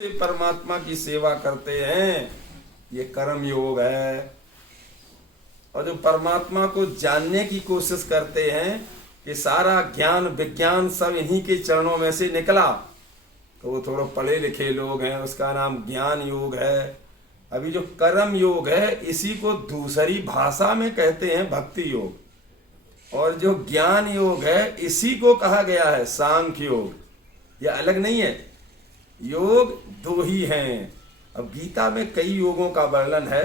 परमात्मा की सेवा करते हैं, ये कर्म योग है। और जो परमात्मा को जानने की कोशिश करते हैं कि सारा ज्ञान विज्ञान सब इन्हीं के चरणों में से निकला, तो वो थोड़े पढ़े लिखे लोग हैं, उसका नाम ज्ञान योग है। अभी जो कर्म योग है इसी को दूसरी भाषा में कहते हैं भक्ति योग, और जो ज्ञान योग है इसी को कहा गया है सांख्य योग। यह अलग नहीं है, योग दो ही हैं। अब गीता में कई योगों का वर्णन है।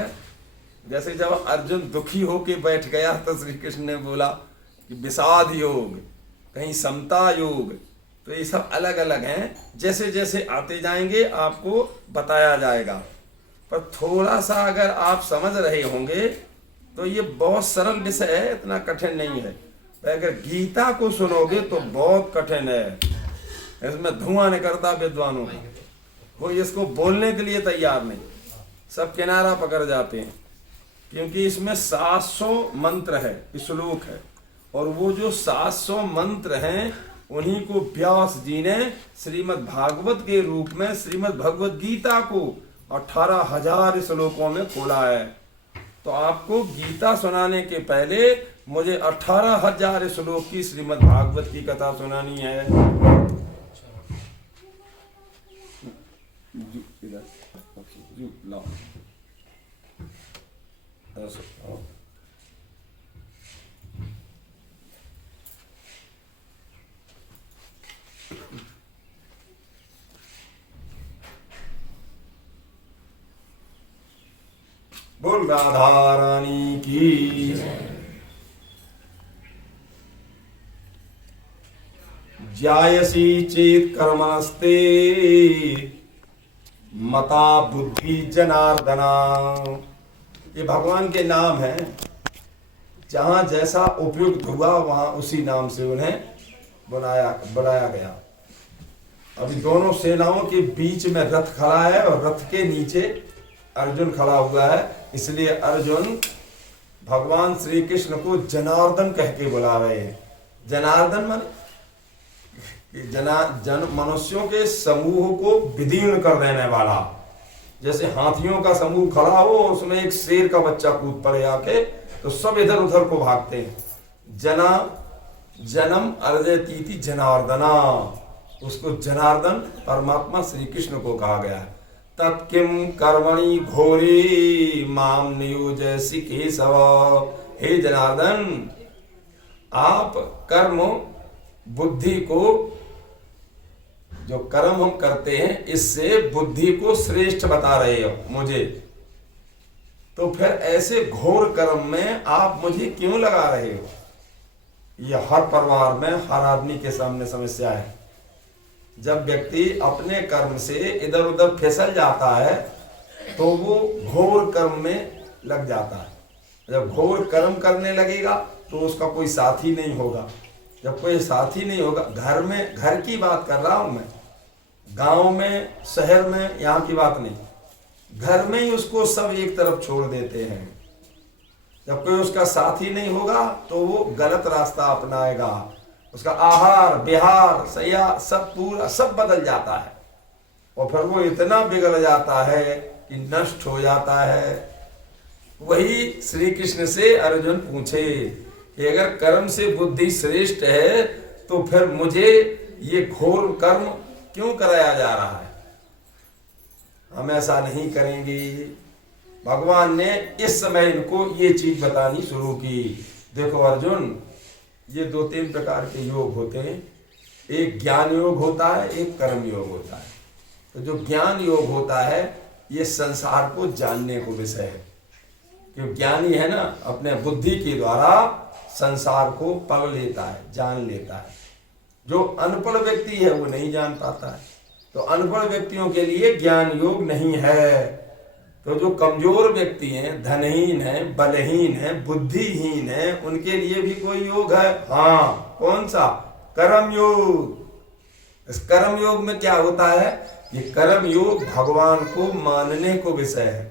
जैसे जब अर्जुन दुखी होके बैठ गया तो श्री कृष्ण ने बोला कि विषाद योग, कहीं समता योग, तो ये सब अलग अलग हैं। जैसे जैसे आते जाएंगे आपको बताया जाएगा, पर थोड़ा सा अगर आप समझ रहे होंगे तो ये बहुत सरल विषय है, इतना कठिन नहीं है। अगर गीता को सुनोगे तो बहुत कठिन है, इसमें धुआं निकलता विद्वानों का, कोई इसको बोलने के लिए तैयार नहीं, सब किनारा पकड़ जाते हैं, क्योंकि इसमें 700 मंत्र है, श्लोक है, और वो जो 700 मंत्र हैं उन्हीं को व्यास जी ने श्रीमद् भागवत के रूप में श्रीमद् भगवत गीता को 18,000 श्लोकों में खोला है। तो आपको गीता सुनाने के पहले मुझे 18,000 श्लोक की श्रीमद् भागवत की कथा सुनानी है। बोल राधा रानी की। जायसी चेत कर्मणस्ते मता बुद्धि जनार्दना। ये भगवान के नाम है, जहां जैसा उपयुक्त हुआ वहां उसी नाम से उन्हें बनाया गया। अभी दोनों सेनाओं के बीच में रथ खड़ा है और रथ के नीचे अर्जुन खड़ा हुआ है, इसलिए अर्जुन भगवान श्री कृष्ण को जनार्दन कह के बुला रहे हैं। जनार्दन मन जन मनुष्यों के समूह को विदीर्ण कर देने वाला। जैसे हाथियों का समूह खड़ा हो, उसमें एक शेर का बच्चा कूद पड़े आके, तो सब इधर उधर को भागते हैं। जन्म अर्जतीति जनार्दना, उसको जनार्दन परमात्मा श्री कृष्ण को कहा गया है। तत्किम कर्मणि घोरी माम नियोजयसि केशव। हे जनार्दन, आप कर्म बुद्धि को, जो कर्म हम करते हैं इससे बुद्धि को श्रेष्ठ बता रहे हो मुझे, तो फिर ऐसे घोर कर्म में आप मुझे क्यों लगा रहे हो? यह हर परिवार में हर आदमी के सामने समस्या है। जब व्यक्ति अपने कर्म से इधर उधर फिसल जाता है तो वो घोर कर्म में लग जाता है। जब घोर कर्म करने लगेगा तो उसका कोई साथी नहीं होगा। जब कोई साथी नहीं होगा, घर की बात कर रहा हूं मैं, गांव में शहर में यहाँ की बात नहीं, घर में ही उसको सब एक तरफ छोड़ देते हैं। जब कोई उसका साथी नहीं होगा तो वो गलत रास्ता अपनाएगा, उसका आहार विहार सया सब पूरा सब बदल जाता है, और फिर वो इतना बिगड़ जाता है कि नष्ट हो जाता है। वही श्री कृष्ण से अर्जुन पूछे कि अगर कर्म से बुद्धि श्रेष्ठ है तो फिर मुझे ये घोर कर्म क्यों कराया जा रहा है? हम ऐसा नहीं करेंगे। भगवान ने इस समय इनको ये चीज बतानी शुरू की। देखो अर्जुन, ये 2-3 प्रकार के योग होते हैं। एक ज्ञान योग होता है, एक कर्म योग होता है। तो जो ज्ञान योग होता है ये संसार को जानने को विषय है। क्यों ज्ञानी है ना, अपने बुद्धि के द्वारा संसार को पढ़ लेता है, जान लेता है। जो अनपढ़ व्यक्ति है वो नहीं जान पाता है। तो अनपढ़ व्यक्तियों के लिए ज्ञान योग नहीं है। तो जो कमजोर व्यक्ति हैं, धनहीन हैं, बलहीन हैं, बुद्धिहीन हैं, उनके लिए भी कोई योग है। हाँ, कौन सा? कर्म योग। इस कर्म योग में क्या होता है? ये कर्म योग भगवान को मानने को विषय है।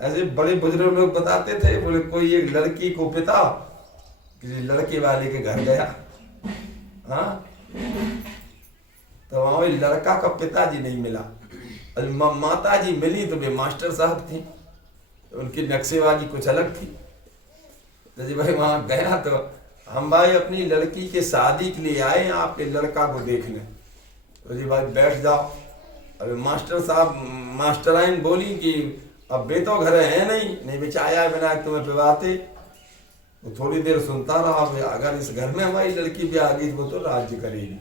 ऐसे बड़े बुजुर्ग लोग बताते थे, बोले कोई एक लड़की को पिता किसी लड़के वाले के घर गया, हाँ, तो वहां लड़का का पिताजी नहीं मिला, और माता जी मिली तो वे मास्टर साहब थी, तो उनकी नक्शेबाजी कुछ अलग थी। तो जी भाई वहाँ गया तो हम भाई अपनी लड़की के शादी के लिए आए, आपके लड़का को देखने। तो जी भाई बैठ जाओ। अभी मास्टर साहब मास्टराइन बोली कि अब बे तो घर है नहीं बेचाया बिना तुम्हें पिवाते। तो थोड़ी देर सुनता रहा, अगर इस घर में हमारी लड़की भी आ गई तो वो तो राज्य करेगी।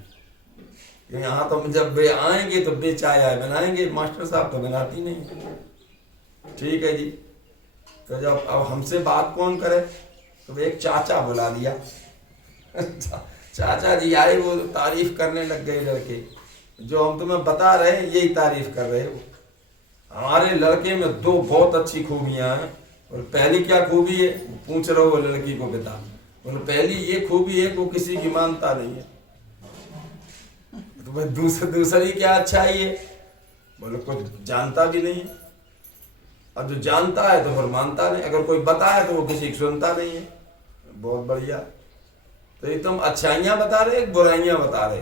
यहाँ तो जब वे आएंगे तो बे चाय बनाएंगे, मास्टर साहब तो बनाती नहीं। ठीक है जी। तो जब अब हमसे बात कौन करे, तो एक चाचा बुला लिया। चाचा जी आए, वो तारीफ करने लग गए लड़के, जो हम तुम्हें बता रहे हैं यही तारीफ कर रहे हो। हमारे लड़के में दो बहुत अच्छी खूबियां हैं। और पहली क्या खूबी है, पूछ रहे हो लड़की को बता। बोले पहली ये खूबी है वो किसी की मानता नहीं है। तो भाई दूसरी क्या अच्छाई है, बोले कुछ जानता भी नहीं है। अब जो जानता है तो फिर मानता नहीं, अगर कोई बताए तो वो किसी की सुनता नहीं है। बहुत बढ़िया। तो ये तुम अच्छाइयां बता रहे बुराइयां बता रहे।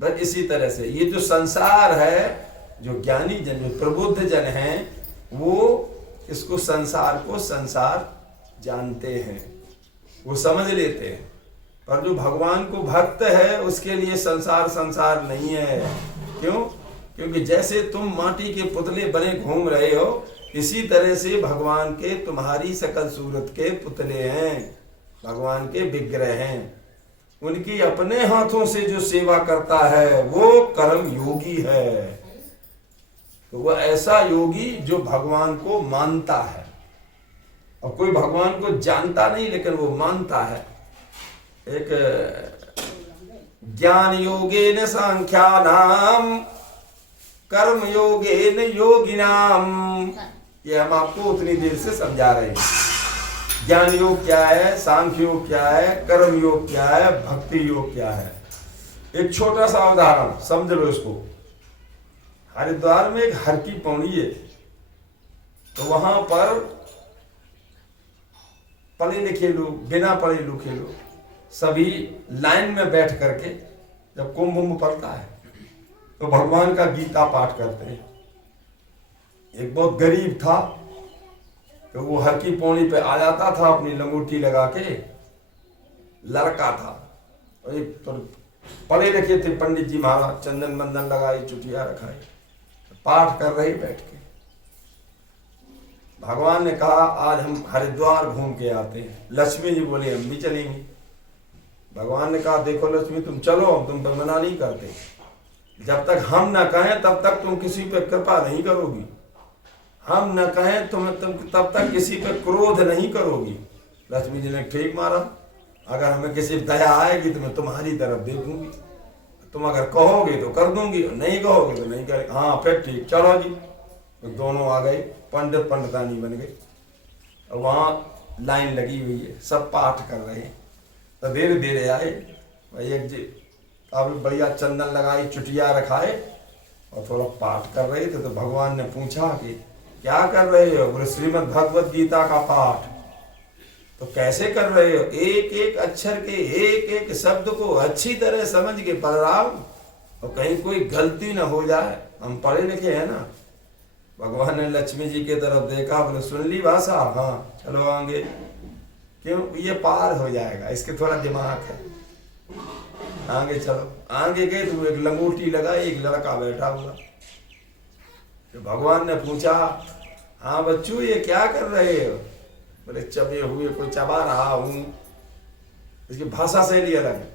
बस इसी तरह से ये जो संसार है, जो ज्ञानी जन जो प्रबुद्ध जन हैं, वो इसको संसार को संसार जानते हैं, वो समझ लेते हैं। पर जो भगवान को भक्त है उसके लिए संसार संसार नहीं है। क्यों? क्योंकि जैसे तुम माटी के पुतले बने घूम रहे हो, इसी तरह से भगवान के तुम्हारी सकल सूरत के पुतले हैं, भगवान के विग्रह हैं। उनकी अपने हाथों से जो सेवा करता है वो कर्म योगी है। तो वह ऐसा योगी जो भगवान को मानता है। और कोई भगवान को जानता नहीं लेकिन वो मानता है। एक ज्ञान योगेन सांख्यानाम कर्म योगेन योगिनाम, ये हम आपको उतनी देर से समझा रहे हैं। ज्ञान योग क्या है, सांख्य योग क्या है, कर्म योग क्या है, भक्ति योग क्या है। एक छोटा सा उदाहरण समझ लो इसको। हरिद्वार में एक हर की पौड़ी है, तो वहां पर पढ़े लिखे लोग, बिना पढ़े लिखे लोग सभी लाइन में बैठ करके जब कुंभ पड़ता है तो भगवान का गीता पाठ करते हैं। एक बहुत गरीब था, तो वो हर की पौड़ी पे आ जाता था अपनी लंगोटी लगा के। लड़का था और एक तो पढ़े लिखे थे पंडित जी महाराज, चंदन बंदन लगाई, चुटिया रखाई, पाठ कर रहे बैठ के। भगवान ने कहा आज हम हरिद्वार घूम के आते हैं। लक्ष्मी जी बोले हम भी चलेंगे। भगवान ने कहा देखो लक्ष्मी तुम चलो, हम तुम पर मना नहीं करते। जब तक हम न कहें तब तक तुम किसी पे कृपा नहीं करोगी। हम न कहें तुम तब तक किसी पे क्रोध नहीं करोगी। लक्ष्मी जी ने ठीक मारा, अगर हमें किसी दया आएगी तो मैं तुम्हारी तरफ देखूंगी। तुम अगर कहोगे तो कर दूंगी, नहीं कहोगे तो नहीं करेंगे। हाँ फिर ठीक, चलो जी। तो दोनों आ गए, पंडित पंडितानी बन गए। और वहाँ लाइन लगी हुई है, सब पाठ कर रहे हैं। तो धीरे धीरे आए भाई, एक जी काफी बढ़िया चंदन लगाई, चुटिया रखाए और थोड़ा पाठ कर रहे थे। तो भगवान ने पूछा कि क्या कर रहे हो? बोले श्रीमद् भगवत गीता का पाठ। तो कैसे कर रहे हो? एक एक अक्षर के एक एक शब्द को अच्छी तरह समझ के पढ़ रहा हूं और कहीं कोई गलती ना हो जाए। हम पढ़े लिखे हैं ना। भगवान ने लक्ष्मी जी के तरफ देखा, बोले सुन ली भाषा? हाँ चलो आगे। क्यों? ये पार हो जाएगा, इसके थोड़ा दिमाग है, आगे चलो। आगे गए तो एक लंगोटी लगा, एक लड़का बैठा हुआ। तो भगवान ने पूछा हाँ बच्चू ये क्या कर रहे हो? बोले चबे हुए कोई चबा रहा हूं। इसकी भाषा शैली अलग है।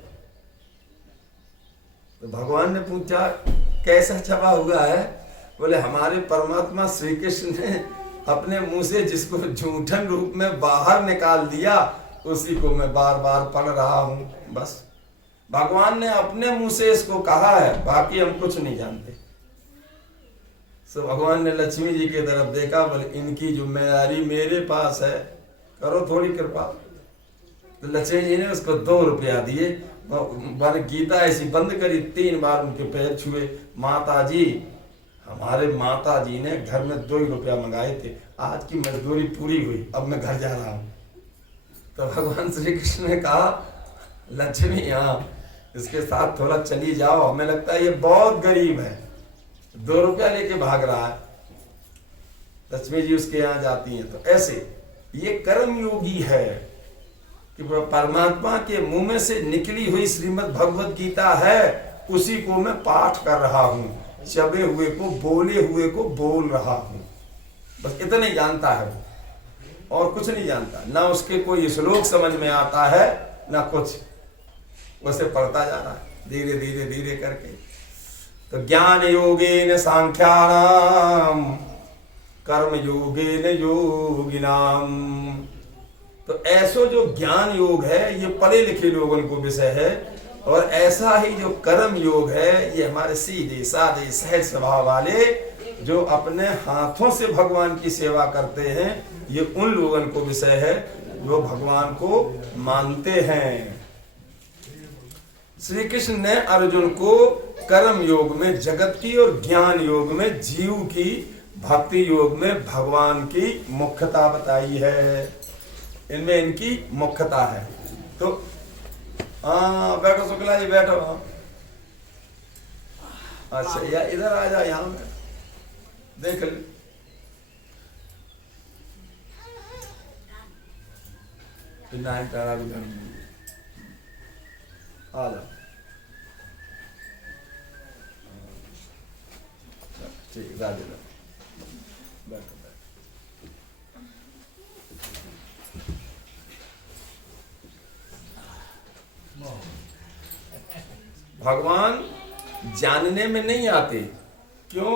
तो भगवान ने पूछा कैसा चबा हुआ है? बोले हमारे परमात्मा श्री कृष्ण ने अपने मुंह से जिसको झूठन रूप में बाहर निकाल दिया उसी को मैं बार बार पढ़ रहा हूं। बस भगवान ने अपने मुंह से इसको कहा है, बाकी हम कुछ नहीं जानते। सो भगवान ने लक्ष्मी जी की तरफ देखा, बोले इनकी जिम्मेदारी मेरे पास है, करो थोड़ी कृपा। तो लक्ष्मी जी ने उसको 2 रुपया दिए। गीता ऐसी बंद करी, 3 बार उनके पैर छुए। माता जी, हमारे माता जी ने घर में 2 रुपया मंगाए थे, आज की मजदूरी पूरी हुई, अब मैं घर जा रहा हूँ। तो भगवान श्री कृष्ण ने कहा लक्ष्मी यहाँ इसके साथ थोड़ा चली जाओ, हमें लगता है ये बहुत गरीब है। ₹2 लेके भाग रहा है, लक्ष्मी जी उसके यहाँ जाती हैं। तो ऐसे ये कर्म योगी है कि परमात्मा के मुंह में से निकली हुई श्रीमद् भगवत गीता है, उसी को मैं पाठ कर रहा हूं, चबे हुए को बोले हुए को बोल रहा हूं। बस इतना ही जानता है वो, और कुछ नहीं जानता। ना उसके कोई श्लोक समझ में आता है ना कुछ, वैसे पढ़ता जा रहा है धीरे धीरे धीरे करके। तो ज्ञान योगेन सांख्यानाम कर्म योगेन योगिनाम। तो ऐसो जो ज्ञान योग है ये पढ़े लिखे लोगों को विषय है, और ऐसा ही जो कर्म योग है ये हमारे सीधे साधे सहज स्वभाव वाले जो अपने हाथों से भगवान की सेवा करते हैं, ये उन लोगों को विषय है जो भगवान को मानते हैं। श्री कृष्ण ने अर्जुन को कर्म योग में जगत की और ज्ञान योग में जीव की, भक्ति योग में भगवान की मुख्यता बताई है। इनमें इनकी मुख्यता है। तो बैठो शुक्ला जी बैठो। अच्छा या इधर आ जा, यहाँ में देख ले। आ जाओ, ठीक राधे राधे, बैठो बैठो। भगवान जानने में नहीं आते, क्यों?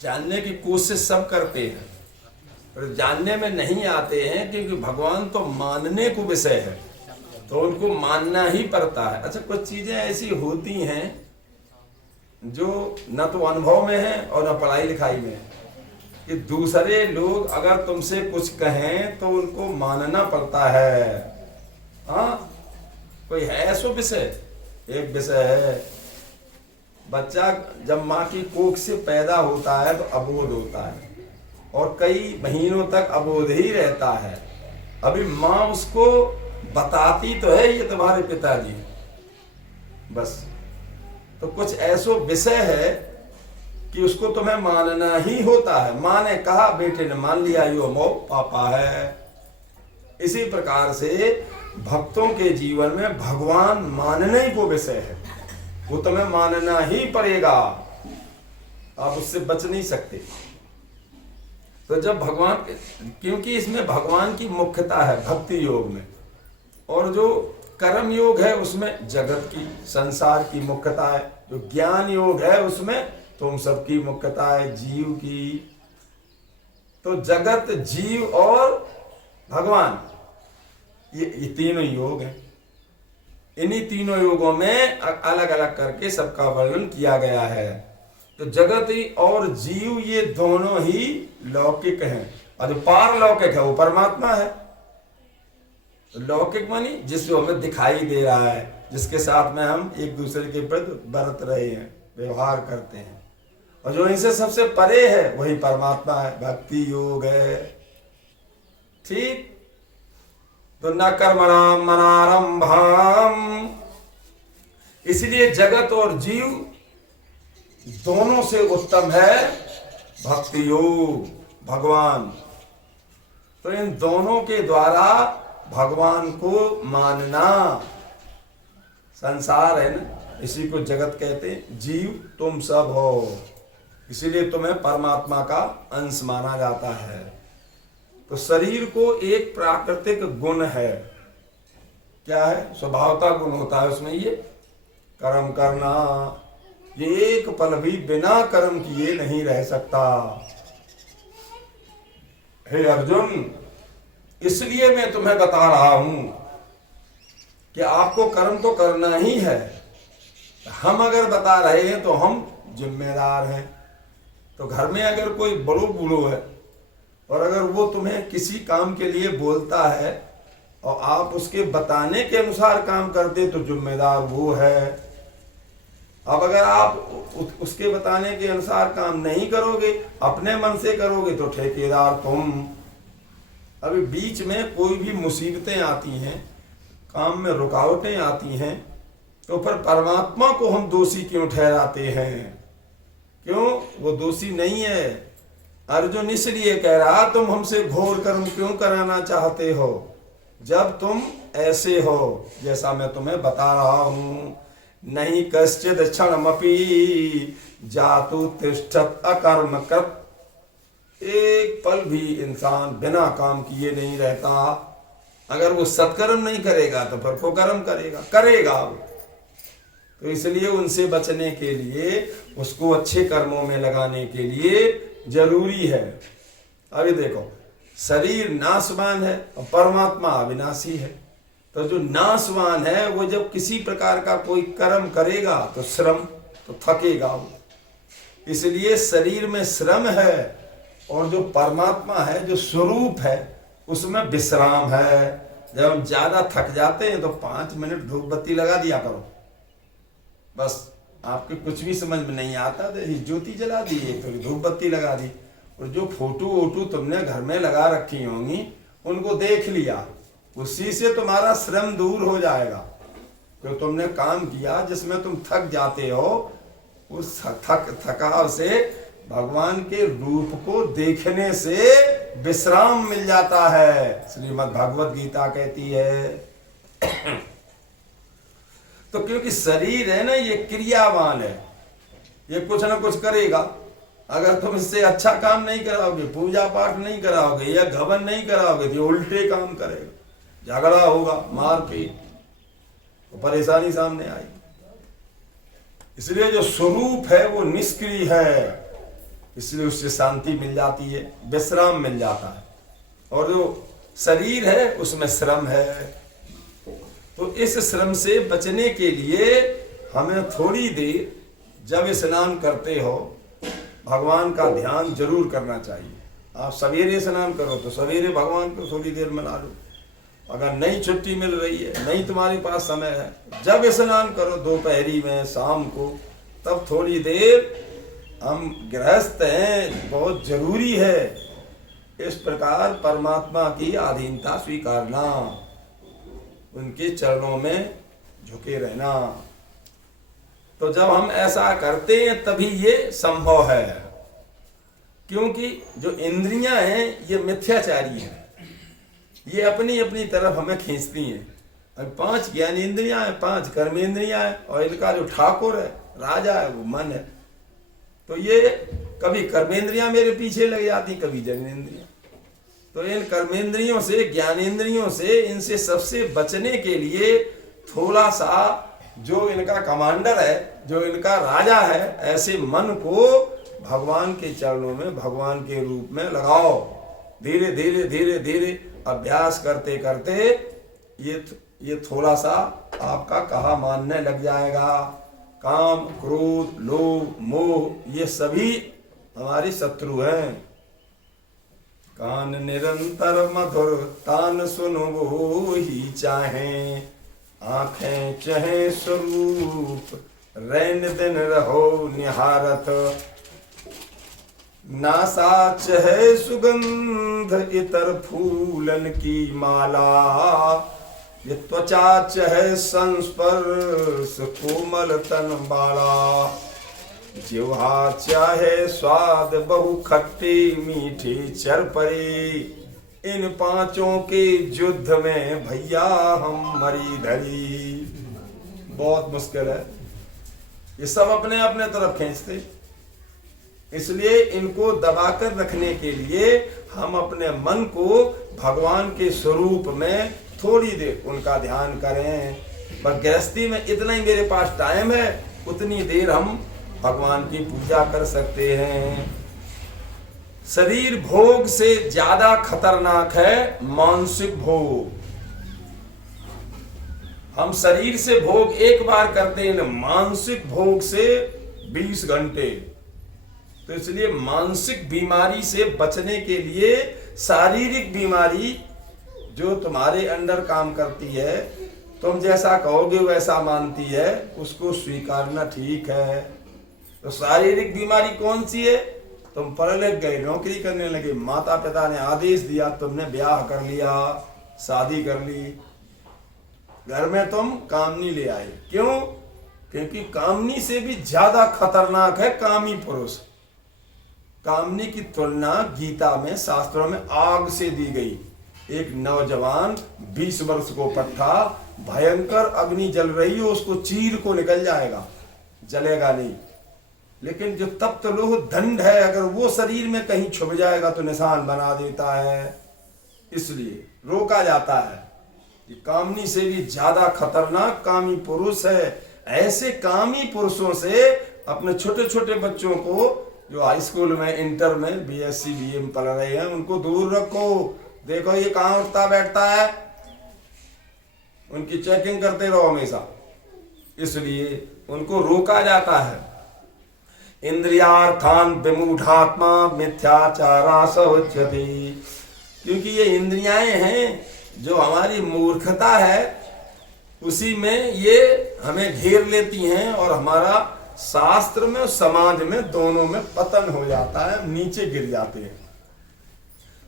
जानने की कोशिश सब करते हैं, पर जानने में नहीं आते हैं क्योंकि भगवान तो मानने को विषय है, तो उनको मानना ही पड़ता है। अच्छा, कुछ चीजें ऐसी होती हैं जो न तो अनुभव में है और न पढ़ाई लिखाई में है, कि दूसरे लोग अगर तुमसे कुछ कहें तो उनको मानना पड़ता है। हाँ, कोई है ऐसा विषय? एक विषय है, बच्चा जब माँ की कोख से पैदा होता है तो अबोध होता है, और कई महीनों तक अबोध ही रहता है। अभी माँ उसको बताती तो है ये तुम्हारे पिताजी, बस। तो कुछ ऐसा विषय है कि उसको तुम्हें मानना ही होता है। माँ ने कहा, बेटे ने मान लिया, यो मो पापा है। इसी प्रकार से भक्तों के जीवन में भगवान मानने को विषय है, वो तुम्हें मानना ही पड़ेगा, आप उससे बच नहीं सकते। तो जब भगवान, क्योंकि इसमें भगवान की मुख्यता है भक्ति योग में, और जो कर्म योग है उसमें जगत की, संसार की मुख्यता है। जो ज्ञान योग है उसमें तुम सबकी मुख्यता है, जीव की। तो जगत, जीव और भगवान, ये तीनों योग हैं। इन्हीं तीनों योगों में अलग अलग करके सबका वर्णन किया गया है। तो जगत ही और जीव ये दोनों ही लौकिक हैं, और जो पारलौकिक है वो परमात्मा है। तो लौकिक मानी जिसको हमें दिखाई दे रहा है, जिसके साथ में हम एक दूसरे के प्रति बरत रहे हैं, व्यवहार करते हैं, और जो इनसे सबसे परे है वही परमात्मा है, भक्ति योग है। ठीक। तो न कर्मणाम मनारंभम, इसलिए जगत और जीव दोनों से उत्तम है भक्ति योग, भगवान। तो इन दोनों के द्वारा भगवान को मानना, संसार है ना, इसी को जगत कहते हैं। जीव तुम सब हो, इसीलिए तुम्हें परमात्मा का अंश माना जाता है। तो शरीर को एक प्राकृतिक गुण है, क्या है? स्वभावता गुण होता है उसमें, ये कर्म करना। ये एक पल भी बिना कर्म किए नहीं रह सकता। हे अर्जुन, इसलिए मैं तुम्हें बता रहा हूं कि आपको कर्म तो करना ही है। हम अगर बता रहे हैं तो हम जिम्मेदार हैं। तो घर में अगर कोई बड़ो बूढ़ो है और अगर वो तुम्हें किसी काम के लिए बोलता है और आप उसके बताने के अनुसार काम करते तो जिम्मेदार वो है। अब अगर आप उसके बताने के अनुसार काम नहीं करोगे, अपने मन से करोगे, तो ठेकेदार तुम। अभी बीच में कोई भी मुसीबतें आती हैं, काम में रुकावटें आती हैं, तो फिर परमात्मा को हम दोषी क्यों ठहराते हैं? क्यों? वो दोषी नहीं है। अर्जुन इसलिए कह रहा तुम हमसे घोर कर्म क्यों कराना चाहते हो, जब तुम ऐसे हो जैसा मैं तुम्हें बता रहा हूं। नहीं कश्चित क्षणमपि जातु तिष्ठत अकर्म कृत। एक पल भी इंसान बिना काम किए नहीं रहता। अगर वो सत्कर्म नहीं करेगा तो फिर कुकर्म करेगा। तो इसलिए उनसे बचने के लिए, उसको अच्छे कर्मों में लगाने के लिए जरूरी है। अभी देखो, शरीर नाशवान है और परमात्मा अविनाशी है। तो जो नाशवान है वो जब किसी प्रकार का कोई कर्म करेगा तो श्रम, तो थकेगा वो। इसलिए शरीर में श्रम है और जो परमात्मा है, जो स्वरूप है, उसमें विश्राम है। जब हम ज्यादा थक जाते हैं तो 5 मिनट धूप बत्ती लगा दिया करो। बस आपके कुछ भी समझ में नहीं आता तो ज्योति जला दी, फिर धूप बत्ती लगा दी, और जो फोटो वोटो तुमने घर में लगा रखी होंगी उनको देख लिया, उसी से तुम्हारा श्रम दूर हो जाएगा। जो तुमने काम किया जिसमें तुम थक जाते हो, उस थकाव से भगवान के रूप को देखने से विश्राम मिल जाता है। श्रीमद् भागवत गीता कहती है। तो क्योंकि शरीर है ना, ये क्रियावान है, ये कुछ ना कुछ करेगा। अगर तुम इससे अच्छा काम नहीं कराओगे, पूजा पाठ नहीं कराओगे या घवन नहीं कराओगे तो उल्टे काम करेगा, झगड़ा होगा, मारपीट, तो परेशानी सामने आएगी। इसलिए जो स्वरूप है वो निष्क्रिय है, इसलिए उससे शांति मिल जाती है, विश्राम मिल जाता है। और जो शरीर है उसमें श्रम है। तो इस श्रम से बचने के लिए हमें थोड़ी देर जब स्नान करते हो भगवान का ध्यान जरूर करना चाहिए। आप सवेरे स्नान करो तो सवेरे भगवान को थोड़ी देर मना लो। अगर नई छुट्टी मिल रही है, नहीं तुम्हारे पास समय है, जब स्नान करो दोपहरी में, शाम को, तब थोड़ी देर। हम गृहस्थ हैं, बहुत जरूरी है इस प्रकार परमात्मा की अधीनता स्वीकारना, उनके चरणों में झुके रहना। तो जब हम ऐसा करते हैं तभी ये संभव है। क्योंकि जो इंद्रियां हैं ये मिथ्याचारी हैं, ये अपनी अपनी तरफ हमें खींचती हैं। अब 5 ज्ञानेंद्रियां हैं, 5 कर्मेंद्रियां हैं, और इनका जो ठाकुर है, राजा है, वो मन है। तो ये कभी कर्मेंद्रियां मेरे पीछे लग जाती, कभी जन्मेंद्रियां। तो इन कर्मेंद्रियों से, ज्ञानेंद्रियों से, इनसे सबसे बचने के लिए थोड़ा सा जो इनका कमांडर है, जो इनका राजा है, ऐसे मन को भगवान के चरणों में, भगवान के रूप में लगाओ। धीरे धीरे धीरे धीरे अभ्यास करते करते ये थोड़ा सा आपका कहा मानने लग जाएगा। काम, क्रोध, लोभ, मोह, ये सभी हमारे शत्रु हैं। कान निरंतर मधुर तान सुनो वो ही चाहे, आंखें चहे स्वरूप रैन दिन रहो निहारत, नासा चहे सुगंध इतर फूलन की माला, ये त्वचा चहे संस्पर्श कोमल तन बाला, जिह्वा चाहे स्वाद बहु खट्टी मीठी चर परी, इन 5 के युद्ध में भैया हम मरी धरी। बहुत मुश्किल है, ये सब अपने अपने तरफ खींचते। इसलिए इनको दबाकर रखने के लिए हम अपने मन को भगवान के स्वरूप में थोड़ी देर उनका ध्यान करें। पर गृहस्थी में इतना ही मेरे पास टाइम है, उतनी देर हम भगवान की पूजा कर सकते हैं। शरीर भोग से ज्यादा खतरनाक है मानसिक भोग। हम शरीर से भोग एक बार करते हैं, मानसिक भोग से 20 घंटे। तो इसलिए मानसिक बीमारी से बचने के लिए शारीरिक बीमारी जो तुम्हारे अंदर काम करती है, तुम जैसा कहोगे वैसा मानती है, उसको स्वीकारना ठीक है। तो शारीरिक बीमारी कौन सी है? तुम पढ़ लिख गए, नौकरी करने लगे, माता पिता ने आदेश दिया, तुमने ब्याह कर लिया, शादी कर ली, घर में तुम काम नहीं ले आए। क्यों? क्योंकि कामनी से भी ज्यादा खतरनाक है कामी पुरुष। कामनी की तुलना गीता में, शास्त्रों में आग से दी गई। एक नौजवान 20 वर्ष को पट्टा, भयंकर अग्नि जल रही हो, उसको चीर को निकल जाएगा, जलेगा नहीं। लेकिन जो तप्त लोह दंड है, अगर वो शरीर में कहीं छुप जाएगा तो निशान बना देता है। इसलिए रोका जाता है। ये कामनी से भी ज्यादा खतरनाक कामी पुरुष है। ऐसे कामी पुरुषों से अपने छोटे छोटे बच्चों को, जो हाई स्कूल में, इंटर में, बीएससी बीए में पढ़ रहे हैं, उनको दूर रखो। देखो ये कहाँ उठता बैठता है, उनकी चेकिंग करते रहो हमेशा। इसलिए उनको रोका जाता है। इंद्रियार्थान विमूढ़ात्मा मिथ्याचारा स उच्यते। क्योंकि ये इंद्रियाएं हैं, जो हमारी मूर्खता है उसी में ये हमें घेर लेती हैं, और हमारा शास्त्र में और समाज में दोनों में पतन हो जाता है, नीचे गिर जाते हैं।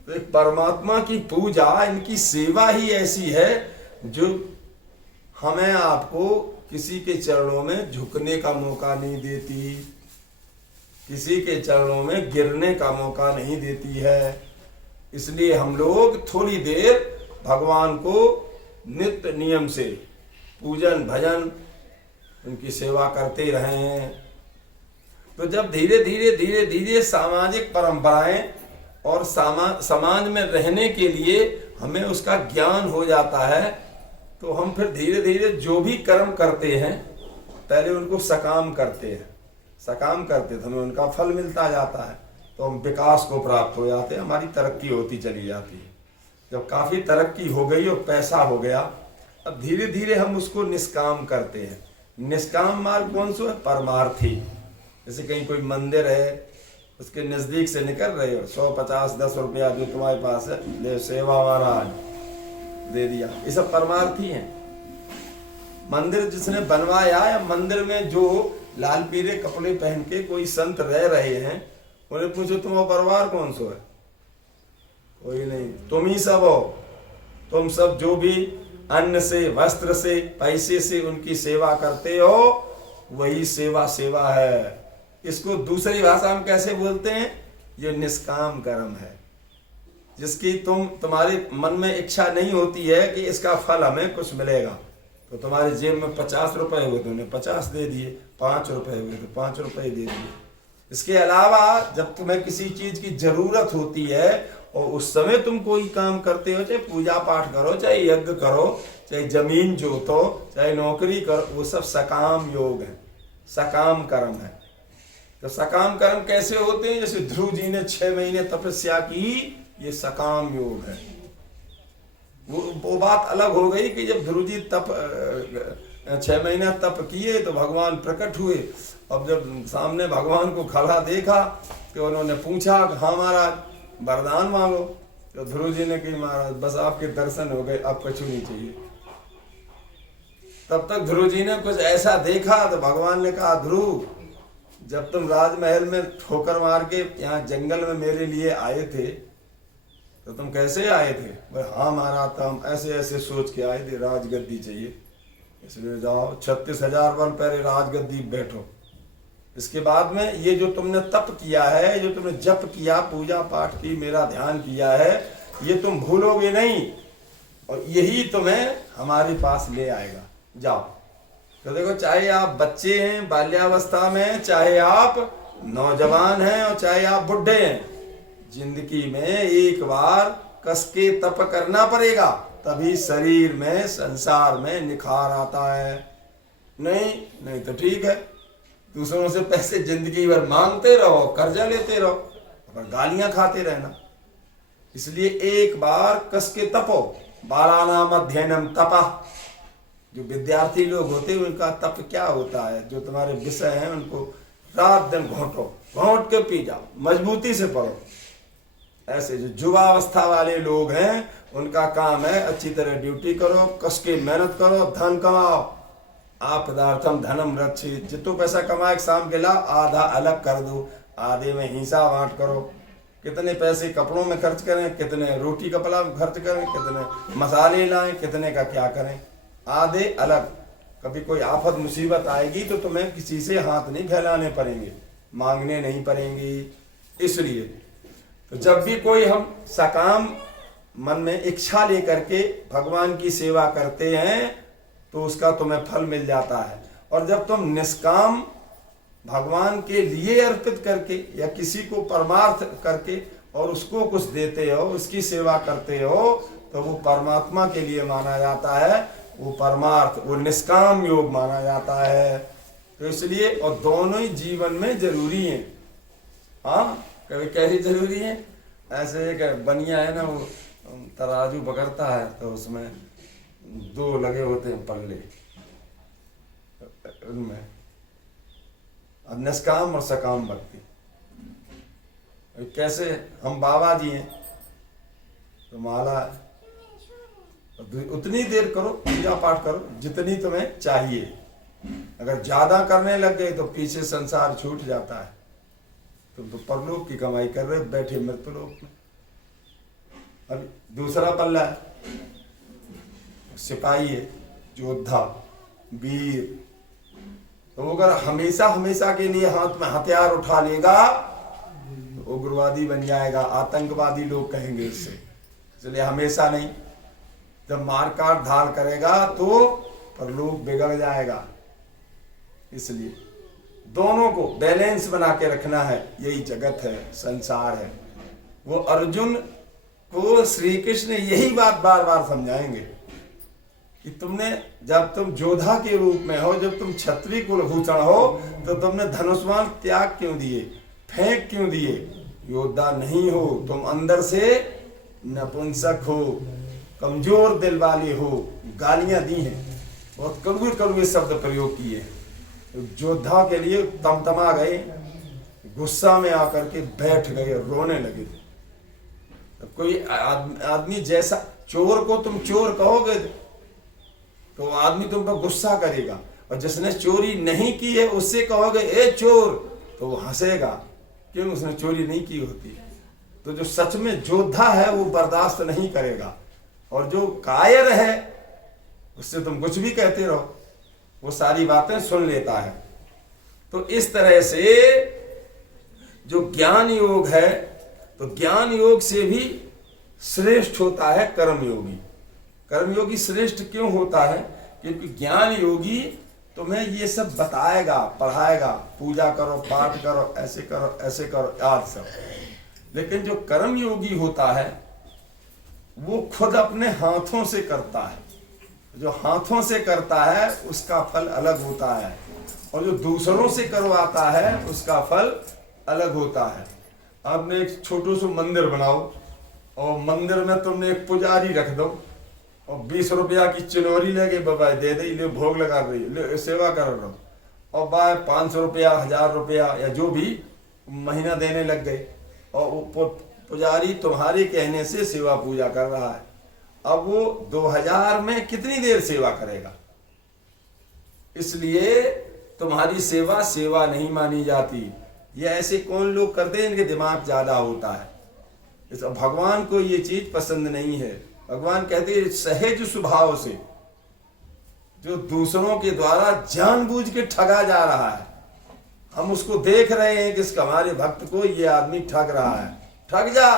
तो एक परमात्मा की पूजा, इनकी सेवा ही ऐसी है जो हमें आपको किसी के चरणों में झुकने का मौका नहीं देती, किसी के चरणों में गिरने का मौका नहीं देती है। इसलिए हम लोग थोड़ी देर भगवान को नित्य नियम से पूजन भजन, उनकी सेवा करते रहें। तो जब धीरे धीरे सामाजिक परंपराएं और समाज में रहने के लिए हमें उसका ज्ञान हो जाता है, तो हम फिर धीरे धीरे जो भी कर्म करते हैं, पहले उनको सकाम करते हैं। सकाम करते तो हमें उनका फल मिलता जाता है, तो हम विकास को प्राप्त हो जाते हैं, हमारी तरक्की होती चली जाती है। जब काफी तरक्की हो गई और पैसा हो गया, अब धीरे धीरे हम उसको निष्काम करते हैं। निष्काम मार्ग कौन सा है? परमार्थी। जैसे कहीं कोई मंदिर है, उसके नजदीक से निकल रहे हो, 100, 50, 10 रुपया जो तुम्हारे पास है, ले सेवा महाराज दे दिया, ये सब परमार्थी हैं। मंदिर जिसने बनवाया, या मंदिर में जो लाल पीले कपड़े पहन के कोई संत रह रहे हैं, उन्हें पूछो तुम्हारा परिवार कौन सा है? कोई नहीं, तुम ही सब हो। तुम सब जो भी अन्न से, वस्त्र से, पैसे से उनकी सेवा करते हो, वही सेवा है। इसको दूसरी भाषा में कैसे बोलते हैं? ये निष्काम कर्म है, जिसकी तुम्हारे मन में इच्छा नहीं होती है कि इसका फल हमें कुछ मिलेगा। तो तुम्हारे जेब में 50 रुपए हुए तो उन्हें 50 दे दिए, 5 रुपए हुए तो 5 रुपए दे दिए। इसके अलावा जब तुम्हें किसी चीज की जरूरत होती है और उस समय तुम कोई काम करते हो, चाहे पूजा पाठ करो, चाहे यज्ञ करो, चाहे जमीन जोतो, चाहे नौकरी करो, वो सब सकाम योग है, सकाम कर्म है। तो सकाम कर्म कैसे होते हैं? जैसे ध्रुव जी ने 6 महीने तपस्या की, ये सकाम योग है। वो बात अलग हो गई कि जब ध्रुव जी 6 महीने तप किए तो भगवान प्रकट हुए। अब जब सामने भगवान को खड़ा देखा तो उन्होंने पूछा, हाँ महाराज वरदान मांगो। तो ध्रुव जी ने कही, महाराज बस आपके दर्शन हो गए, अब कुछ नहीं चाहिए। तब तक ध्रुव जी ने कुछ ऐसा देखा तो भगवान ने कहा, ध्रुव जब तुम राजमहल में ठोकर मार के यहाँ जंगल में मेरे लिए आए थे, तो तुम कैसे आए थे? भाई हाँ महाराज, तो हम ऐसे ऐसे सोच के आए थे, राजगद्दी चाहिए, इसलिए जाओ 36,000 वर्ष पहले राजगद्दी बैठो। इसके बाद में ये जो तुमने तप किया है, जो तुमने जप किया, पूजा पाठ की, मेरा ध्यान किया है, ये तुम भूलोगे नहीं, और यही तुम्हें हमारे पास ले आएगा। जाओ। तो देखो, चाहे आप बच्चे हैं बाल्यावस्था में, चाहे आप नौजवान हैं, और चाहे आप बुढ़े हैं, जिंदगी में एक बार कस के तप करना पड़ेगा, तभी शरीर में, संसार में निखार आता है। नहीं तो ठीक है, दूसरों से पैसे जिंदगी भर मांगते रहो, कर्जा लेते रहो, और गालियां खाते रहना। इसलिए एक बार कस के तपो। बालानाम अध्ययनम तपः। जो विद्यार्थी लोग होते हैं उनका तप क्या होता है? जो तुम्हारे विषय हैं उनको रात दिन घोंट के पी जाओ, मजबूती से पढ़ो। ऐसे जो युवावस्था वाले लोग हैं, उनका काम है अच्छी तरह ड्यूटी करो, कस के मेहनत करो, धन कमाओ। आप पदार्थम धनम रक्षित। जितना पैसा कमाए शाम के लाओ, आधा अलग कर दो, आधे में हिस्सा बांट करो। कितने पैसे कपड़ों में खर्च करें, कितने रोटी कपड़ा में खर्च करें, कितने मसाले लाएं, कितने का क्या करें, आधे अलग कभी कोई आफत मुसीबत आएगी तो तुम्हें किसी से हाथ नहीं फैलाने पड़ेंगे, मांगने नहीं पड़ेंगे। इसलिए तो जब भी कोई हम सकाम मन में इच्छा लेकर के भगवान की सेवा करते हैं तो उसका तुम्हें फल मिल जाता है। और जब तुम निष्काम भगवान के लिए अर्पित करके या किसी को परमार्थ करके और उसको कुछ देते हो, उसकी सेवा करते हो, तो वो परमात्मा के लिए माना जाता है, वो परमार्थ, वो निष्काम योग माना जाता है। तो इसलिए और दोनों ही जीवन में जरूरी हैं। हाँ, कभी कैसे जरूरी है, ऐसे एक बनिया है ना, वो तराजू पकड़ता है तो उसमें 2 लगे होते हैं पल्ले, उनमें निष्काम और सकाम भक्ति। कैसे हम बाबा जी हैं तो माला उतनी देर करो, पूजा पाठ करो जितनी तुम्हें चाहिए। अगर ज्यादा करने लग गए तो पीछे संसार छूट जाता है। तुम तो परलोक की कमाई कर रहे हो, बैठे मृतलोक में। अब दूसरा पल्ला है, सिपाही है, योद्धा, वीर। तो अगर हमेशा हमेशा के लिए हाथ में हथियार उठा लेगा तो उग्रवादी बन जाएगा, आतंकवादी लोग कहेंगे उससे। इसलिए हमेशा नहीं, जब मार काट धार करेगा तो परलोक बिगड़ जाएगा। इसलिए दोनों को बैलेंस बना के रखना है। यही जगत है, संसार है। वो अर्जुन को श्री कृष्ण यही बात बार बार समझाएंगे कि तुमने, जब तुम योद्धा के रूप में हो, जब तुम क्षत्रिय कुलभूषण हो, तो तुमने धनुष्मान त्याग क्यों दिए, फेंक क्यों दिए? योद्धा नहीं हो तुम, अंदर से नपुंसक हो, कमजोर दिल वाले हो। गालियां दी हैं, बहुत कड़वे कड़वे शब्द प्रयोग किए। योद्धा के लिए तमतमा गए, गुस्सा में आकर के बैठ गए, रोने लगे। कोई आदमी जैसा, चोर को तुम चोर कहोगे तो आदमी तुम पर गुस्सा करेगा, और जिसने चोरी नहीं की है उससे कहोगे ए चोर, तो वो हंसेगा, क्यों? उसने चोरी नहीं की होती। तो जो सच में योद्धा है वो बर्दाश्त नहीं करेगा, और जो कायर है उससे तुम कुछ भी कहते रहो, वो सारी बातें सुन लेता है। तो इस तरह से जो ज्ञान योग है, तो ज्ञान योग से भी श्रेष्ठ होता है कर्मयोगी। कर्मयोगी श्रेष्ठ क्यों होता है? क्योंकि ज्ञान योगी तुम्हें ये सब बताएगा, पढ़ाएगा, पूजा करो, पाठ करो, ऐसे करो, ऐसे करो, आज सब। लेकिन जो कर्मयोगी होता है वो खुद अपने हाथों से करता है। जो हाथों से करता है उसका फल अलग होता है, और जो दूसरों से करवाता है उसका फल अलग होता है। आपने एक छोटू सा मंदिर बनाओ, और मंदिर में तुमने एक पुजारी रख दो, और 20 रुपया की चिनोरी लेके बाबा दे दे, ले भोग लगा रही, ले सेवा कर रहा हूँ, और बाय 500 रुपया, 1000 रुपया या जो भी महीना देने लग गए, और वो पुजारी तुम्हारे कहने से सेवा पूजा कर रहा है। अब वो 2000 में कितनी देर सेवा करेगा? इसलिए तुम्हारी सेवा सेवा नहीं मानी जाती। ये ऐसे कौन लोग करते हैं इनके दिमाग ज्यादा होता है। इस भगवान को ये चीज पसंद नहीं है। भगवान कहते हैं सहज स्वभाव से जो दूसरों के द्वारा जानबूझ के ठगा जा रहा है, हम उसको देख रहे हैं कि हमारे भक्त को ये आदमी ठग रहा है, ठग जा,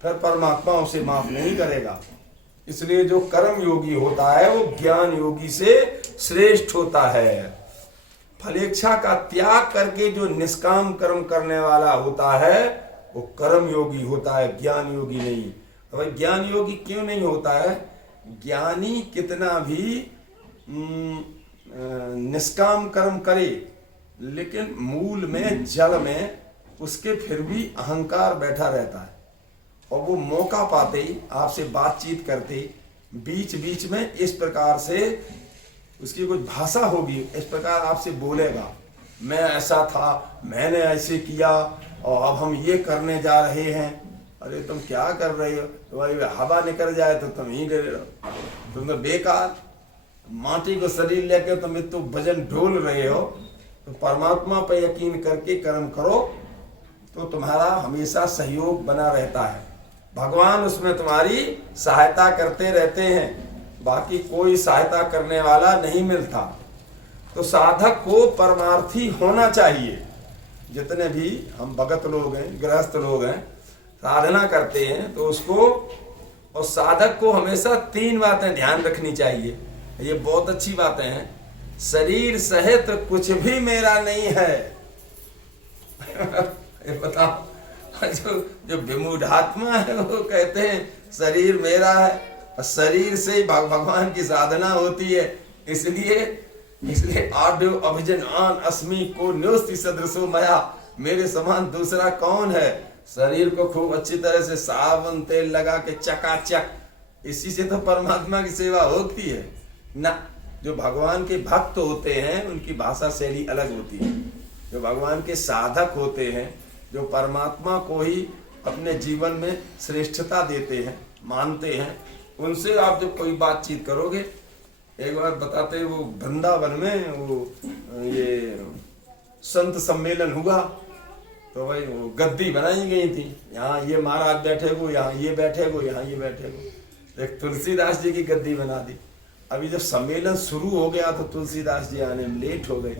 फिर परमात्मा उसे माफ नहीं करेगा। इसलिए जो कर्म योगी होता है वो ज्ञान योगी से श्रेष्ठ होता है। फलेच्छा का त्याग करके जो निष्काम कर्म करने वाला होता है वो कर्म योगी होता है, ज्ञान योगी नहीं। तो ज्ञान योगी क्यों नहीं होता है? ज्ञानी कितना भी निष्काम कर्म करे, लेकिन मूल में, जड़ में उसके फिर भी अहंकार बैठा रहता है, और वो मौका पाते ही आपसे बातचीत करते बीच बीच में इस प्रकार से उसकी कुछ भाषा होगी, इस प्रकार आपसे बोलेगा, मैं ऐसा था, मैंने ऐसे किया, और अब हम ये करने जा रहे हैं। अरे तुम क्या कर रहे हो? तुम्हारी हवा निकल जाए तो तुम ही ले रहे हो, तुम तो बेकार माटी को शरीर लेकर तुम तो वजन ढोल रहे हो। तो परमात्मा पर यकीन करके कर्म करो तो तुम्हारा हमेशा सहयोग बना रहता है। भगवान उसमें तुम्हारी सहायता करते रहते हैं। बाकी कोई सहायता करने वाला नहीं मिलता। तो साधक को परमार्थी होना चाहिए। जितने भी हम भगत लोग हैं, गृहस्थ लोग हैं, साधना करते हैं, तो उसको और साधक को हमेशा 3 बातें ध्यान रखनी चाहिए। ये बहुत अच्छी बातें हैं। शरीर सहित कुछ भी मेरा नहीं है। ये बताओ, जो विमूढ़ात्मा है वो कहते हैं शरीर मेरा है, और शरीर से ही भगवान की साधना होती है। इसलिए आड्यो अभिजनान अस्मि को न्योस्ति सदृशो मया, मेरे समान दूसरा कौन है। शरीर को खूब अच्छी तरह से साबुन तेल लगा के चकाचक, इसी से तो परमात्मा की सेवा होती है ना। जो भगवान के भक्त होते हैं उनकी भाषा शैली अलग होती है। जो भगवान के साधक होते हैं, जो परमात्मा को ही अपने जीवन में श्रेष्ठता देते हैं, मानते हैं, उनसे आप जब कोई बातचीत करोगे, एक बार बताते हैं, वो वृंदावन में वो ये संत सम्मेलन हुआ, तो भाई वो गद्दी बनाई गई थी, यहाँ ये महाराज बैठे गो, यहाँ ये बैठे गो, यहाँ ये बैठे गो। एक तुलसीदास जी की गद्दी बना दी। अभी जब सम्मेलन शुरू हो गया तो तुलसीदास जी आने में लेट हो गए।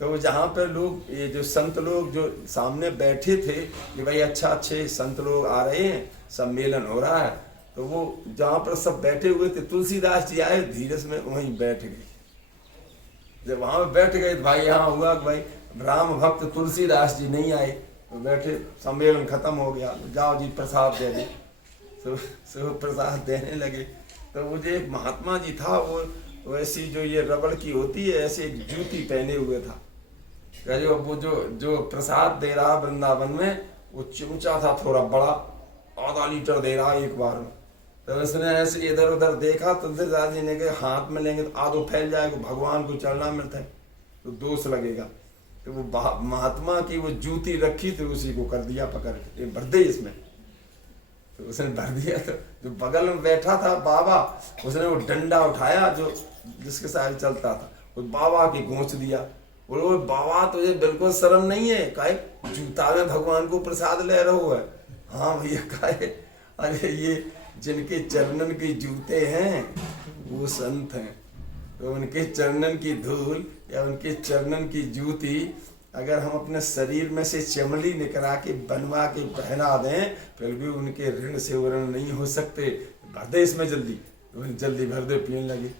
तो जहाँ पर लोग, ये जो संत लोग जो सामने बैठे थे कि भाई अच्छा अच्छे संत लोग आ रहे हैं, सम्मेलन हो रहा है, तो वो जहाँ पर सब बैठे हुए थे, तुलसीदास जी आए धीरज में वहीं बैठ गए। जब वहाँ पे बैठ गए तो भाई यहाँ हुआ कि भाई राम भक्त तुलसीदास जी नहीं आए, तो बैठे, सम्मेलन खत्म हो गया, जाओ जी प्रसाद दे दे। तो प्रसाद देने लगे। तो वो जो एक महात्मा जी था, वो ऐसी जो ये रबड़ की होती है, ऐसी एक जूती पहने हुए था। वो जो प्रसाद दे रहा वृंदावन में, वो चिमचा था थोड़ा बड़ा, आधा लीटर दे रहा एक बार में। तो उसने ऐसे इधर उधर देखा, तुलसीदास जी ने कहा हाथ में लेंगे तो आधो फैल जाएगा, भगवान को चलना मिलता है तो दोष लगेगा। तो वो महात्मा की वो जूती रखी थी, उसी को कर दिया पकड़ के, भर दे इसमें। तो उसने भर दिया। तो जो बगल में बैठा था बाबा, उसने वो डंडा उठाया जो जिसके साथ चलता था, वो बाबा की घोंच दिया। बोलो बाबा तुझे बिल्कुल शर्म नहीं है, काहे जूता में भगवान को प्रसाद ले रहे हो है। हाँ भैया काहे, अरे ये जिनके चरणन के जूते हैं वो संत हैं, तो उनके चरणन की धूल या उनके चरणन की जूती अगर हम अपने शरीर में से चमड़ी निकला के बनवा के पहना दें, फिर भी उनके ऋण से वर्ण नहीं हो सकते। भर दे इसमें जल्दी, जल्दी भर दे, पीने लगे।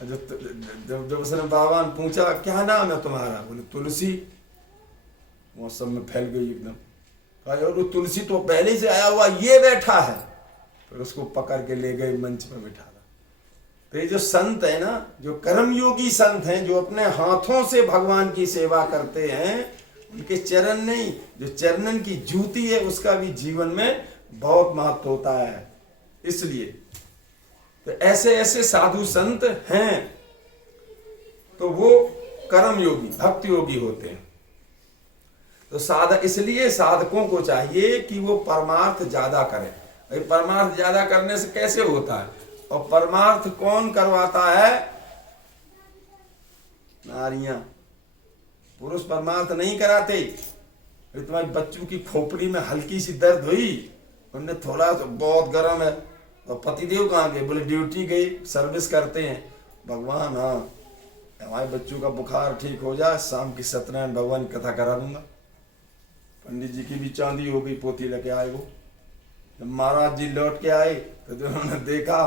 जब उसने बाबा ने पूछा क्या नाम है तुम्हारा, बोले तुलसी। मौसम में फैल गई एकदम। कहा और वो तुलसी तो पहले से आया हुआ ये बैठा है। फिर उसको पकड़ के ले गए, मंच पर बिठा। तो ये जो संत है ना, जो कर्मयोगी संत हैं, जो अपने हाथों से भगवान की सेवा करते हैं, उनके चरण नहीं, जो चरणन की जूती है उसका भी जीवन में बहुत महत्व होता है। इसलिए तो ऐसे ऐसे साधु संत हैं, तो वो कर्मयोगी भक्ति योगी होते हैं। तो साधक, इसलिए साधकों को चाहिए कि वो परमार्थ ज्यादा करें। परमार्थ ज्यादा करने से कैसे होता है, और परमार्थ कौन करवाता है? नारियां। पुरुष परमार्थ नहीं कराते। तुम्हारे बच्चों की खोपड़ी में हल्की सी दर्द हुई, उनने थोड़ा सा बहुत गर्म है, और पतिदेव कहाँ गए, बोले ड्यूटी गई, सर्विस करते हैं। भगवान हाँ हमारे बच्चों का बुखार ठीक हो जाए, शाम की सत्यनारायण भगवान की कथा करा दूंगा। पंडित जी की भी चांदी हो गई, पोती लेके आए। वो जब महाराज जी लौट के आए तो जो उन्होंने देखा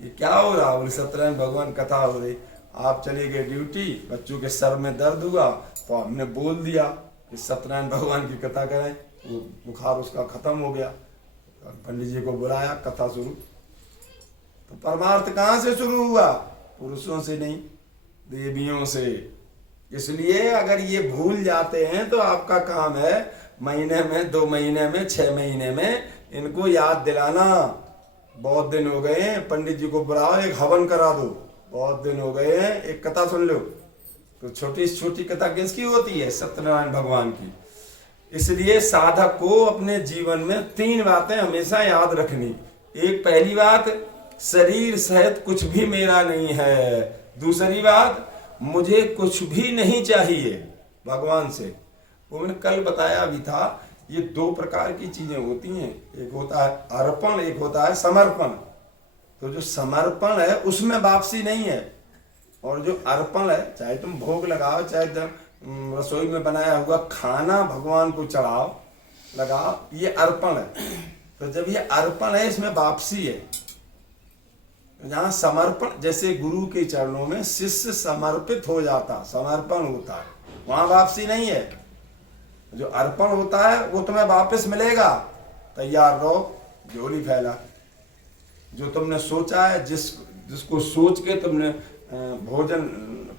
ये क्या हो रहा, बोले सत्यनारायण भगवान कथा हो रही। आप चले गए ड्यूटी, बच्चों के सर में दर्द हुआ तो हमने बोल दिया कि सत्यनारायण भगवान की कथा करें, वो बुखार उसका खत्म हो गया। पंडित जी को बुलाया, कथा शुरू। तो परमार्थ कहाँ से शुरू हुआ? पुरुषों से नहीं, देवियों से। इसलिए अगर ये भूल जाते हैं तो आपका काम है महीने में, 2 महीने में, 6 महीने में इनको याद दिलाना। बहुत दिन हो गए हैं, पंडित जी को बुलाओ, एक हवन करा दो। बहुत दिन हो गए हैं, एक कथा सुन लो। तो छोटी छोटी कथा किसकी होती है? सत्यनारायण भगवान की। इसलिए साधक को अपने जीवन में 3 बातें हमेशा याद रखनी। एक, पहली बात, शरीर सहित कुछ भी मेरा नहीं है। दूसरी बात, मुझे कुछ भी नहीं चाहिए भगवान से। वो मैंने कल बताया भी था, ये 2 प्रकार की चीजें होती हैं। एक होता है अर्पण, एक होता है समर्पण। तो जो समर्पण है उसमें वापसी नहीं है, और जो अर्पण है, चाहे तुम भोग लगाओ, चाहे रसोई में बनाया हुआ खाना भगवान को चढ़ाओ लगाओ, ये अर्पण है। तो जब ये अर्पण है इसमें वापसी है। जहाँ समर्पण, जैसे गुरु के चरणों में शिष्य समर्पित हो जाता, समर्पण होता है, वहां वापसी नहीं है। जो अर्पण होता है वो तुम्हें वापस मिलेगा। तैयार रहो, झोली फैला। जो तुमने सोचा है, जिसको सोच के तुमने भोजन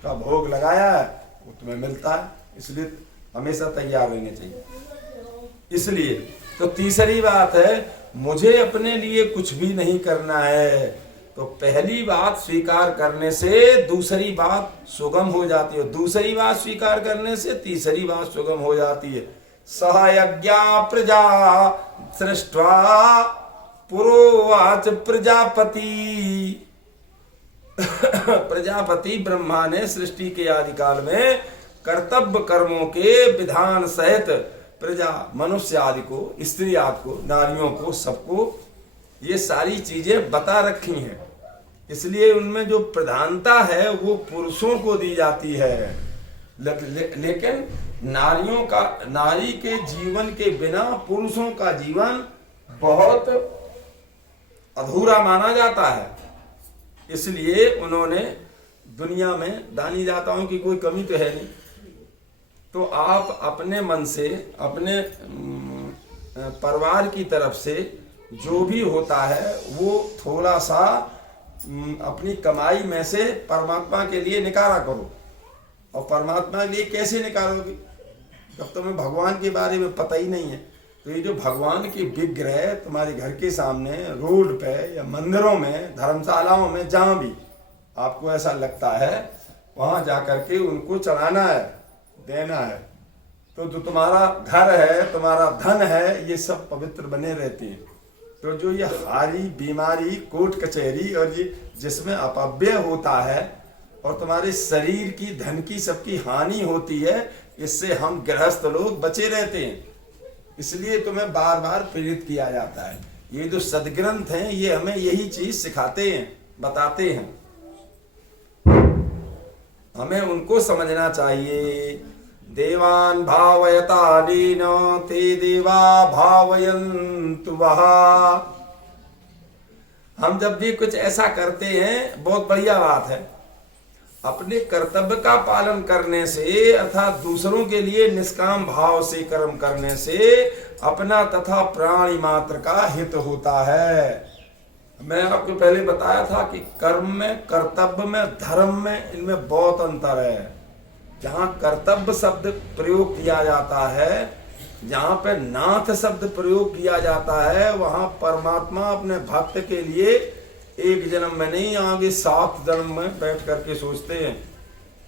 का भोग लगाया है, वो तुम्हें मिलता है। इसलिए हमेशा तैयार रहने चाहिए। इसलिए तो तीसरी बात है, मुझे अपने लिए कुछ भी नहीं करना है। तो पहली बात स्वीकार करने से दूसरी बात सुगम हो जाती है, दूसरी बात स्वीकार करने से तीसरी बात सुगम हो जाती है। सहयज्ञा प्रजा सृष्ट्वा पुरोवाच प्रजापति। प्रजापति ब्रह्मा ने सृष्टि के आदि काल में कर्तव्य कर्मों के विधान सहित प्रजा, मनुष्य आदि को, स्त्री आदि को, नारियों को, सबको ये सारी चीजें बता रखी हैं। इसलिए उनमें जो प्रधानता है वो पुरुषों को दी जाती है। लेकिन नारी के जीवन के बिना पुरुषों का जीवन बहुत अधूरा माना जाता है। इसलिए उन्होंने दुनिया में दानी दाताओं की कोई कमी तो है नहीं। तो आप अपने मन से, अपने परिवार की तरफ से जो भी होता है वो थोड़ा सा अपनी कमाई में से परमात्मा के लिए निकाला करो। और परमात्मा के लिए कैसे निकालोगे जब तुम्हें भगवान के बारे में पता ही नहीं है। तो ये जो भगवान के विग्रह तुम्हारे घर के सामने, रोड पे या मंदिरों में, धर्मशालाओं में, जहाँ भी आपको ऐसा लगता है, वहाँ जाकर के उनको चढ़ाना है, देना है। तो जो तुम्हारा घर है, तुम्हारा धन है, ये सब पवित्र बने रहते हैं। तो जो ये हारी, बीमारी, कोर्ट कचहरी और ये जिसमें अपव्यय होता है और तुम्हारे शरीर की, धन की, सबकी हानि होती है, इससे हम गृहस्थ लोग बचे रहते हैं। इसलिए तुम्हें बार बार प्रेरित किया जाता है। ये जो सदग्रंथ हैं ये हमें यही चीज सिखाते हैं, बताते हैं। हमें उनको समझना चाहिए। देवान भावयता दीनो ते देवा भावयन्तु वः। हम जब भी कुछ ऐसा करते हैं, बहुत बढ़िया बात है, अपने कर्तव्य का पालन करने से अर्थात दूसरों के लिए निष्काम भाव से कर्म करने से अपना तथा प्राणी मात्र का हित होता है। मैं आपको पहले बताया था कि कर्म में, कर्तव्य में, धर्म में, इनमें बहुत अंतर है। जहाँ कर्तव्य शब्द प्रयोग किया जाता है, जहाँ पे नाथ शब्द प्रयोग किया जाता है, वहाँ परमात्मा अपने भक्त के लिए एक जन्म में नहीं, आगे 7 जन्म में बैठ करके सोचते हैं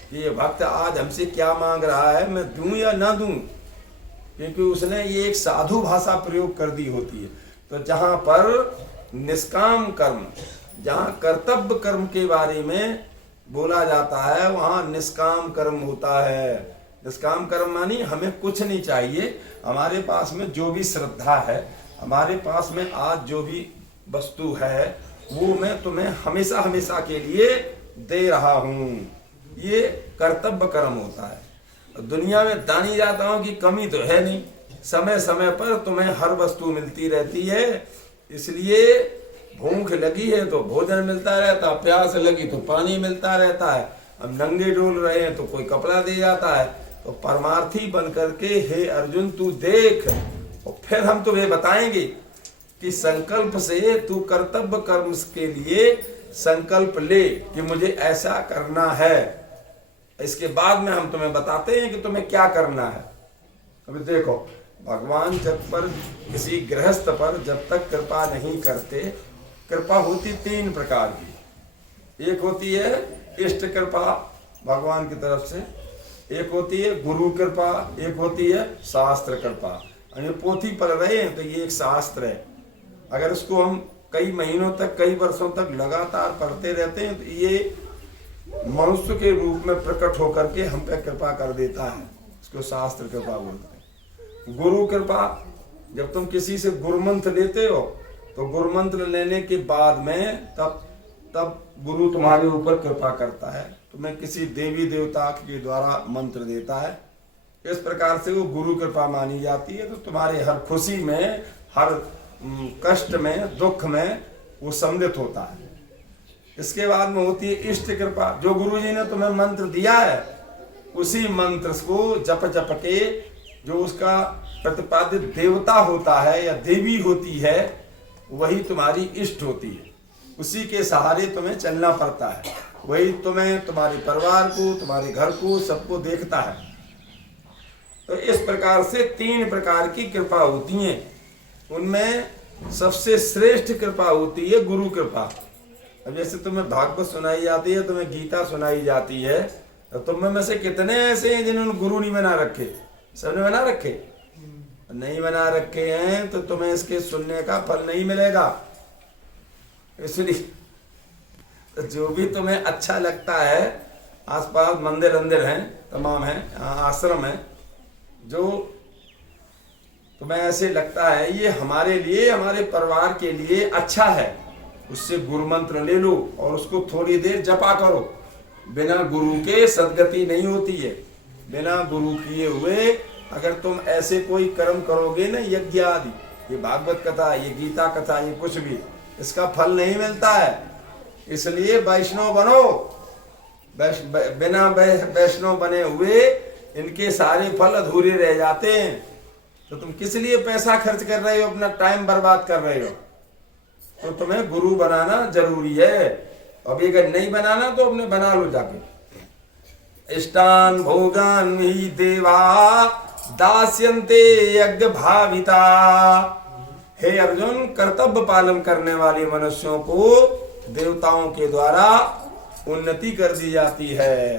कि ये भक्त आज हमसे क्या मांग रहा है, मैं दूं या ना दूं, क्योंकि उसने ये एक साधु भाषा प्रयोग कर दी होती है। तो जहाँ पर निष्काम कर्म, जहाँ कर्तव्य कर्म के बारे में बोला जाता है, वहाँ निष्काम कर्म होता है। निष्काम कर्म मानी हमें कुछ नहीं चाहिए, हमारे पास में जो भी श्रद्धा है, हमारे पास में आज जो भी वस्तु है, वो मैं तुम्हें हमेशा हमेशा के लिए दे रहा हूँ। ये कर्तव्य कर्म होता है। दुनिया में दानी दाताओं की कमी तो है नहीं, समय समय पर तुम्हें हर वस्तु मिलती रहती है। इसलिए भूख लगी है तो भोजन मिलता रहता, प्यास लगी तो पानी मिलता रहता है। हम नंगे डोल रहे हैं तो कोई कपड़ा दे जाता है। तो परमार्थी बन करके हे अर्जुन तू देख, और फिर हम तुम्हें बताएंगे कि संकल्प से तू कर्तव्य कर्म के लिए संकल्प ले कि मुझे ऐसा करना है। इसके बाद में हम तुम्हें बताते हैं कि तुम्हें क्या करना है। अभी देखो, भगवान जब पर किसी गृहस्थ पर जब तक कृपा नहीं करते, कृपा होती 3 प्रकार की। एक होती है इष्ट कृपा भगवान की तरफ से, एक होती है गुरु कृपा, एक होती है शास्त्र कृपा। ये पोथी पढ़ रहे हैं तो ये एक शास्त्र है। अगर इसको हम कई महीनों तक, कई वर्षों तक लगातार पढ़ते रहते हैं तो ये मनुष्य के रूप में प्रकट होकर के हम पे कृपा कर देता है। इसको शास्त्र कृपा बोलते हैं। गुरु कृपा, जब तुम किसी से गुरुमंत्र लेते हो तो गुरु मंत्र लेने के बाद में तब गुरु तुम्हारे ऊपर कृपा करता है, तुम्हें किसी देवी देवता के द्वारा मंत्र देता है। इस प्रकार से वो गुरु कृपा मानी जाती है। तो तुम्हारे हर खुशी में, हर कष्ट में, दुख में वो सम्मिलित होता है। इसके बाद में होती है इष्ट कृपा। जो गुरु जी ने तुम्हें मंत्र दिया है उसी मंत्र को जप जप के जो उसका प्रतिपादित देवता होता है या देवी होती है वही तुम्हारी इष्ट होती है। उसी के सहारे तुम्हें चलना पड़ता है। वही तुम्हें, तुम्हारे परिवार को, तुम्हारे घर को, सबको देखता है। तो इस प्रकार से 3 प्रकार की कृपा होती हैं। उनमें सबसे श्रेष्ठ कृपा होती है गुरु कृपा। अब जैसे तुम्हें भागवत सुनाई जाती है, तुम्हें गीता सुनाई जाती है, तो तुम में से कितने ऐसे हैं जिन्होंने गुरु नहीं बना रखे? सबने बना रखे? नहीं बना रखे हैं तो तुम्हें इसके सुनने का फल नहीं मिलेगा। इसलिए तो जो भी तुम्हें अच्छा लगता है, आसपास मंदिर हैं, तमाम हैं, आश्रम है, जो तुम्हें ऐसे लगता है ये हमारे लिए, हमारे परिवार के लिए अच्छा है, उससे गुरु मंत्र ले लो और उसको थोड़ी देर जपा करो। बिना गुरु के सदगति नहीं होती है। बिना गुरु किए हुए अगर तुम ऐसे कोई कर्म करोगे ना, यज्ञ आदि, ये भागवत कथा, ये गीता कथा, ये कुछ भी, इसका फल नहीं मिलता है। इसलिए वैष्णव बनो। बिना वैष्णव बने हुए इनके सारे फल अधूरे रह जाते हैं। तो तुम किस लिए पैसा खर्च कर रहे हो, अपना टाइम बर्बाद कर रहे हो? तो तुम्हें गुरु बनाना जरूरी है। अभी अगर नहीं बनाना तो अपने बना लो जाके। इष्टान भोगान ही देवा दास्यन्ते यज्ञ भाविता। हे अर्जुन, कर्तव्य पालन करने वाले मनुष्यों को देवताओं के द्वारा उन्नति कर दी जाती है।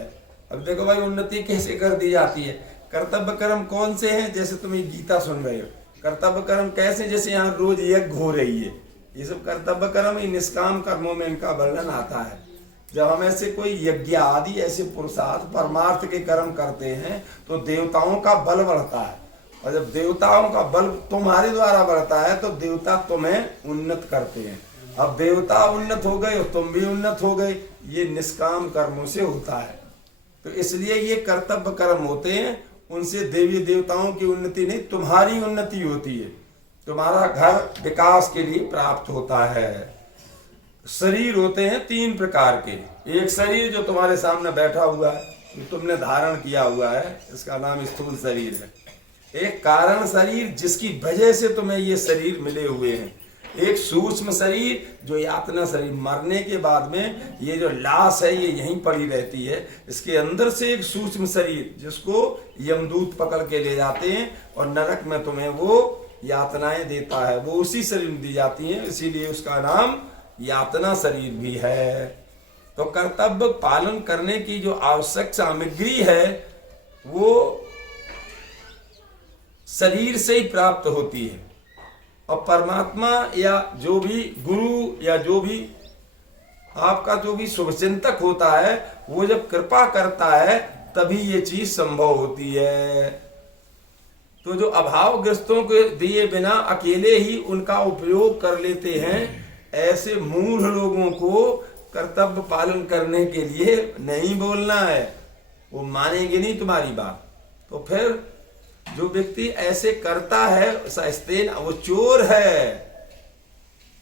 अब देखो भाई, उन्नति कैसे कर दी जाती है? कर्तव्य कर्म कौन से हैं? जैसे तुम ये गीता सुन रहे हो, कर्तव्य कर्म कैसे? जैसे यहाँ रोज यज्ञ हो रही है, ये सब कर्तव्य कर्म ही निष्काम कर्मों में इनका वर्णन आता है। जब हम ऐसे कोई यज्ञ आदि ऐसे पुरुषार्थ परमार्थ के कर्म करते हैं तो देवताओं का बल बढ़ता है। और जब देवताओं का बल तुम्हारे द्वारा बढ़ता है तो देवता तुम्हें उन्नत करते हैं। अब देवता उन्नत हो गए, तुम भी उन्नत हो गए। ये निष्काम कर्मों से होता है। तो इसलिए ये कर्तव्य कर्म होते हैं, उनसे देवी देवताओं की उन्नति नहीं, तुम्हारी उन्नति होती है। तुम्हारा घर विकास के लिए प्राप्त होता है। शरीर होते हैं 3 प्रकार के। एक शरीर जो तुम्हारे सामने बैठा हुआ है, जो तुमने धारण किया हुआ है, इसका नाम स्थूल शरीर है। एक कारण शरीर जिसकी वजह से तुम्हें ये शरीर मिले हुए हैं। एक सूक्ष्म शरीर जो यातना शरीर, मरने के बाद में ये जो लाश है ये यहीं पड़ी रहती है। इसके अंदर से एक सूक्ष्म शरीर जिसको यमदूत पकड़ के ले जाते हैं और नरक में तुम्हें वो यातनाएं देता है, वो उसी शरीर में दी जाती हैं। इसीलिए उसका नाम यातना शरीर भी है। तो कर्तव्य पालन करने की जो आवश्यक सामग्री है वो शरीर से ही प्राप्त होती है। और परमात्मा या जो भी गुरु या जो भी आपका जो भी शुभचिंतक होता है वो जब कृपा करता है तभी ये चीज संभव होती है। तो जो अभावग्रस्तों के दिए बिना अकेले ही उनका उपयोग कर लेते हैं, ऐसे मूढ़ लोगों को कर्तव्य पालन करने के लिए नहीं बोलना है, वो मानेंगे नहीं तुम्हारी बात। तो फिर जो व्यक्ति ऐसे करता है शास्त्रेण वो चोर है,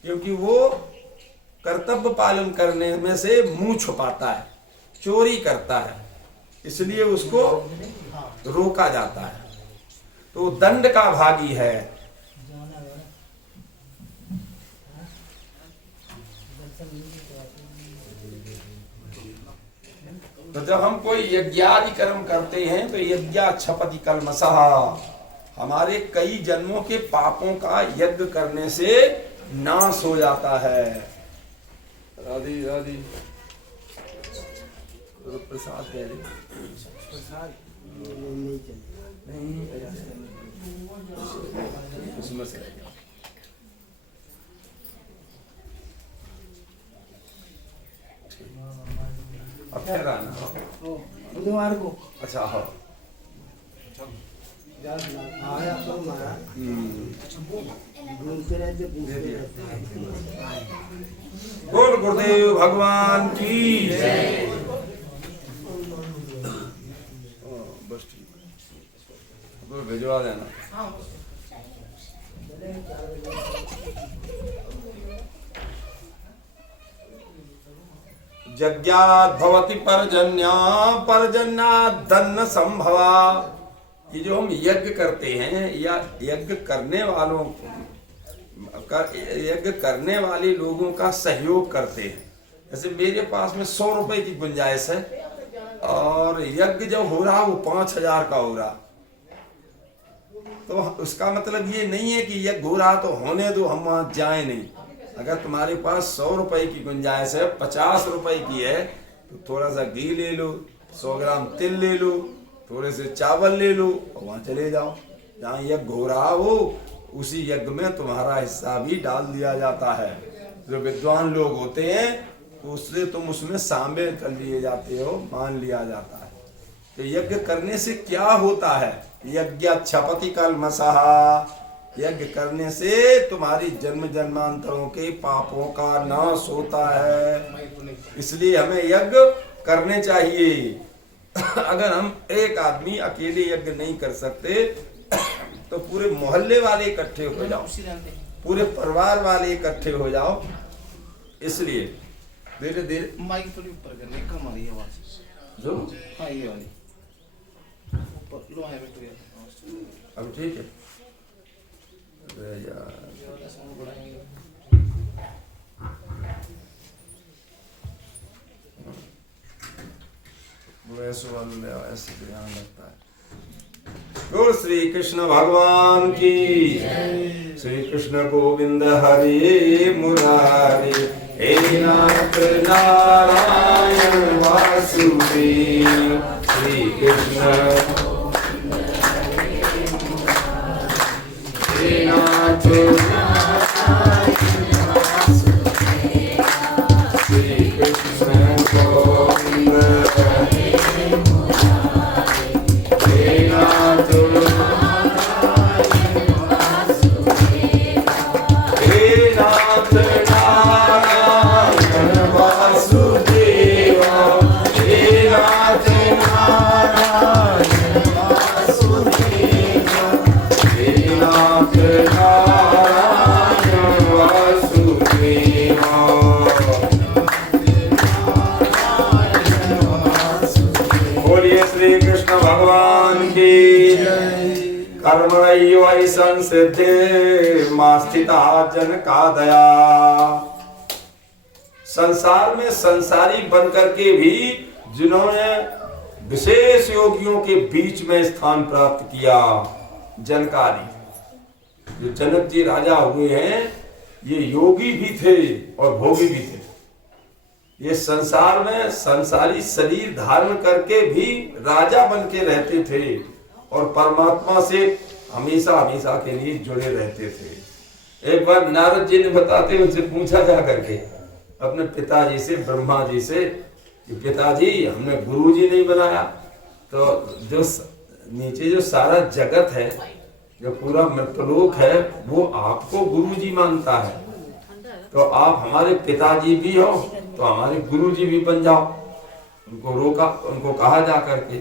क्योंकि वो कर्तव्य पालन करने में से मुंह छुपाता है, चोरी करता है, इसलिए उसको रोका जाता है। तो दंड का भागी है। तो जब हम कोई यज्ञादि कर्म करते हैं तो यज्ञा क्षपति कल्मषः, हमारे कई जन्मों के पापों का यज्ञ करने से नाश हो जाता है। राधे राधे। प्रसाद दे दे। नहीं उसमें से अब फिर आना बुधवार को। अच्छा हाँ आया तो घूमते रहते पूछते रहते। बोल गुरुदेव भगवान की जय। बस ठीक है, तो भिजवा देना। यज्ञात् भवति पर्जन्या, पर्जन्यात् धन संभवा। ये जो हम यज्ञ करते हैं या यज्ञ करने वाले लोगों का सहयोग करते हैं। जैसे मेरे पास में 100 रुपए की गुंजाइश है और यज्ञ जब हो रहा वो 5000 का हो रहा, तो उसका मतलब ये नहीं है कि यज्ञ हो रहा तो होने दो, हम वहां जाए नहीं। अगर तुम्हारे पास 100 रुपए की गुंजाइश है, 50 रुपए की है, तो थोड़ा सा घी ले लो, 100 ग्राम तिल ले लो, थोड़े से चावल ले लो और वहां चले जाओ। जहाँ यज्ञ हो रहा हो उसी यज्ञ में तुम्हारा हिस्सा भी डाल दिया जाता है। जो विद्वान लोग होते हैं उससे तुम उसमें शामिल कर लिए जाते हो, मान लिया जाता है। तो यज्ञ करने से क्या होता है? यज्ञ क्षपति कल्मषः, यज्ञ करने से तुम्हारी जन्म जन्मांतरों के पापों का नाश होता है। इसलिए हमें यज्ञ करने चाहिए। अगर हम एक आदमी अकेले यज्ञ नहीं कर सकते तो पूरे मोहल्ले वाले इकट्ठे हो जाओ, पूरे परिवार वाले इकट्ठे हो जाओ। इसलिए धीरे धीरे माइक थोड़ी ऊपर करने, कम आ रही है आवाज। जो हाँ ये वाली लो है बेटे। अब ठीक है। अरे यार वैसे ध्यान लगता है। बोल श्री कृष्ण भगवान की। श्री कृष्ण गोविंद हरे मुरारे, हे नाथ नारायण वासुदेव। श्री कृष्ण हे नाथ श्री कृष्ण गोविंद हे नाथ कर्मणैव संसिद्धे मास्थिता जनकादया। संसार में संसारी बनकर के भी जिन्होंने विशेष योगियों के बीच में स्थान प्राप्त किया, जनकारी, जो जनक जी राजा हुए हैं, ये योगी भी थे और भोगी भी थे। ये संसार में संसारी शरीर धारण करके भी राजा बन के रहते थे और परमात्मा से हमेशा हमेशा के लिए जुड़े रहते थे। एक बार नारद जी ने बताते, उनसे पूछा जा करके अपने पिताजी से, ब्रह्मा जी से, कि पिताजी हमने गुरु जी नहीं बनाया, तो जो नीचे जो सारा जगत है, जो पूरा मृतलोक है, वो आपको गुरु जी मानता है, तो आप हमारे पिताजी भी हो तो हमारे गुरु जी भी बन जाओ। उनको रोका, उनको कहा जा करके।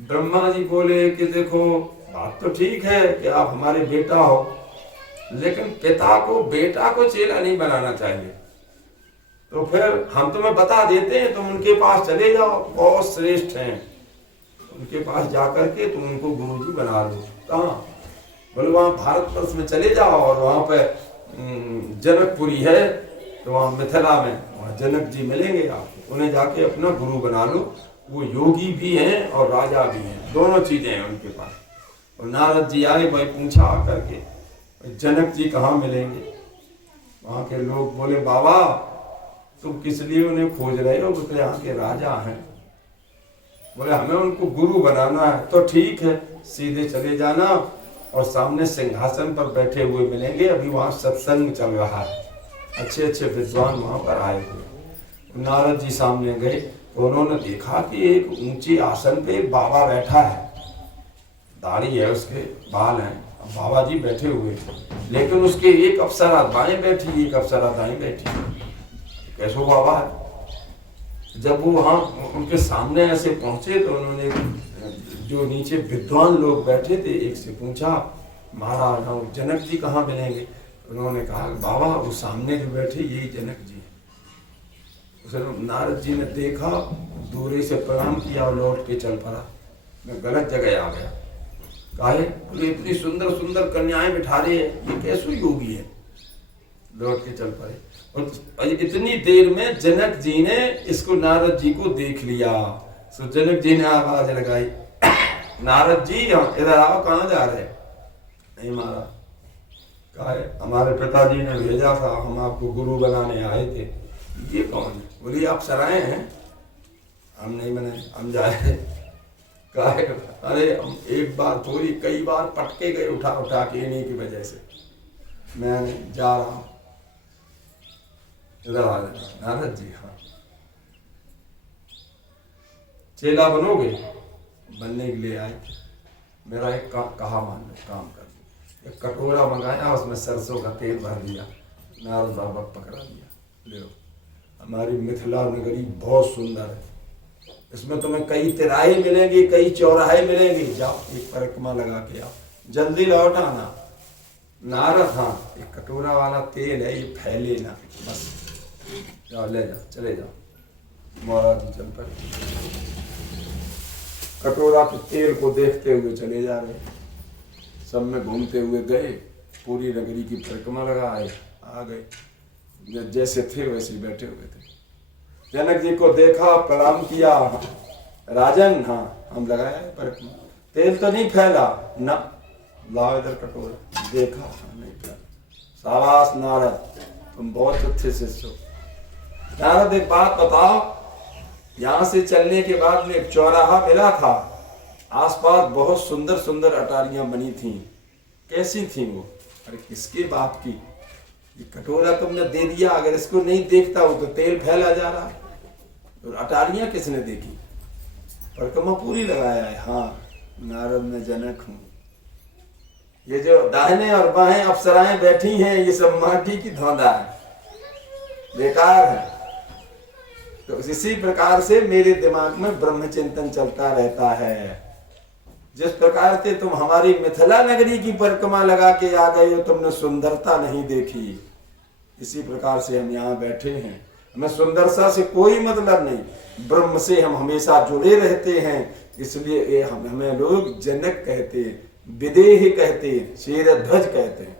ब्रह्मा जी बोले कि देखो बात तो ठीक है कि आप हमारे बेटा हो, लेकिन पिता को बेटा को चेला नहीं बनाना चाहिए। तो फिर हम तुम्हें बता देते हैं, तुम उनके पास चले जाओ, बहुत श्रेष्ठ हैं, उनके पास जाकर के तुम उनको गुरुजी बना लो। कहाँ? बोले वहाँ भारतवर्ष में चले जाओ और वहाँ पे जनकपुरी है, तो वहाँ मिथिला में वहाँ जनक जी मिलेंगे आपको, उन्हें जाके अपना गुरु बना लो। वो योगी भी हैं और राजा भी हैं, दोनों चीजें हैं उनके पास। और नारद जी आए, भाई पूछा आकर के जनक जी कहाँ मिलेंगे? वहाँ के लोग बोले बाबा तुम किस लिए उन्हें खोज रहे हो? बोले यहाँ के राजा हैं। बोले हमें उनको गुरु बनाना है। तो ठीक है, सीधे चले जाना और सामने सिंहासन पर बैठे हुए मिलेंगे, अभी वहाँ सत्संग चल रहा है, अच्छे अच्छे विद्वान वहाँ पर आए हुए। नारद जी सामने गए तो उन्होंने देखा कि एक ऊंची आसन पे एक बाबा बैठा है, दाढ़ी है उसके, बाल हैं, बाबा जी बैठे हुए थे, लेकिन उसके एक अप्सरा बाएं बैठी, एक अप्सरा दाएं बैठी। कैसे बाबा है? जब वो वहां उनके सामने ऐसे पहुंचे तो उन्होंने, जो नीचे विद्वान लोग बैठे थे, एक से पूछा, महाराज हम जनक जी कहाँ मिलेंगे? उन्होंने कहा बाबा वो सामने जो बैठे यही जनक जी है। उसे नारद जी ने देखा, दूरी से प्रणाम किया और लौट के चल पड़ा। मैं गलत जगह आ गया। काहे? बोले इतनी सुंदर सुंदर कन्याएं बिठा रहे हैं, ये कैसे योगी है? लौट के चल पड़े। और इतनी देर में जनक जी ने इसको, नारद जी को देख लिया। सो जनक जी ने आवाज लगाई, नारद जी इधर आओ, कहाँ जा रहे? नहीं महाराज। कहा हमारे पिताजी ने भेजा था, हम आपको गुरु बनाने आए थे। ये कौन है? बोली आप सराय हैं? हम नहीं बने, हम जाए। कहा अरे हम एक बार थोड़ी, कई बार पटके गए उठा उठा के, इन्हीं की वजह से मैं जा रहा हूं। इधर आ जाना। नारद जी हाँ, चेला बनोगे? बनने के लिए आए। मेरा एक कहा मान लो, काम कर दो। एक कटोरा मंगाया, उसमें सरसों का तेल भर दिया, नारद बाबा पकड़ा दिया, ले हमारी मिथिला नगरी बहुत सुंदर है, इसमें तुम्हें कई तिराहे मिलेंगे, कई चौराहे मिलेंगे, जाओ एक परिक्रमा लगा के आओ, जल्दी लौट आना। नारद हाँ, एक कटोरा वाला तेल है, ये फैले ना, बस जाओ ले जाओ, चले जाओ। महाराज जी चल पड़े, कटोरा के तेल को देखते हुए चले जा रहे, सब में घूमते हुए गए, पूरी नगरी की परिक्रमा लगाए, आ गए। जैसे थे वैसे बैठे हुए थे। जनक जी को देखा, प्रणाम किया, राजन हाँ हम लगाया है परिक्रमा, तेल तो नहीं फैला ना, लाओ इधर कटोरा। देखा नहीं फैला। शाबाश नारद, तुम बहुत अच्छे शिष्य हो। नारद एक बात बताओ, यहाँ से चलने के बाद में एक चौराहा मिला था, आसपास बहुत सुंदर सुंदर अटारियां बनी थी, कैसी थी वो? अरे किसके बाप की? ये कटोरा तुमने दे दिया, अगर इसको नहीं देखता हो तो तेल फैला जा रहा है। और अटारियां किसने देखी? परिक्रमा पूरी लगाया है। हाँ नारद में जनक हूं। ये जो दाहिने और बाएं अप्सराएं बैठी हैं, ये सब माटी की धौंधा है, बेकार है। तो इसी प्रकार से मेरे दिमाग में ब्रह्म चिंतन चलता रहता है। जिस प्रकार से तुम हमारी मिथिला नगरी की परिक्रमा लगा के आ गए हो, तुमने सुंदरता नहीं देखी, इसी प्रकार से हम यहाँ बैठे हैं। हमें सुंदरता से कोई मतलब नहीं, ब्रह्म से हम हमेशा जुड़े रहते हैं, इसलिए हमें लोग जनक कहते, विदेह कहते, शेरध्वज कहते हैं।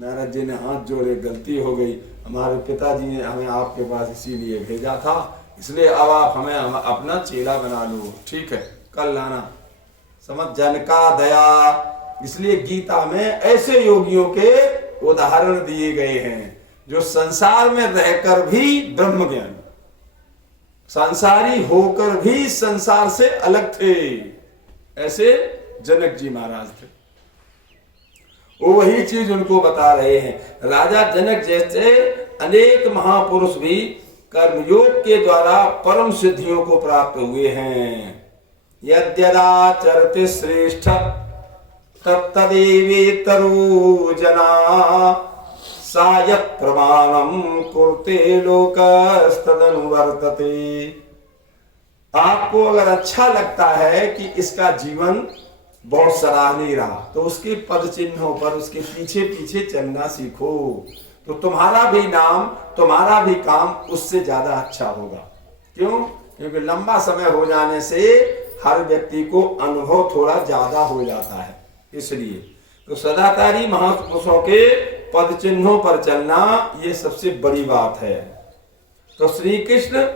नारद जी ने हाथ जोड़े, गलती हो गई, हमारे पिताजी ने हमें आपके पास इसीलिए भेजा था, इसलिए अब आप हमें अपना चेला बना लो, ठीक है कल लाना। समझ, जन का दया। इसलिए गीता में ऐसे योगियों के उदाहरण दिए गए हैं जो संसार में रहकर भी ब्रह्म ज्ञान, संसारी होकर भी संसार से अलग थे। ऐसे जनक जी महाराज थे, वो वही चीज उनको बता रहे हैं। राजा जनक जैसे अनेक महापुरुष भी कर्मयोग के द्वारा परम सिद्धियों को प्राप्त हुए हैं। यद्यदाचरति श्रेष्ठ तत्तदेवेतरो जना सायत् प्रमाणम कुरुते लोकस्तदनुवर्तते। आपको अगर अच्छा लगता है कि इसका जीवन बहुत सराहनीय रहा, तो उसके पद चिन्हों पर उसके पीछे पीछे चलना सीखो, तो तुम्हारा भी नाम, तुम्हारा भी काम उससे ज्यादा अच्छा होगा। क्यों? क्योंकि लंबा समय हो जाने से हर व्यक्ति को अनुभव थोड़ा ज्यादा हो जाता है, इसलिए तो सदाचारी महापुरुषों के पद चिन्हों पर चलना ये सबसे बड़ी बात है। तो श्री कृष्ण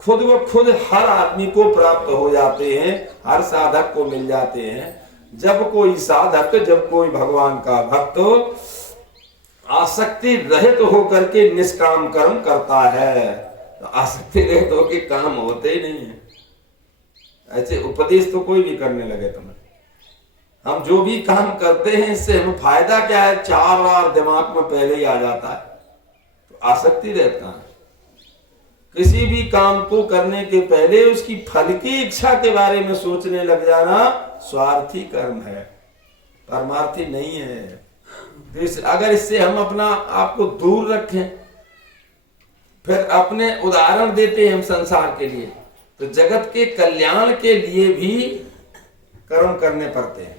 खुद व खुद हर आदमी को प्राप्त हो जाते हैं, हर साधक को मिल जाते हैं। जब कोई साधक, जब कोई भगवान का भक्त आसक्ति रहित होकर के निष्काम कर्म करता है, तो आसक्ति रहित होकर काम होते ही नहीं है। ऐसे उपदेश तो कोई भी करने लगे तुम्हें, हम जो भी काम करते हैं इससे हमें फायदा क्या है, 4 बार दिमाग में पहले ही आ जाता है, तो आसक्ति रहता है। किसी भी काम को करने के पहले उसकी फल की इच्छा के बारे में सोचने लग जाना स्वार्थी कर्म है। परमार्थी नहीं है। तो अगर इससे हम अपना आपको दूर रखें, फिर अपने उदाहरण देते हैं हम संसार के लिए, तो जगत के कल्याण के लिए भी कर्म करने पड़ते हैं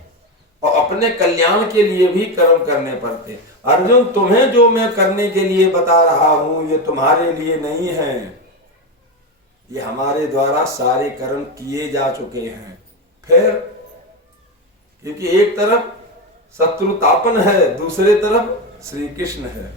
और अपने कल्याण के लिए भी कर्म करने पड़ते हैं। अर्जुन, तुम्हें जो मैं करने के लिए बता रहा हूं ये तुम्हारे लिए नहीं है, ये हमारे द्वारा सारे कर्म किए जा चुके हैं। फिर क्योंकि एक तरफ शत्रुतापन है, दूसरे तरफ श्री कृष्ण है।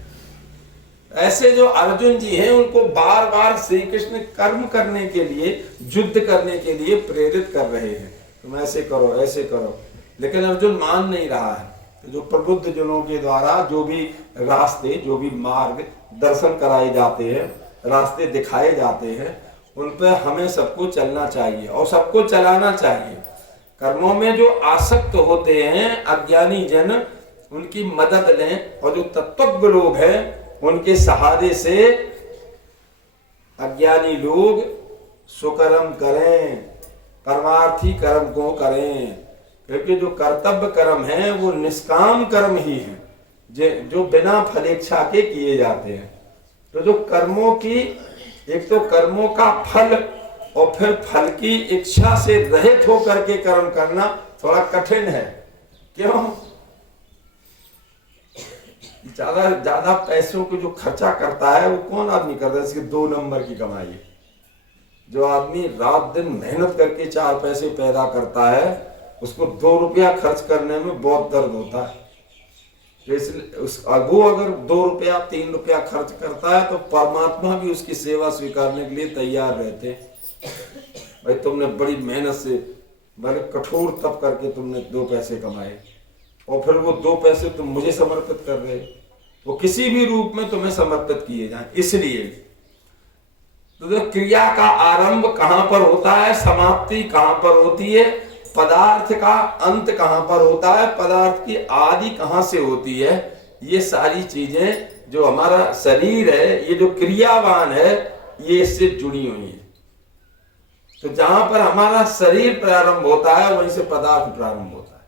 ऐसे जो अर्जुन जी हैं उनको बार बार श्री कृष्ण कर्म करने के लिए, युद्ध करने के लिए प्रेरित कर रहे हैं, तुम ऐसे करो ऐसे करो, लेकिन अर्जुन मान नहीं रहा है। तो जो प्रबुद्ध जनों के द्वारा जो भी रास्ते, जो भी मार्ग दर्शन कराए जाते हैं, रास्ते दिखाए जाते हैं, उन पर हमें सबको चलना चाहिए और सबको चलाना चाहिए। कर्मों में जो आसक्त होते हैं अज्ञानी जन, उनकी मदद लें और जो तत्वज्ञ लोग हैं उनके सहारे से अज्ञानी लोग सुकर्म करें, परमार्थी कर्म को करें। क्योंकि जो कर्तव्य कर्म है वो निष्काम कर्म ही है, जो बिना फलेच्छा के किए जाते हैं। तो जो कर्मों की, एक तो कर्मों का फल और फिर फल की इच्छा से रहित होकर के कर्म करना थोड़ा कठिन है। क्यों? ज्यादा पैसों को जो खर्चा करता है वो कौन आदमी करता है? इसकी 2 नंबर की कमाई है। जो आदमी रात दिन मेहनत करके 4 पैसे पैदा करता है, उसको 2 रुपया खर्च करने में बहुत दर्द होता है। वो अगर 2 रुपया 3 रुपया खर्च करता है तो परमात्मा भी उसकी सेवा स्वीकारने के लिए तैयार रहते हैं। भाई तुमने बड़ी मेहनत से, बड़े कठोर तप करके तुमने 2 पैसे कमाए और फिर वो 2 पैसे तुम मुझे समर्पित कर रहे, वो किसी भी रूप में तुम्हें समर्पित किए जाए। इसलिए तो क्रिया का आरंभ कहां पर होता है, समाप्ति कहां पर होती है, पदार्थ का अंत कहां पर होता है, पदार्थ की आदि कहां से होती है, ये सारी चीजें जो हमारा शरीर है, ये जो क्रियावान है, ये इससे जुड़ी हुई है। तो जहां पर हमारा शरीर प्रारंभ होता है वहीं से पदार्थ प्रारंभ होता है।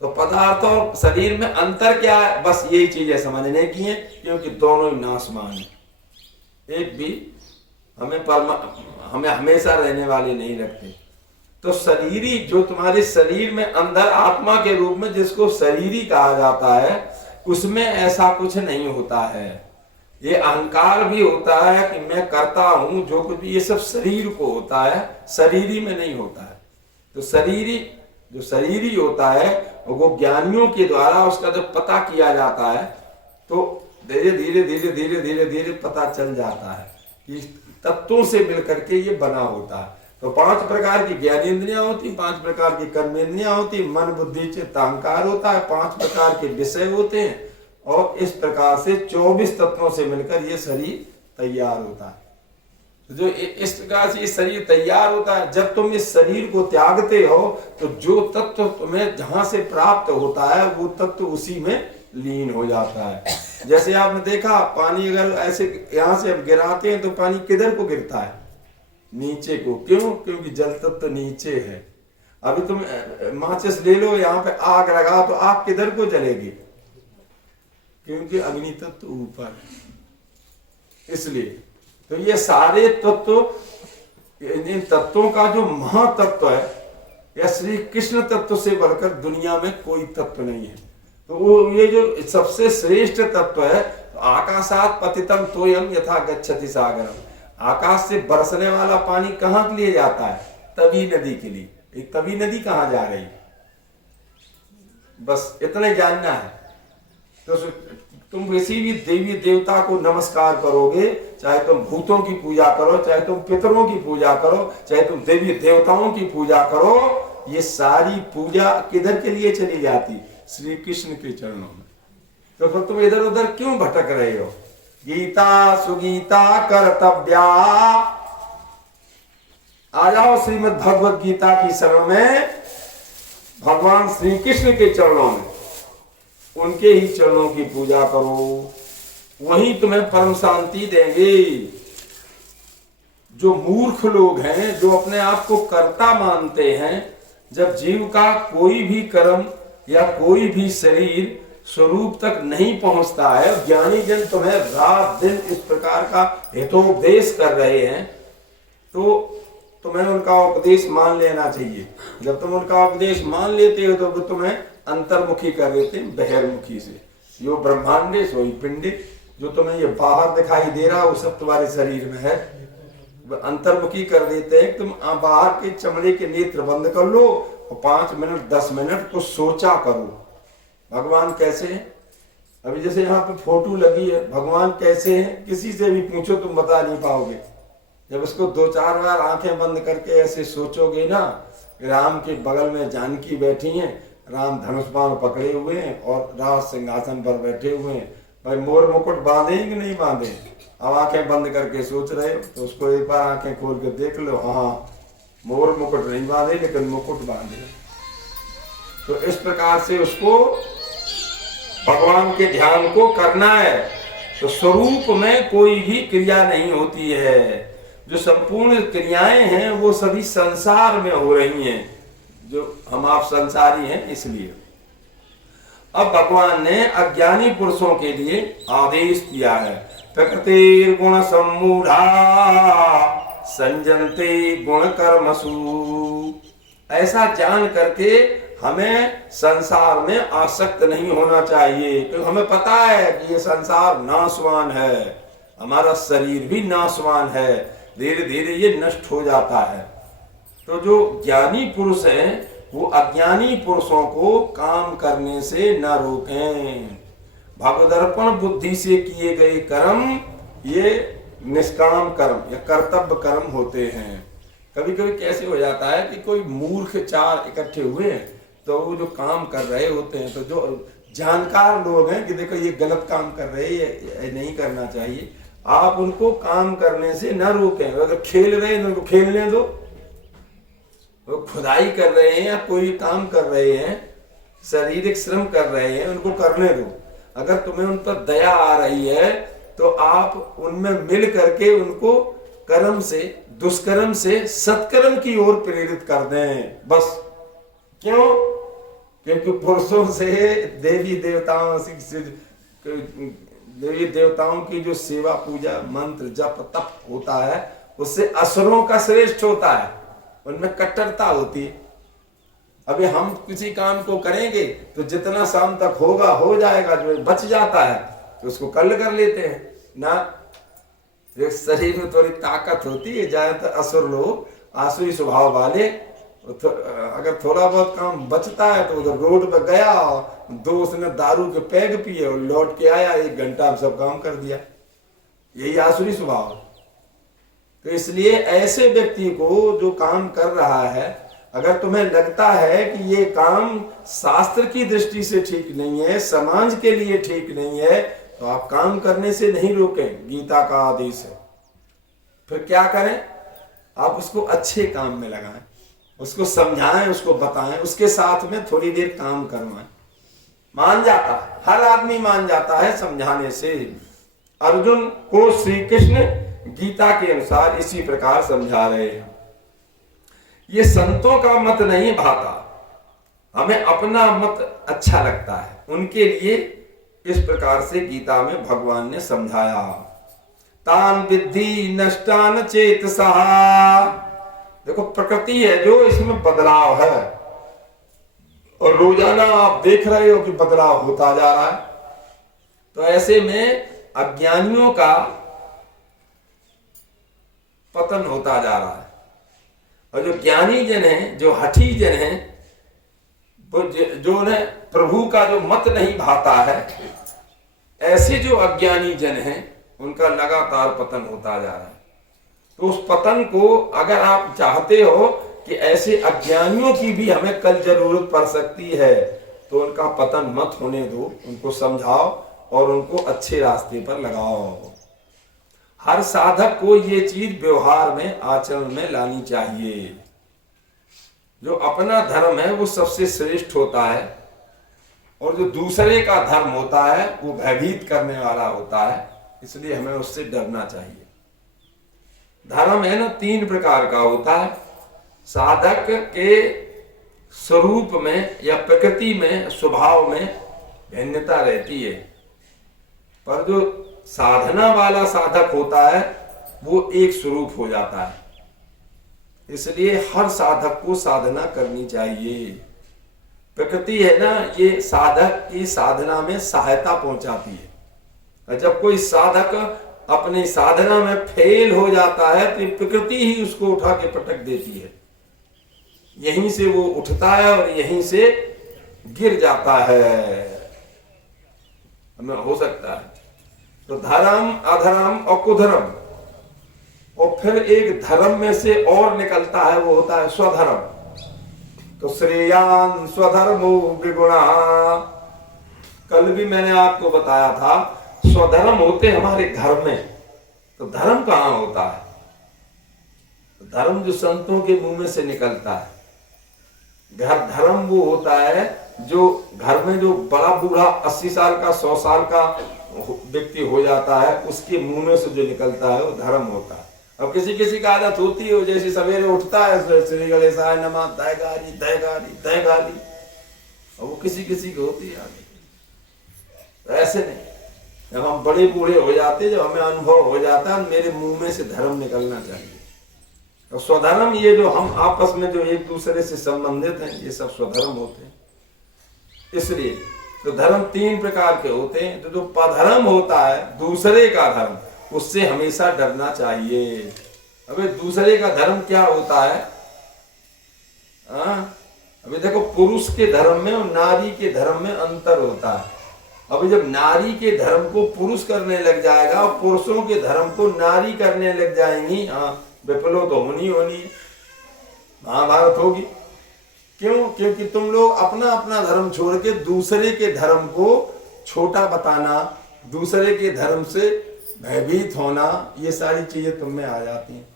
तो पदार्थ और शरीर में अंतर क्या है? बस यही चीजें समझने की है, क्योंकि दोनों ही नाशवान है। एक भी हमें हमेशा रहने वाले नहीं रखते। तो शरीरी, जो तुम्हारे शरीर में अंदर आत्मा के रूप में जिसको शरीरी कहा जाता है, उसमें ऐसा कुछ नहीं होता है। ये अहंकार भी होता है कि मैं करता हूं जो कुछ भी, ये सब शरीर को होता है, शरीरी में नहीं होता है। तो जो शरीरी होता है वो ज्ञानियों के द्वारा उसका जब पता किया जाता है तो धीरे धीरे धीरे धीरे धीरे धीरे पता चल जाता है कि तत्वों से मिलकर के ये बना होता है। तो 5 प्रकार की ज्ञानेंद्रियां होती, 5 प्रकार की कर्मेंद्रियां होती, मन बुद्धि चित्त अहंकार होता है, 5 प्रकार के विषय होते हैं और इस प्रकार से 24 तत्वों से मिलकर ये शरीर तैयार होता है। तो जो इस प्रकार से ये शरीर तैयार होता है, जब तुम इस शरीर को त्यागते हो तो जो तत्व तुम्हें जहां से प्राप्त होता है वो तत्व उसी में लीन हो जाता है। जैसे आपने देखा, पानी अगर ऐसे यहां से हम गिराते हैं तो पानी किधर को गिरता है? नीचे को। क्यों? क्योंकि जल तत्व नीचे है। अभी तुम माचिस ले लो, यहाँ पे आग लगा तो आग किधर को जलेगी? क्योंकि अग्नि तत्व ऊपर है। इसलिए तो ये सारे तत्व, इन तत्वों का जो महातत्व है, या श्री कृष्ण तत्व से बढ़कर दुनिया में कोई तत्व नहीं है। तो वो ये जो सबसे श्रेष्ठ तत्व है, तो आकाशात पतितम तोयम यथा गच्छति सागरम, आकाश से बरसने वाला पानी कहाँ के लिए जाता है? तवी नदी के लिए। एक तवी नदी कहाँ जा रही? बस इतना जानना है। तो तुम किसी भी देवी देवता को नमस्कार करोगे, चाहे तुम भूतों की पूजा करो, चाहे तुम पितरों की पूजा करो, चाहे तुम देवी देवताओं की पूजा करो, ये सारी पूजा किधर के लिए चली जाती? श्री कृष्ण के चरणों में। तो फिर तुम इधर उधर क्यों भटक रहे हो? गीता सुगीता कर्तव्या, आ जाओ श्रीमद् भगवत गीता की शरण में, भगवान श्री कृष्ण के चरणों में, उनके ही चरणों की पूजा करो, वही तुम्हें परम शांति देंगे। जो मूर्ख लोग हैं, जो अपने आप को कर्ता मानते हैं, जब जीव का कोई भी कर्म या कोई भी शरीर स्वरूप तक नहीं पहुंचता है। ज्ञानी जन तुम्हें रात दिन इस प्रकार का हितोपदेश कर रहे हैं तो तुम्हें उनका उपदेश मान लेना चाहिए। जब तुम उनका उपदेश मान लेते हो तो वो तुम्हें अंतर्मुखी कर देते हैं बहिर्मुखी से। यो ब्रह्मांडे सोई पिंडे, जो तुम्हें ये बाहर दिखाई दे रहा है वो सब तुम्हारे शरीर में है। अंतर्मुखी कर देते हैं। तुम बाहर के चमड़े के नेत्र बंद कर लो और 5 मिनट 10 मिनट को सोचा करो भगवान कैसे हैं। अभी जैसे यहाँ पे फोटो लगी है, भगवान कैसे हैं किसी से भी पूछो तुम बता नहीं पाओगे। जब इसको 2-4 बार आंखें बंद करके ऐसे सोचोगे ना, राम के बगल में जानकी बैठी हैं, राम धनुष बाण पकड़े हुए हैं और राज सिंहासन पर बैठे हुए हैं। भाई मोर मुकुट बांधे कि नहीं बांधे? अब आंखें बंद करके सोच रहे हो तो उसको एक बार आंखें खोल के देख लो। हाँ, मोर मुकुट नहीं बांधे लेकिन मुकुट बांधे। तो इस प्रकार से उसको भगवान के ध्यान को करना है। तो स्वरूप में कोई भी क्रिया नहीं होती है। जो संपूर्ण क्रियाएं हैं वो सभी संसार में हो रही हैं। जो हम आप संसारी हैं इसलिए। अब भगवान ने अज्ञानी पुरुषों के लिए आदेश दिया है, प्रकृति गुण सम्मूढ़ा संजनते गुण कर्मसु। ऐसा जान करके हमें संसार में आसक्त नहीं होना चाहिए, क्योंकि हमें पता है कि ये संसार नाशवान है, हमारा शरीर भी नाशवान है, धीरे धीरे ये नष्ट हो जाता है। तो जो ज्ञानी पुरुष हैं वो अज्ञानी पुरुषों को काम करने से न रोकें। भगदर्पण बुद्धि से किए गए कर्म ये निष्काम कर्म या कर्तव्य कर्म होते हैं। कभी कभी कैसे हो जाता है कि कोई मूर्ख 4 इकट्ठे हुए हैं तो वो जो काम कर रहे होते हैं, तो जो जानकार लोग हैं कि देखो ये गलत काम कर रहे हैं, ये नहीं करना चाहिए, आप उनको काम करने से न रोकें। अगर खेल रहे हैं तो उनको खेलने दो। वो खुदाई कर रहे हैं या कोई काम कर रहे हैं, शारीरिक श्रम कर रहे हैं, उनको करने दो। अगर तुम्हें उन पर दया आ रही है तो आप उनमें मिल करके उनको कर्म से, दुष्कर्म से सत्कर्म की ओर प्रेरित कर दें बस। क्यों? क्योंकि पुरुषों से देवी देवताओं की जो सेवा पूजा मंत्र जप तप होता है उससे असुरों का श्रेष्ठ होता है, उनमें कट्टरता होती है। अभी हम किसी काम को करेंगे तो जितना शाम तक होगा हो जाएगा, जो बच जाता है तो उसको कल कर लेते हैं ना। शरीर में थोड़ी ताकत होती है, ज्यादातर असुर लोग आसुरी स्वभाव वाले, अगर थोड़ा बहुत काम बचता है तो उधर रोड पे गया, दो उसने दारू के पैग पिए और लौट के आया, 1 घंटा में सब काम कर दिया। यही आसुरी स्वभाव। तो इसलिए ऐसे व्यक्ति को जो काम कर रहा है, अगर तुम्हें लगता है कि ये काम शास्त्र की दृष्टि से ठीक नहीं है, समाज के लिए ठीक नहीं है, तो आप काम करने से नहीं रोकें। गीता का आदेश है। फिर क्या करें? आप उसको अच्छे काम में लगाएं, उसको समझाएं, उसको बताएं, उसके साथ में थोड़ी देर काम करवाएं। मान जाता है, हर आदमी मान जाता है समझाने से। अर्जुन को श्री कृष्ण गीता के अनुसार इसी प्रकार समझा रहे हैं। ये संतों का मत नहीं भाता, हमें अपना मत अच्छा लगता है, उनके लिए इस प्रकार से गीता में भगवान ने समझाया। तान विद्धि नष्टान चेतसा। देखो प्रकृति है जो, इसमें बदलाव है और रोजाना आप देख रहे हो कि बदलाव होता जा रहा है। तो ऐसे में अज्ञानियों का पतन होता जा रहा है और जो ज्ञानी जन हैं, जो हठी जन हैं, जो ने प्रभु का जो मत नहीं भाता है, ऐसे जो अज्ञानी जन हैं उनका लगातार पतन होता जा रहा है। तो उस पतन को अगर आप चाहते हो कि ऐसे अज्ञानियों की भी हमें कल जरूरत पड़ सकती है, तो उनका पतन मत होने दो, उनको समझाओ और उनको अच्छे रास्ते पर लगाओ। हर साधक को ये चीज व्यवहार में, आचरण में लानी चाहिए। जो अपना धर्म है वो सबसे श्रेष्ठ होता है और जो दूसरे का धर्म होता है वो भयभीत करने वाला होता है, इसलिए हमें उससे डरना चाहिए। धर्म है ना 3 प्रकार का होता है। साधक के स्वरूप में या प्रकृति में, स्वभाव में भिन्नता रहती है, पर जो साधना वाला साधक होता है वो एक स्वरूप हो जाता है। इसलिए हर साधक को साधना करनी चाहिए। प्रकृति है ना, ये साधक की साधना में सहायता पहुंचाती है, और जब कोई साधक अपनी साधना में फेल हो जाता है तो प्रकृति ही उसको उठा के पटक देती है, यहीं से वो उठता है और यहीं से गिर जाता है। हमें हो सकता है तो धर्म, अधर्म और कुधर्म, और फिर एक धर्म में से और निकलता है, वो होता है स्वधर्म। तो श्रेयान स्वधर्मो विगुणा, कल भी मैंने आपको बताया था स्वधर्म होते हमारे घर में, तो धर्म कहां होता है? तो धर्म जो संतों के मुंह में से निकलता है। घर धर्म वो होता है जो घर में जो बड़ा बूढ़ा 80 साल का 100 साल का व्यक्ति हो जाता है, उसके मुंह में से जो निकलता है वो धर्म होता है। अब किसी किसी का आदत होती है, जैसे सवेरे उठता है श्री गणेशाय नमः, दहगारी दहगारी दहगारी, और वो किसी किसी की होती है आगे। तो ऐसे नहीं, जब हम बड़े बूढ़े हो जाते, जब हमें अनुभव हो जाता है, मेरे मुंह में से धर्म निकलना चाहिए। तो स्वधर्म, ये जो हम आपस में जो एक दूसरे से संबंधित हैं, ये सब स्वधर्म होते हैं। इसलिए तो धर्म 3 प्रकार के होते हैं। तो जो पधर्म होता है, दूसरे का धर्म, उससे हमेशा डरना चाहिए। अबे दूसरे का धर्म क्या होता है? अभी देखो, पुरुष के धर्म में और नारी के धर्म में अंतर होता है। अभी जब नारी के धर्म को पुरुष करने लग जाएगा और पुरुषों के धर्म को नारी करने लग जाएंगी, विप्लव तो होनी होनी, महाभारत होगी। क्यों? क्योंकि तुम लोग अपना अपना धर्म छोड़ के दूसरे के धर्म को छोटा बताना, दूसरे के धर्म से भयभीत होना, ये सारी चीजें तुम में आ जाती हैं।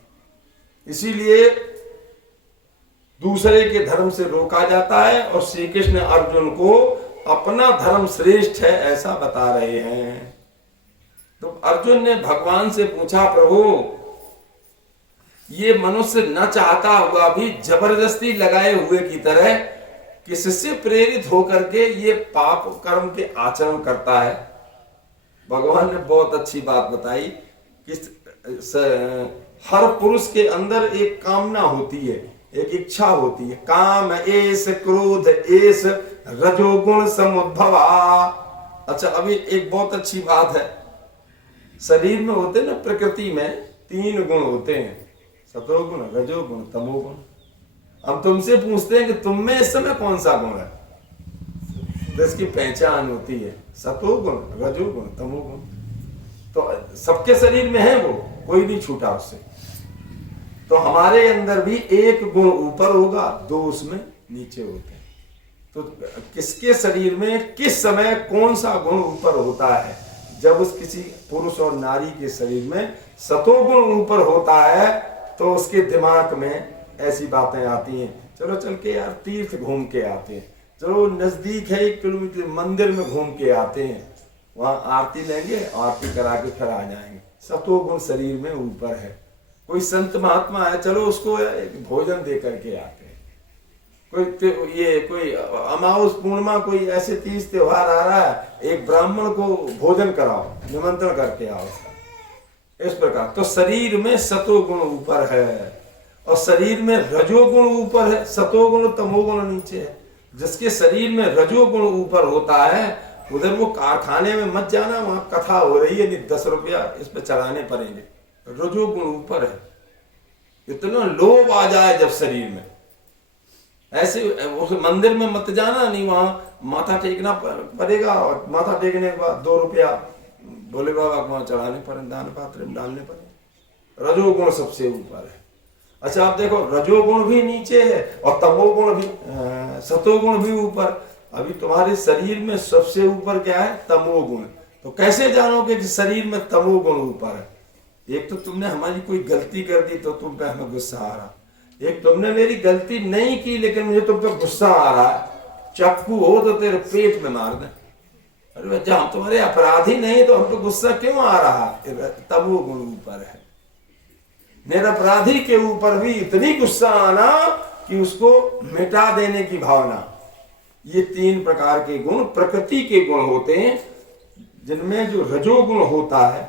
इसीलिए दूसरे के धर्म से रोका जाता है, और श्री कृष्ण अर्जुन को अपना धर्म श्रेष्ठ है ऐसा बता रहे हैं। तो अर्जुन ने भगवान से पूछा, प्रभु ये मनुष्य न चाहता हुआ भी जबरदस्ती लगाए हुए की तरह किससे प्रेरित होकर के ये पाप कर्म के आचरण करता है? भगवान ने बहुत अच्छी बात बताई कि हर पुरुष के अंदर एक कामना होती है, एक इच्छा होती है। काम एस क्रोध एस रजोगुण समुद्भवा। अच्छा, अभी एक बहुत अच्छी बात है, शरीर में होते ना, प्रकृति में 3 गुण होते हैं, सतोगुण, रजोगुण, तमोगुण। हम तुमसे पूछते हैं कि तुम में इस समय कौन सा गुण है, तो इसकी पहचान होती है सतोगुण, रजोगुण, तमोगुण। तो सबके शरीर में है वो, कोई नहीं छूटा उससे। तो हमारे अंदर भी एक गुण ऊपर होगा, 2 उसमें नीचे होते हैं। तो किसके शरीर में किस समय कौन सा गुण ऊपर होता है? जब उस किसी पुरुष और नारी के शरीर में सतोगुण ऊपर होता है तो उसके दिमाग में ऐसी बातें आती हैं, चलो चल के यार तीर्थ घूम के आते हैं, चलो नजदीक है 1 किलोमीटर, मंदिर में घूम के आते हैं, वहां आरती लेंगे, आरती करा के फिर आ जाएंगे। सतोगुण शरीर में ऊपर है। कोई संत महात्मा है, चलो उसको एक भोजन दे करके आते हैं। कोई अमावस पूर्णिमा, कोई ऐसे तीज त्योहार आ रहा है, एक ब्राह्मण को भोजन कराओ, निमंत्रण करके आओ उसका। इस प्रकार तो शरीर में सतोगुण ऊपर है और शरीर में रजोगुण ऊपर है, सतोगुण तमोगुण नीचे है। जिसके शरीर में रजोगुण ऊपर होता है, उधर वो कारखाने में मत जाना, वहां कथा हो रही है, नहीं 10 रुपया इस पे चढ़ाने पड़ेंगे, रजोगुण ऊपर है। इतना लोभ आ जाए जब शरीर में, ऐसे उस मंदिर में मत जाना, नहीं वहां माथा टेकना पड़ेगा, और माथा टेकने के बाद 2 रुपया भोले बाबा को वहां चढ़ाने पड़े, दान पात्र में डालने पड़े। रजोगुण सबसे ऊपर है। अच्छा, आप देखो, रजोगुण भी नीचे है और तमोगुण भी, सतोगुण भी ऊपर। अभी तुम्हारे शरीर में सबसे ऊपर क्या है? तमोगुण। तो कैसे जानोगे कि शरीर में तमोगुण ऊपर है? एक तो तुमने हमारी कोई गलती कर दी तो तुम पे हमें गुस्सा आ रहा, एक तुमने मेरी गलती नहीं की लेकिन मुझे तुम पे गुस्सा आ रहा है, चाकू हो तो तेरे पेट में मार दे। अरे जब हम तुम्हारे अपराधी नहीं तो हम पे गुस्सा क्यों आ रहा? तमोगुण ऊपर है। मेरे अपराधी के ऊपर भी इतनी गुस्सा आना कि उसको मिटा देने की भावना। ये 3 प्रकार के गुण प्रकृति के गुण होते हैं, जिनमें जो रजोगुण होता है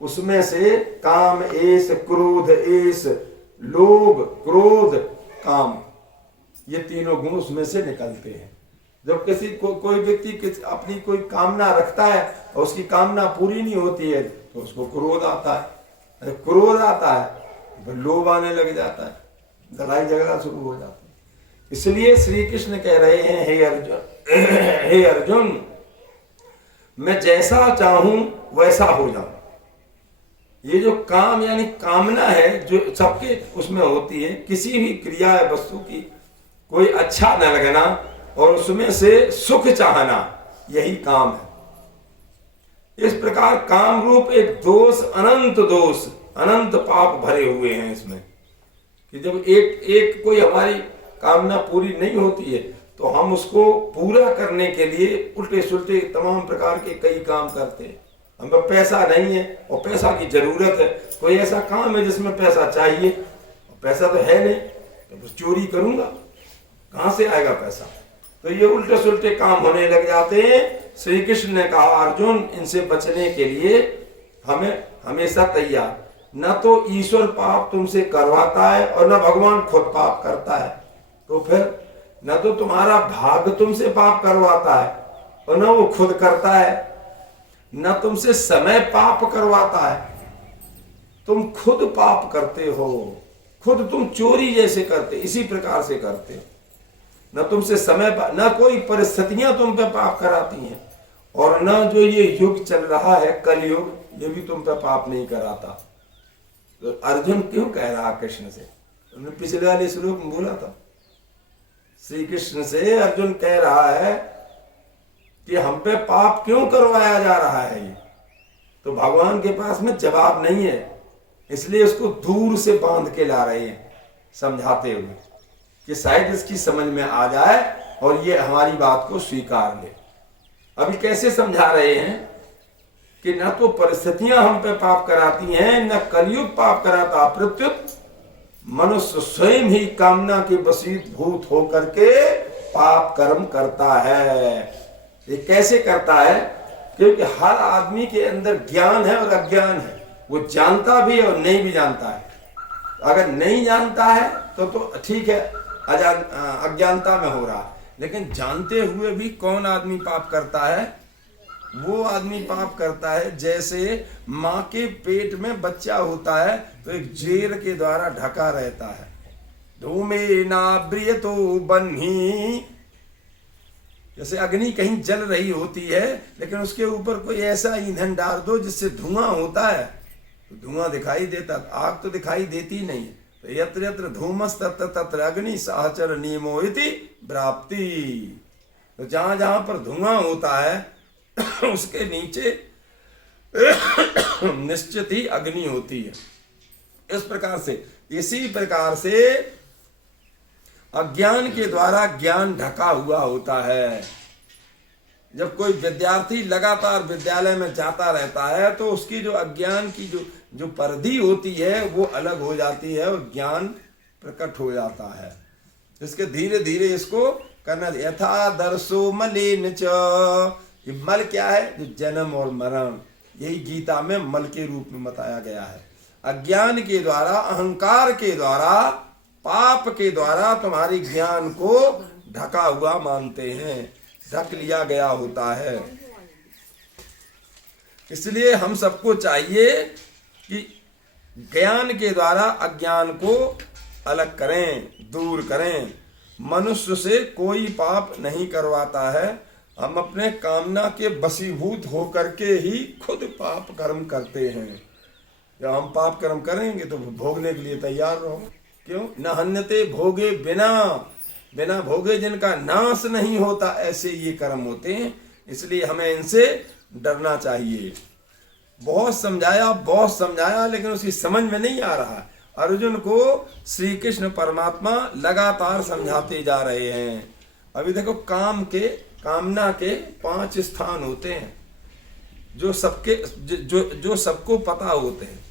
उसमें से काम, एस, क्रोध, एस, लोभ, क्रोध, काम, ये तीनों गुण उसमें से निकलते हैं। जब किसी कोई व्यक्ति अपनी कोई कामना रखता है और उसकी कामना पूरी नहीं होती है तो उसको क्रोध आता है, क्रोध आता है तो लोभ आने लग जाता है, लड़ाई झगड़ा शुरू हो जाता है। इसलिए श्री कृष्ण कह रहे हैं, हे अर्जुन, मैं जैसा चाहूं वैसा हो जाऊं। ये जो काम यानी कामना है जो सबके उसमें होती है, किसी भी क्रिया है वस्तु की, कोई अच्छा न लगना और उसमें से सुख चाहना, यही काम है। इस प्रकार काम रूप एक दोष, अनंत पाप भरे हुए हैं इसमें, कि जब एक कोई हमारी कामना पूरी नहीं होती है तो हम उसको पूरा करने के लिए उल्टे सुल्टे तमाम प्रकार के कई काम करते हैं। हमें पैसा नहीं है और पैसा की जरूरत है, कोई ऐसा काम है जिसमें पैसा चाहिए, पैसा तो है नहीं तो बस चोरी करूंगा, कहां से आएगा पैसा? तो ये उल्टे सुल्टे काम होने लग जाते हैं। श्री कृष्ण ने कहा, अर्जुन, इनसे बचने के लिए हमें हमेशा तैयार, न तो ईश्वर पाप तुमसे करवाता है और न भगवान खुद पाप करता है, तो फिर न तो तुम्हारा भाग्य तुमसे पाप करवाता है और न वो खुद करता है, न तुमसे समय पाप करवाता है, तुम खुद पाप करते हो, खुद तुम चोरी जैसे करते, इसी प्रकार से करते। न तुमसे समय, न कोई परिस्थितियां तुम पे पाप कराती हैं, और न जो ये युग चल रहा है कलयुग, ये भी तुम पे पाप नहीं कराता। तो अर्जुन क्यों कह रहा कृष्ण से? उन्होंने पिछले वाले श्लोक में बोला था, श्री कृष्ण से अर्जुन कह रहा है कि हम पे पाप क्यों करवाया जा रहा है ये? तो भगवान के पास में जवाब नहीं है, इसलिए उसको दूर से बांध के ला रहे हैं, समझाते हुए कि शायद इसकी समझ में आ जाए और ये हमारी बात को स्वीकार ले। अभी कैसे समझा रहे हैं कि न तो परिस्थितियां हम पे पाप कराती हैं, न कलयुग पाप कराता, प्रत्युत मनुष्य स्वयं ही कामना के वशीभूत होकर के पाप कर्म करता है। ये कैसे करता है? क्योंकि हर आदमी के अंदर ज्ञान है और अज्ञान है, वो जानता भी और नहीं भी जानता है। अगर नहीं जानता है तो ठीक है, अज्ञानता में हो रहा, लेकिन जानते हुए भी कौन आदमी पाप करता है? वो आदमी पाप करता है जैसे माँ के पेट में बच्चा होता है तो एक जेर के द्वारा ढका रहता है, धूमे नाब्रियतो बन्ही, जैसे अग्नि कहीं जल रही होती है लेकिन उसके ऊपर कोई ऐसा ईंधन डाल दो जिससे धुआं होता है तो धुआं दिखाई देता, आग तो दिखाई देती नहीं। तो यत्र यत्र धूमस तत्र तत्र अग्नि सहचर नियमो इति प्राप्ति, तो जहां जहां पर धुआं होता है उसके नीचे निश्चित ही अग्नि होती है। इस प्रकार से, इसी प्रकार से अज्ञान के द्वारा ज्ञान ढका हुआ होता है। जब कोई विद्यार्थी लगातार विद्यालय में जाता रहता है तो उसकी जो अज्ञान की जो परिधि होती है वो अलग हो जाती है और ज्ञान प्रकट हो जाता है। इसके धीरे धीरे इसको करना, यथा दर्शो मलिन च, ये मल क्या है? जो जन्म और मरण, यही गीता में मल के रूप में बताया गया है। अज्ञान के द्वारा, अहंकार के द्वारा, पाप के द्वारा तुम्हारी ज्ञान को ढका हुआ मानते हैं, ढक लिया गया होता है। इसलिए हम सबको चाहिए कि ज्ञान के द्वारा अज्ञान को अलग करें, दूर करें। मनुष्य से कोई पाप नहीं करवाता है, हम अपने कामना के वशीभूत होकर के ही खुद पाप कर्म करते हैं। जब हम पाप कर्म करेंगे तो भोगने के लिए तैयार रहो। क्यों? न हन्यते भोगे बिना भोगे जिनका नाश नहीं होता, ऐसे ये कर्म होते हैं। इसलिए हमें इनसे डरना चाहिए। बहुत समझाया लेकिन उसकी समझ में नहीं आ रहा। अर्जुन को श्री कृष्ण परमात्मा लगातार समझाते जा रहे हैं। अभी देखो, कामना के 5 स्थान होते हैं जो सबको पता होते हैं।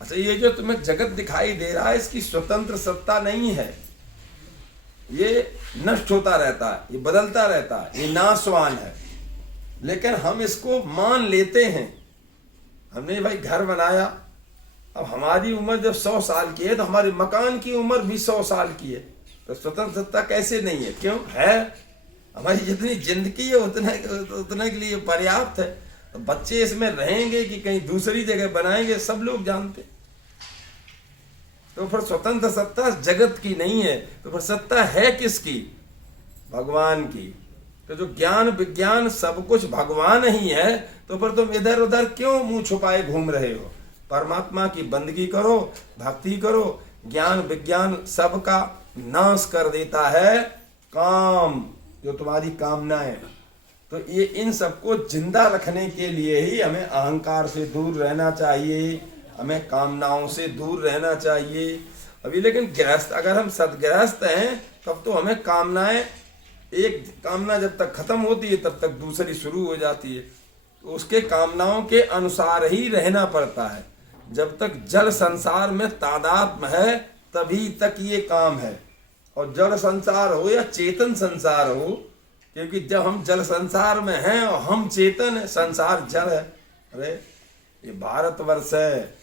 अच्छा, ये जो तुम्हें जगत दिखाई दे रहा है इसकी स्वतंत्र सत्ता नहीं है, ये नष्ट होता रहता है, ये बदलता रहता है, ये नाशवान है। लेकिन हम इसको मान लेते हैं। हमने भाई घर बनाया, अब हमारी उम्र जब 100 साल की है तो हमारे मकान की उम्र भी 100 साल की है। तो स्वतंत्रता कैसे नहीं है? क्यों है? हमारी जितनी जिंदगी है उतने के लिए पर्याप्त है। तो बच्चे इसमें रहेंगे कि कहीं दूसरी जगह बनाएंगे, सब लोग जानते। तो फिर स्वतंत्र सत्ता जगत की नहीं है, तो फिर सत्ता है किसकी? भगवान की। तो जो ज्ञान विज्ञान सब कुछ भगवान ही है, तो फिर तुम इधर उधर क्यों मुंह छुपाए घूम रहे हो? परमात्मा की बंदगी करो, भक्ति करो। ज्ञान विज्ञान सबका नाश कर देता है काम, जो तुम्हारी कामनाएं। तो ये इन सबको जिंदा रखने के लिए ही हमें अहंकार से दूर रहना चाहिए, हमें कामनाओं से दूर रहना चाहिए। अभी लेकिन गृहस्थ, अगर हम सदगृहस्थ हैं तब तो हमें कामनाएं, एक कामना जब तक खत्म होती है तब तक दूसरी शुरू हो जाती है। तो उसके कामनाओं के अनुसार ही रहना पड़ता है। जब तक जल संसार में तादात्म्य है तभी तक ये काम है। और जल संसार हो या चेतन संसार हो, क्योंकि जब हम जल संसार में हैं और हम चेतन है, संसार जल है। अरे ये भारतवर्ष है,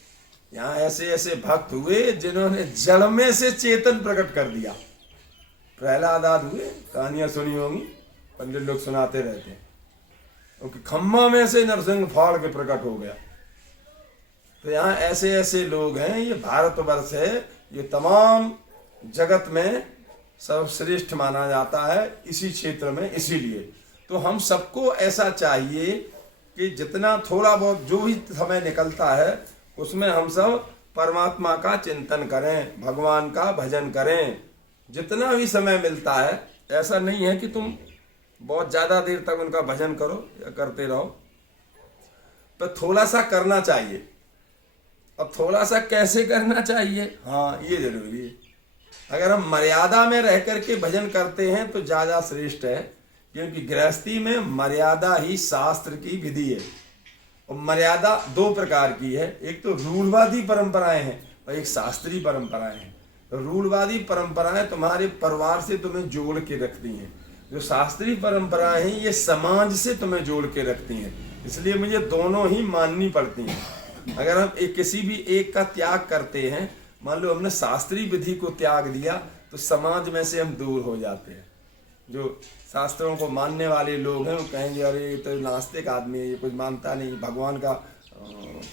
यहाँ ऐसे ऐसे भक्त हुए जिन्होंने जल में से चेतन प्रकट कर दिया। प्रहलाद आदि हुए, कहानियां सुनी होंगी, पंडित लोग सुनाते रहते हैं। क्योंकि खम्मा में से नरसिंह फाड़ के प्रकट हो गया। तो यहाँ ऐसे ऐसे लोग हैं। ये भारतवर्ष है, ये तमाम जगत में सर्वश्रेष्ठ माना जाता है इसी क्षेत्र में। इसीलिए तो हम सबको ऐसा चाहिए कि जितना थोड़ा बहुत जो भी समय निकलता है उसमें हम सब परमात्मा का चिंतन करें, भगवान का भजन करें। जितना भी समय मिलता है, ऐसा नहीं है कि तुम बहुत ज़्यादा देर तक उनका भजन करो या करते रहो, पर थोड़ा सा करना चाहिए। अब थोड़ा सा कैसे करना चाहिए? हाँ, ये जरूरी है। अगर हम मर्यादा में रह करके भजन करते हैं तो ज़्यादा श्रेष्ठ है, क्योंकि गृहस्थी में मर्यादा ही शास्त्र की विधि है। और मर्यादा दो प्रकार की है, एक तो रूढ़वादी परंपराएं हैं और एक शास्त्रीय परंपराएं हैं। तो रूढ़वादी परंपराएं तुम्हारे परिवार से तुम्हें जोड़ के रखती हैं, जो शास्त्रीय परंपराएं हैं ये समाज से तुम्हें जोड़ के रखती हैं। इसलिए मुझे दोनों ही माननी पड़ती हैं। अगर हम किसी भी एक का त्याग करते हैं, मान लो हमने शास्त्रीय विधि को त्याग दिया, तो समाज में से हम दूर हो जाते हैं। जो शास्त्रों को मानने वाले लोग हैं वो कहेंगे अरे ये तो नास्तिक आदमी है, ये कुछ मानता नहीं, भगवान का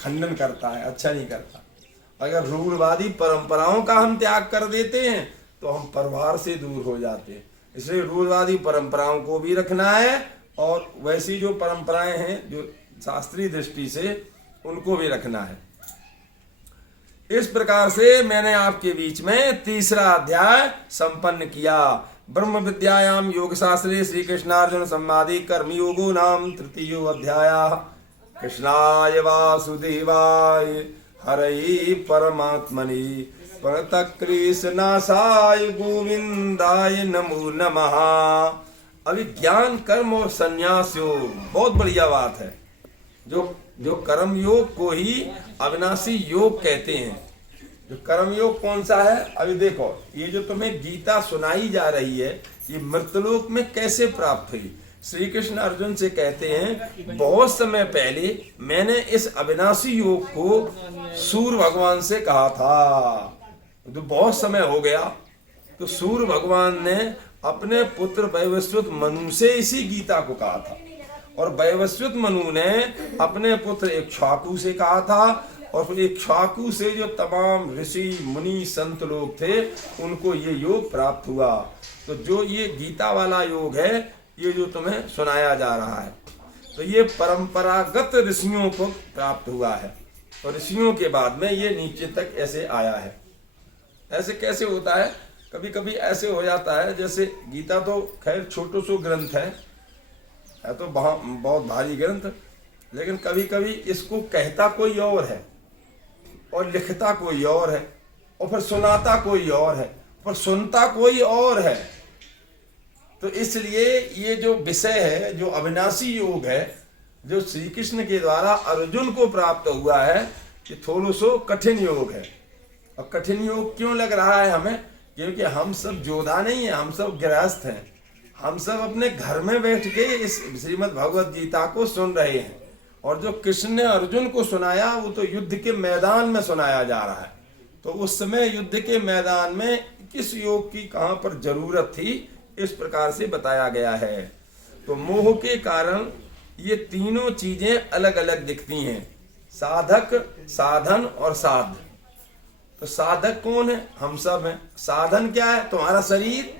खंडन करता है, अच्छा नहीं करता। अगर रूढ़वादी परंपराओं का हम त्याग कर देते हैं तो हम परिवार से दूर हो जाते हैं। इसलिए रूढ़वादी परंपराओं को भी रखना है और वैसी जो परंपराएं हैं जो शास्त्रीय दृष्टि से, उनको भी रखना है। इस प्रकार से मैंने आपके बीच में तीसरा अध्याय संपन्न किया। ब्रह्म विद्यायाम योग शास्त्रे श्री कृष्णार्जुन संवादे कर्मयोगो नाम तृतीयो अध्याय। कृष्णाय वासुदेवाय हरये परमात्मने प्रणतकृष्णासाय गोविंदाय नमो नमः। अभी ज्ञान कर्म और संन्यास योग, बहुत बढ़िया बात है। जो कर्म योग को ही अविनाशी योग कहते हैं। जो कर्म योग कौन सा है? अभी देखो, ये जो तुम्हें गीता सुनाई जा रही है ये मृतलोक में कैसे प्राप्त हुई? श्री कृष्ण अर्जुन से कहते हैं बहुत समय पहले मैंने इस अविनाशी योग को सूर्य भगवान से कहा था। तो बहुत समय हो गया, तो सूर्य भगवान ने अपने पुत्र वैवस्वत मनु से इसी गीता को कहा था, और वैवस्वत मनु ने अपने पुत्र इक्ष्वाकु से कहा था, और फिर इक्ष्वाकु से जो तमाम ऋषि मुनि संत लोग थे उनको ये योग प्राप्त हुआ। तो जो ये गीता वाला योग है, ये जो तुम्हें सुनाया जा रहा है, तो ये परंपरागत ऋषियों को प्राप्त हुआ है, और ऋषियों के बाद में ये नीचे तक ऐसे आया है। ऐसे कैसे होता है? कभी कभी ऐसे हो जाता है, जैसे गीता तो खैर छोटो सो ग्रंथ है तो बहुत भारी ग्रंथ, लेकिन कभी कभी इसको कहता कोई और है और लिखता कोई और है, और फिर सुनाता कोई और है, पर सुनता कोई और है। तो इसलिए ये जो विषय है, जो अविनाशी योग है, जो श्री कृष्ण के द्वारा अर्जुन को प्राप्त हुआ है, ये थोड़ा सो कठिन योग है। और कठिन योग क्यों लग रहा है हमें? क्योंकि हम सब जोधा नहीं है, हम सब गृहस्थ हैं। हम सब अपने घर में बैठ के इस श्रीमद् भगवत गीता को सुन रहे हैं, और जो कृष्ण ने अर्जुन को सुनाया वो तो युद्ध के मैदान में सुनाया जा रहा है। तो उस समय युद्ध के मैदान में किस योग की कहाँ पर जरूरत थी, इस प्रकार से बताया गया है। तो मोह के कारण ये तीनों चीजें अलग अलग दिखती हैं, साधक, साधन और साध। तो साधक कौन है? हम सब हैं। साधन क्या है? तुम्हारा शरीर,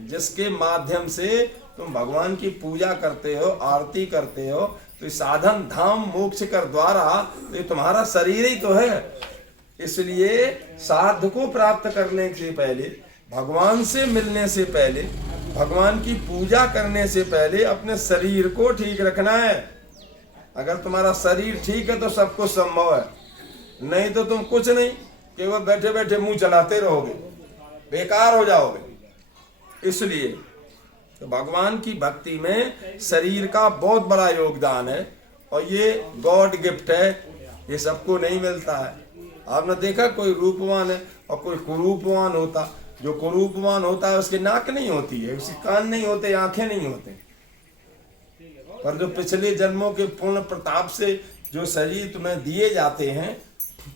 जिसके माध्यम से तुम भगवान की पूजा करते हो, आरती करते हो। तो साधन धाम मोक्ष कर द्वारा, तो ये तुम्हारा शरीर ही तो है। इसलिए साध को प्राप्त करने से पहले, भगवान से मिलने से पहले, भगवान की पूजा करने से पहले अपने शरीर को ठीक रखना है। अगर तुम्हारा शरीर ठीक है तो सब कुछ संभव है, नहीं तो तुम कुछ नहीं, केवल बैठे बैठे मुंह चलाते रहोगे, बेकार हो जाओगे। इसलिए तो भगवान की भक्ति में शरीर का बहुत बड़ा योगदान है, और ये गॉड गिफ्ट है, ये सबको नहीं मिलता है। आपने देखा कोई रूपवान है और कोई कुरूपवान होता। जो कुरूपवान होता है उसकी नाक नहीं होती है, उसके कान नहीं होते, आंखें नहीं होते, पर जो पिछले जन्मों के पूर्ण प्रताप से जो शरीर तुम्हें दिए जाते हैं,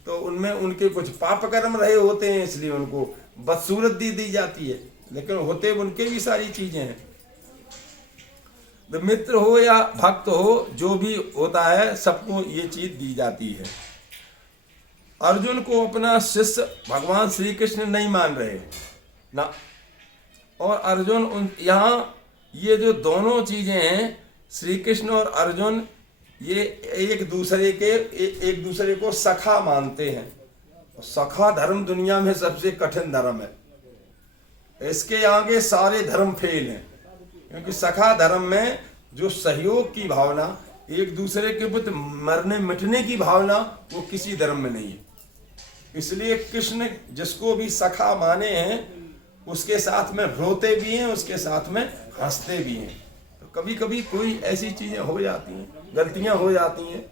तो उनमें उनके कुछ पाप कर्म रहे होते हैं, इसलिए उनको बदसूरत दी जाती है, लेकिन होते उनके भी सारी चीजें हैं। तो मित्र हो या भक्त हो, जो भी होता है सबको ये चीज दी जाती है। अर्जुन को अपना शिष्य भगवान श्री कृष्ण नहीं मान रहे ना, और अर्जुन यहाँ ये जो दोनों चीजें हैं, श्री कृष्ण और अर्जुन, ये एक दूसरे को सखा मानते हैं। सखा धर्म दुनिया में सबसे कठिन धर्म है, इसके आगे सारे धर्म फेल हैं, क्योंकि सखा धर्म में जो सहयोग की भावना, एक दूसरे के प्रति मरने मिटने की भावना, वो किसी धर्म में नहीं है। इसलिए कृष्ण जिसको भी सखा माने हैं, उसके साथ में रोते भी हैं, उसके साथ में हंसते भी हैं। तो कभी कभी कोई ऐसी चीजें हो जाती हैं, गलतियां हो जाती हैं,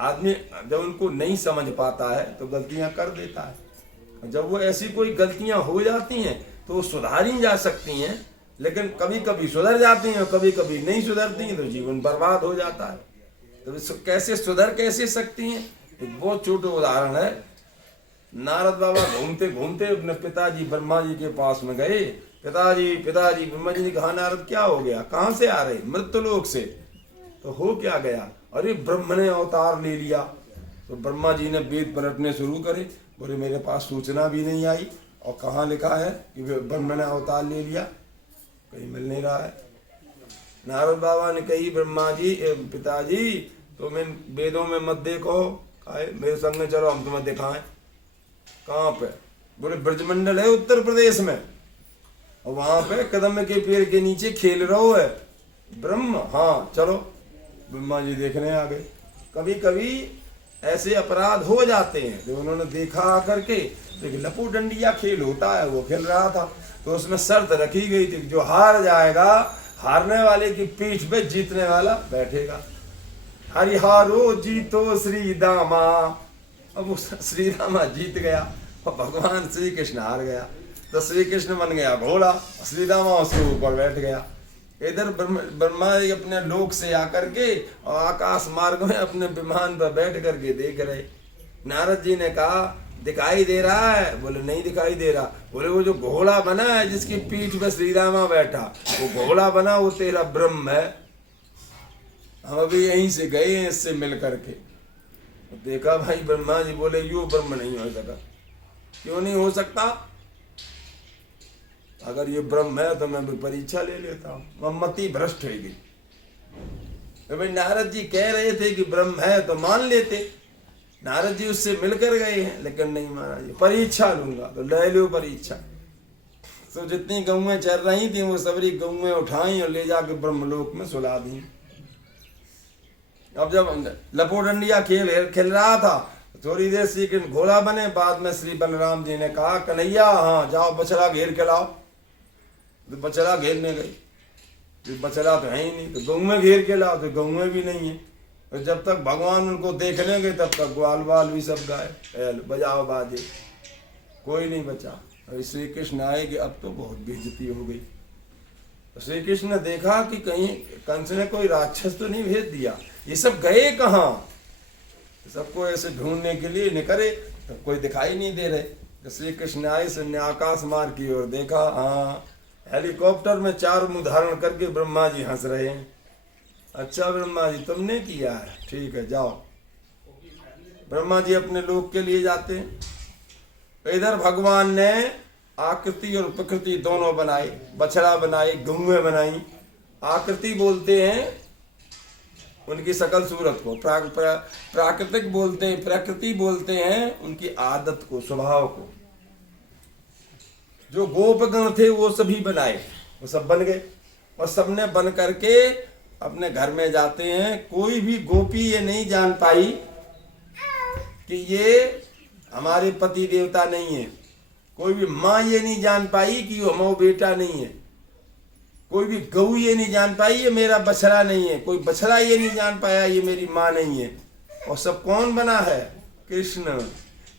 आदमी जब उनको नहीं समझ पाता है तो गलतियां कर देता है। जब वो ऐसी कोई गलतियां हो जाती हैं तो वो सुधारी जा सकती हैं, लेकिन कभी कभी सुधर जाती हैं और कभी कभी नहीं सुधरती हैं, तो जीवन बर्बाद हो जाता है। तो कैसे सुधर कैसे सकती हैं? एक बहुत छोटा उदाहरण है। नारद बाबा घूमते घूमते अपने पिताजी ब्रह्मा जी के पास में गए। पिताजी ब्रह्मा जी ने कहा, नारद क्या हो गया, कहाँ से आ रहे? मृत्युलोक से। तो हो क्या गया? अरे ब्रह्म ने अवतार ले लिया। तो ब्रह्मा जी ने वेद पलटने शुरू करे, बोले मेरे पास सूचना भी नहीं आई, और कहाँ लिखा है कि ब्रह्म ने अवतार ले लिया? कहीं मिल नहीं रहा है। नारद बाबा ने कही, ब्रह्मा जी पिताजी तुम इन वेदों में मत देखो, मेरे संग में चलो, हम तुम्हें दिखाएं। कहाँ पे? बोले ब्रजमंडल है उत्तर प्रदेश में, और वहां पे कदम के पेड़ के नीचे खेल रहो है ब्रह्म। हाँ चलो, ब्रह्मा जी देखने आ गए। कभी कभी ऐसे अपराध हो जाते हैं। तो उन्होंने देखा आकर के, देखिए लपू डंडिया खेल होता है, वो खेल रहा था, तो उसमें शर्त रखी गई थी, जो हार जाएगा, हारने वाले की पीठ पे जीतने वाला बैठेगा। हरिहारो जीतो श्री दामा। अब वो श्री रामा जीत गया और भगवान श्री कृष्ण हार गया। तो श्री कृष्ण बन गया घोड़ा, श्री रामा उसके ऊपर बैठ गया। इधर ब्रह्मा जी अपने लोक से आकर के और आकाश मार्ग में अपने विमान पर बैठ करके देख रहे। नारद जी ने कहा, दिखाई दे रहा है? बोले नहीं दिखाई दे रहा। बोले वो जो घोड़ा बना है जिसकी पीठ पे श्री रामा बैठा, वो घोड़ा बना, वो तेरा ब्रह्म है। हम अभी यहीं से गए हैं इससे मिल करके। देखा भाई, ब्रह्मा जी बोले यो ब्रह्म नहीं हो सका। क्यों नहीं हो सकता? अगर ये ब्रह्म है तो मैं भी परीक्षा ले लेता हूँ। मति भ्रष्ट हो गई। तो भाई नारद जी कह रहे थे कि ब्रह्म है तो मान लेते। नारद जी उससे मिलकर गए हैं, लेकिन नहीं माना। जी परीक्षा लूंगा, तो ले लो परीक्षा। तो जितनी गौएं चल रही थी वो सबरी गौएं उठाई और ले जाके ब्रह्मलोक में सुला दी। अब जब लपो डंडिया खेल रहा था, थोड़ी देर श्री कृष्ण घोड़ा बने। बाद में श्री बलराम जी ने कहा, कन्हैया हाँ जाओ बछड़ा घेर के लाओ। तो बछड़ा घेरने गई, तो बछड़ा तो है ही नहीं। तो गौएं घेर के लाओ, तो गौएं भी नहीं है। तो जब तक भगवान उनको देखने गए तब तक ग्वाल बाल भी सब गाए, बजाओ बाजे। कोई नहीं बचा। अभी श्री कृष्ण आए कि अब तो बहुत बेइज्जती हो गई। तो श्री कृष्ण ने देखा कि कहीं कंस ने कोई राक्षस तो नहीं भेज दिया, ये सब गए कहाँ। सबको ऐसे ढूंढने के लिए निकले तो कोई दिखाई नहीं दे रहे। तो श्री कृष्ण आए, ने आकाश मार्ग की ओर देखा, हाँ हेलीकॉप्टर में चार मुंह धारण करके ब्रह्मा जी हंस रहे हैं। अच्छा ब्रह्मा जी तुमने किया है, ठीक है जाओ। ब्रह्मा जी अपने लोक के लिए जाते हैं। इधर भगवान ने आकृति और प्रकृति दोनों बनाए, बछड़ा बनाई, गौएं बनाई। आकृति बोलते हैं उनकी सकल सूरत को, प्राकृतिक बोलते हैं, प्रकृति बोलते हैं उनकी आदत को, स्वभाव को। जो गोपगण थे वो सभी बनाए, वो सब बन गए और सबने बन करके अपने घर में जाते हैं। कोई भी गोपी ये नहीं जान पाई कि ये हमारे पति देवता नहीं है। कोई भी माँ ये नहीं जान पाई कि वो हमारा बेटा नहीं है। कोई भी गऊ ये नहीं जान पाई ये मेरा बछड़ा नहीं है। कोई बछड़ा ये नहीं जान पाया ये मेरी माँ नहीं है। और सब कौन बना है? कृष्ण।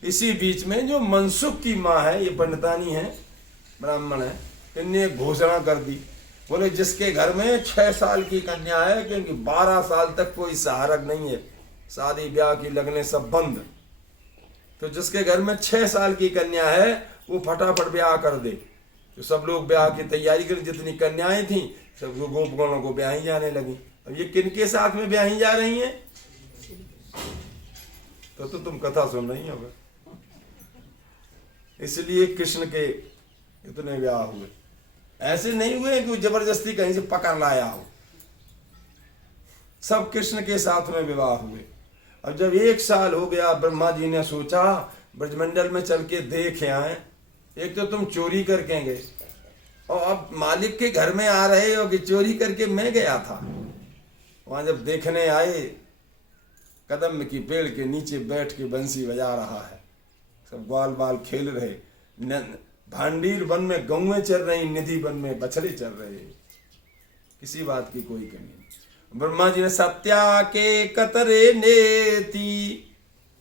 इसी बीच में जो मनसुख की माँ है, ये पंडितानी है, ब्राह्मण है, इनने घोषणा कर दी, बोले जिसके घर में 6 साल की कन्या है, क्योंकि 12 साल तक कोई सहारक नहीं है, शादी ब्याह की लगने सब बंद, तो जिसके घर में 6 साल की कन्या है वो फटाफट ब्याह कर दे। तो सब लोग ब्याह की तैयारी कर, जितनी कन्याएं थी सब गोपगणों को ब्याही जाने लगी। अब ये किनके साथ में ब्याही जा रही हैं? तो तुम कथा सुन रही हो। इसलिए कृष्ण के इतने ब्याह हुए, ऐसे नहीं हुए कि जबरदस्ती कहीं से पकड़ लाया हो। सब कृष्ण के साथ में विवाह हुए। अब जब 1 साल हो गया, ब्रह्मा जी ने सोचा ब्रजमंडल में चल के देख आए। एक तो तुम चोरी करके गए और अब मालिक के घर में आ रहे हो कि चोरी करके मैं गया था। वहां जब देखने आए, कदम की पेड़ के नीचे बैठ के बंसी बजा रहा है, सब ग्वाल बाल खेल रहे, भांडीर वन में गौएं चल रही, निधि वन में बछड़े चल रहे, किसी बात की कोई कमी नहीं। ब्रह्मा जी ने सत्या के कतरे नेति,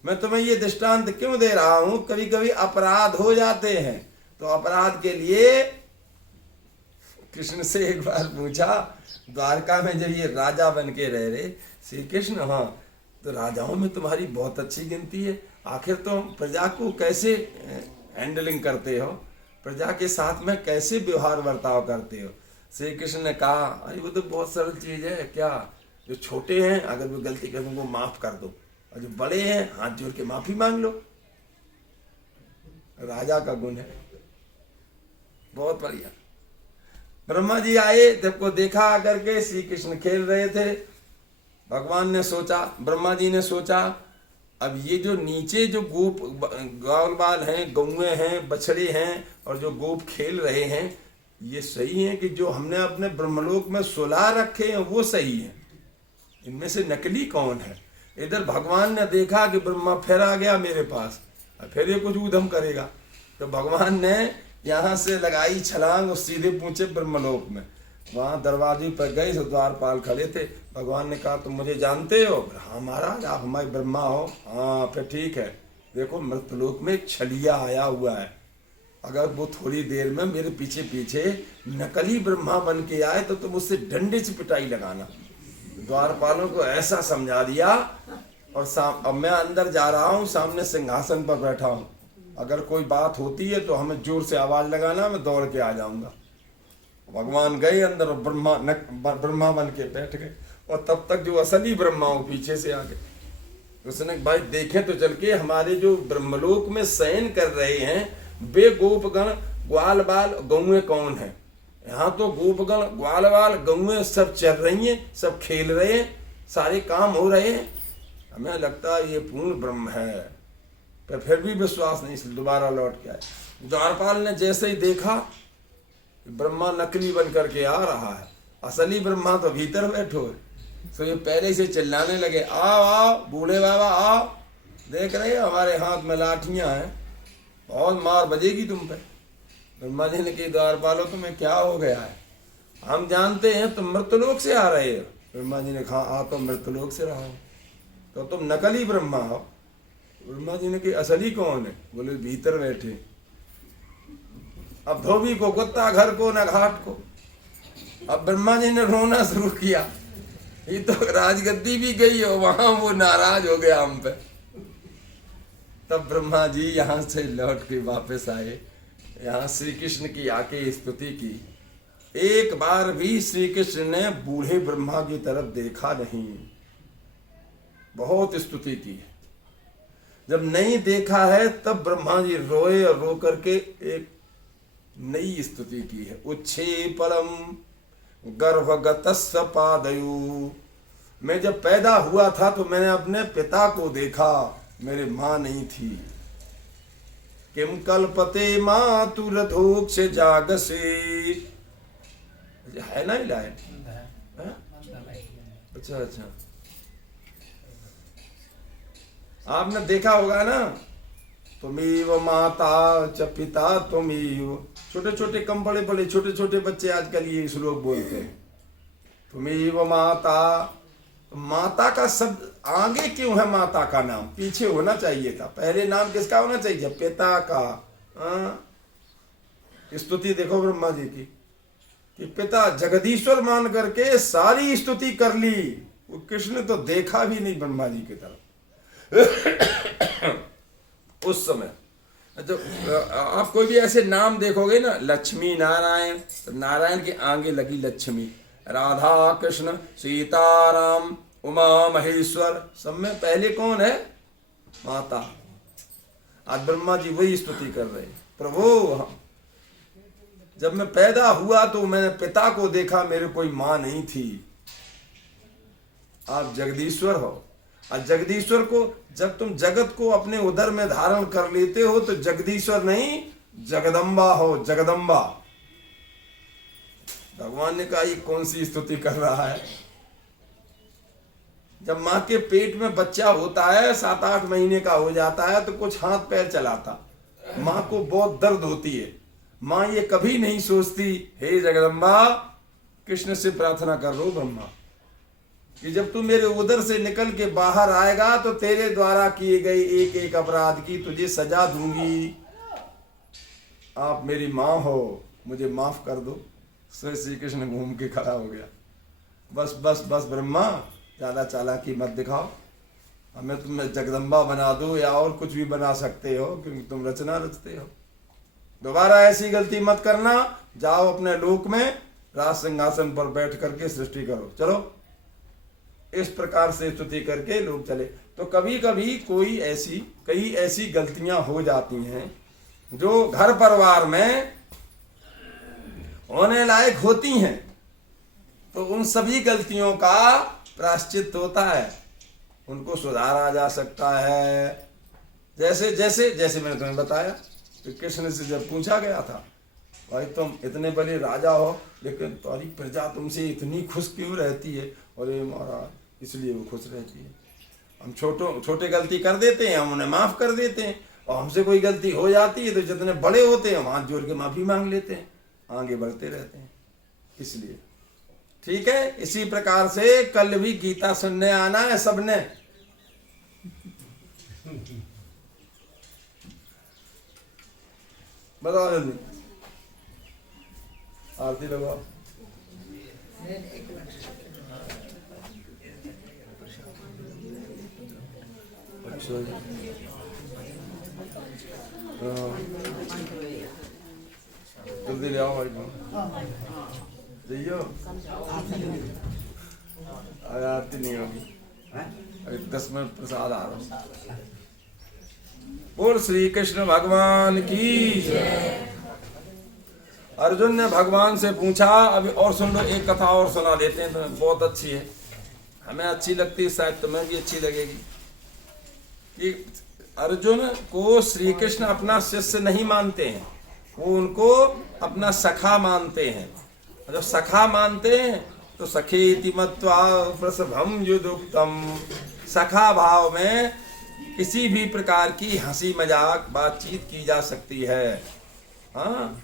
मैं तुम्हें ये दृष्टांत क्यों दे रहा हूं, कभी कभी अपराध हो जाते हैं, तो अपराध के लिए कृष्ण से एक बार पूछा, द्वारका में जब ये राजा बन के रह रहे श्री कृष्ण, हाँ तो राजाओं में तुम्हारी बहुत अच्छी गिनती है, आखिर तुम प्रजा को कैसे हैंडलिंग करते हो, प्रजा के साथ में कैसे व्यवहार बर्ताव करते हो। श्री कृष्ण ने कहा, अरे वो तो बहुत सरल चीज है, क्या जो छोटे हैं अगर वो गलती कर उनको माफ कर दो, और जो बड़े हैं हाथ जोड़ के माफी मांग लो। राजा का गुण है, बहुत बढ़िया। ब्रह्मा जी आए, सबको देखा आकर के श्री कृष्ण खेल रहे थे। भगवान ने सोचा, ब्रह्मा जी ने सोचा, अब ये जो नीचे जो गोप ग्वाल बाल हैं, गौएं हैं, बछड़े हैं और जो गोप खेल रहे हैं, ये सही है कि जो हमने अपने ब्रह्मलोक में सुला रखे हैं वो सही है, इनमें से नकली कौन है? इधर भगवान ने देखा कि ब्रह्मा फिर आ गया मेरे पास, फिर ये कुछ ऊधम करेगा, तो भगवान ने यहाँ से लगाई छलांग और सीधे पहुंचे ब्रह्मलोक में। वहां दरवाजे पर गए तो द्वारपाल खड़े थे। भगवान ने कहा, तुम मुझे जानते हो? हाँ महाराज, आप हमारे ब्रह्मा हो। हाँ फिर ठीक है, देखो मृतलोक में एक छलिया आया हुआ है, अगर वो थोड़ी देर में मेरे पीछे पीछे नकली ब्रह्मा बन के आए तो तुम उससे डंडे से पिटाई लगाना। द्वारपालों को ऐसा समझा दिया, और अब मैं अंदर जा रहा हूँ, सामने सिंहासन पर बैठा हूँ, अगर कोई बात होती है तो हमें जोर से आवाज लगाना, मैं दौड़ के आ जाऊंगा। भगवान गए अंदर और ब्रह्मा बन के बैठ गए, और तब तक जो असली ब्रह्मा वो पीछे से आ गए। उसने भाई देखे तो चल के, हमारे जो ब्रह्मलोक में शयन कर रहे हैं वे गोपगण ग्वाल बाल गौएं कौन है? यहाँ तो गोपगण ग्वाल बाल गौएं सब चल रही हैं, सब खेल रहे हैं, सारे काम हो रहे हैं, हमें लगता है ये पूर्ण ब्रह्म है। पर फिर भी विश्वास नहीं, इसलिए दोबारा लौट के आए। द्वारपाल ने जैसे ही देखा ब्रह्मा नकली बन करके आ रहा है, असली ब्रह्मा तो भीतर बैठो है, तो ये पहले से चिल्लाने लगे, आओ आओ बूढ़े बाबा आओ, देख रहे हो हमारे हाथ में लाठियां हैं, और मार बजेगी तुम पे। ब्रह्मा जी ने कही, द्वारपालो तुम्हें क्या हो गया है? हम जानते हैं तुम मृतलोक से आ रहे हो। ब्रह्मा जी ने कहा, आ तो मृतलोक से रहा हो, तो तुम नकली ब्रह्मा हो। ब्रह्मा जी ने कही, असली कौन है? बोले भीतर बैठे। अब धोबी को कुत्ता घर को न घाट को। अब ब्रह्मा जी ने रोना शुरू किया, ये तो राजगद्दी भी गई हो, वहां वो नाराज हो गया हम पे। तब ब्रह्मा जी यहाँ से लौट के वापस आए, यहाँ श्री कृष्ण की आके स्तुति की। एक बार भी श्री कृष्ण ने बूढ़े ब्रह्मा की तरफ देखा नहीं, बहुत स्तुति की। जब नहीं देखा है तब ब्रह्मा जी रोए और रो करके एक नई स्तुति की है। उच्छे परम गर्भगतस्य पादयु, मैं जब पैदा हुआ था तो मैंने अपने पिता को देखा, मेरी माँ नहीं थी। किम कल्पते मातुरधोक्ष जागसे, है ना लाइन? अच्छा अच्छा, आपने देखा होगा ना, तुमीव माता च पिता तुमीव। छोटे छोटे कम बड़े बड़े छोटे छोटे बच्चे आजकल ये श्लोक बोलते हैं, तुमीव माता। माता का शब्द आगे क्यों है? माता का नाम पीछे होना चाहिए था, पहले नाम किसका होना चाहिए? पिता का। स्तुति देखो ब्रह्मा जी की कि पिता जगदीश्वर मान करके सारी स्तुति कर ली। वो कृष्ण तो देखा भी नहीं ब्रह्मा जी की तरफ। उस समय जब आप कोई भी ऐसे नाम देखोगे ना, लक्ष्मी नारायण, तो नारायण के आगे लगी लक्ष्मी, राधा कृष्ण सीताराम उमा महेश्वर, सब में पहले कौन है? माता। आज ब्रह्मा जी वही स्तुति कर रहे हैं, प्रभु जब मैं पैदा हुआ तो मैंने पिता को देखा, मेरे कोई माँ नहीं थी। आप जगदीश्वर हो, और जगदीश्वर को जब तुम जगत को अपने उदर में धारण कर लेते हो तो जगदीश्वर नहीं जगदम्बा हो, जगदम्बा। भगवान ने कहा ये कौन सी स्तुति कर रहा है? जब माँ के पेट में बच्चा होता है, 7-8 महीने का हो जाता है, तो कुछ हाथ पैर चलाता, माँ को बहुत दर्द होती है। माँ ये कभी नहीं सोचती, हे जगदम्बा कृष्ण से प्रार्थना कर रो ब्रह्मा कि जब तू मेरे उदर से निकल के बाहर आएगा तो तेरे द्वारा किए गए एक एक अपराध की तुझे सजा दूंगी। आप मेरी माँ हो, मुझे माफ कर दो। श्री कृष्ण घूम के खड़ा हो गया, बस बस बस ब्रह्मा ज्यादा चालाकी मत दिखाओ, हमें तुम जगदम्बा बना दो या और कुछ भी बना सकते हो, क्योंकि तुम रचना रचते हो। दोबारा ऐसी गलती मत करना, जाओ अपने लोक में राज सिंहासन पर बैठ करके सृष्टि करो, चलो। इस प्रकार से स्तुति करके लोग चले। तो कभी कभी कई ऐसी गलतियां हो जाती हैं जो घर परिवार में होने लायक होती हैं, तो उन सभी गलतियों का प्रायश्चित होता है, उनको सुधारा जा सकता है। जैसे जैसे जैसे मैंने तुम्हें बताया कि कृष्ण से जब पूछा गया था, भाई तुम इतने बड़े राजा हो लेकिन तुम्हारी प्रजा तुमसे इतनी खुश क्यों रहती है? अरे महाराज इसलिए वो खुश रहती है, हम छोटे गलती कर देते हैं, हम उन्हें माफ कर देते हैं, और हमसे कोई गलती हो जाती है तो जितने बड़े होते हैं हम हाथ जोड़ के माफी मांग लेते हैं, आगे बढ़ते रहते हैं। इसलिए ठीक है, इसी प्रकार से कल भी गीता सुनने आना है सबने। बताओ जल्दी, आरती लगाओ। अच्छा जल्दी ले आओ भाई, जाइयो, आरती नहीं होगी, 10 मिनट प्रसाद आ रहा। बोल श्री कृष्ण भगवान की। अर्जुन ने भगवान से पूछा, अभी और सुन लो, एक कथा और सुना देते हैं, तो बहुत अच्छी है, हमें अच्छी लगती है, शायद तुम्हें भी अच्छी लगेगी। कि अर्जुन को श्री कृष्ण अपना शिष्य नहीं मानते हैं, वो उनको अपना सखा मानते हैं। जब सखा मानते हैं तो सखेति मत्वा प्रसभम युदुक्तम, सखा भाव में किसी भी प्रकार की हंसी मजाक बातचीत की जा सकती है। हाँ,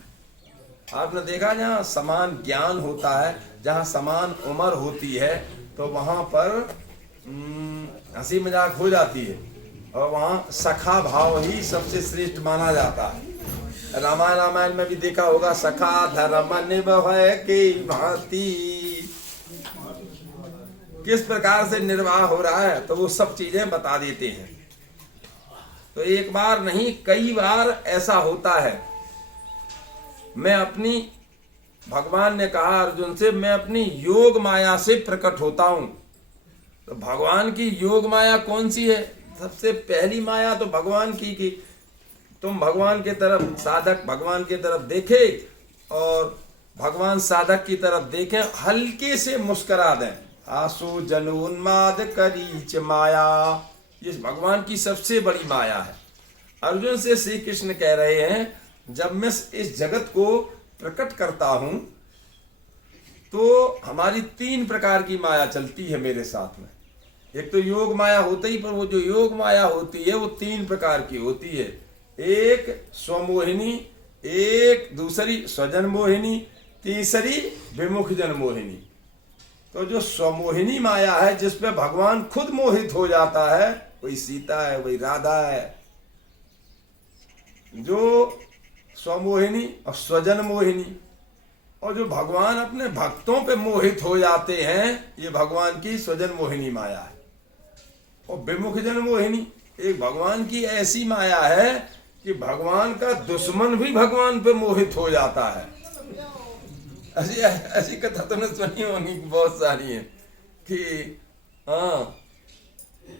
आपने देखा जहाँ समान ज्ञान होता है, जहाँ समान उम्र होती है, तो वहां पर हंसी मजाक हो जाती है, और वहां सखा भाव ही सबसे श्रेष्ठ माना जाता है। रामायण में भी देखा होगा, सखा धर्म निभय के भांति किस प्रकार से निर्वाह हो रहा है, तो वो सब चीजें बता देते हैं। तो एक बार नहीं कई बार ऐसा होता है। मैं अपनी, भगवान ने कहा अर्जुन से, मैं अपनी योग माया से प्रकट होता हूं। तो भगवान की योग माया कौन सी है? सबसे पहली माया तो भगवान की कि तुम भगवान के तरफ, साधक भगवान के तरफ देखे और भगवान साधक की तरफ देखें, हल्के से मुस्कुरा दें। आंसू जन उन्माद करीच माया, ये भगवान की सबसे बड़ी माया है। अर्जुन से श्री कृष्ण कह रहे हैं, जब मैं इस जगत को प्रकट करता हूं तो हमारी 3 प्रकार की माया चलती है मेरे साथ में। एक तो योग माया होती ही, पर वो जो योग माया होती है वो 3 प्रकार की होती है। एक स्वमोहिनी, एक दूसरी स्वजन मोहिनी, तीसरी विमुख जन मोहिनी। तो जो स्वमोहिनी माया है, जिसपे भगवान खुद मोहित हो जाता है, वही सीता है, वही राधा है। जो स्वमोहिनी और स्वजन मोहिनी, और जो भगवान अपने भक्तों पे मोहित हो जाते हैं, ये भगवान की स्वजन मोहिनी माया है। और विमुख जन मोहिनी एक भगवान की ऐसी माया है कि भगवान का दुश्मन भी भगवान पे मोहित हो जाता है। ऐसी ऐसी कथा तुमने सुनी होगी, बहुत सारी है कि हाँ,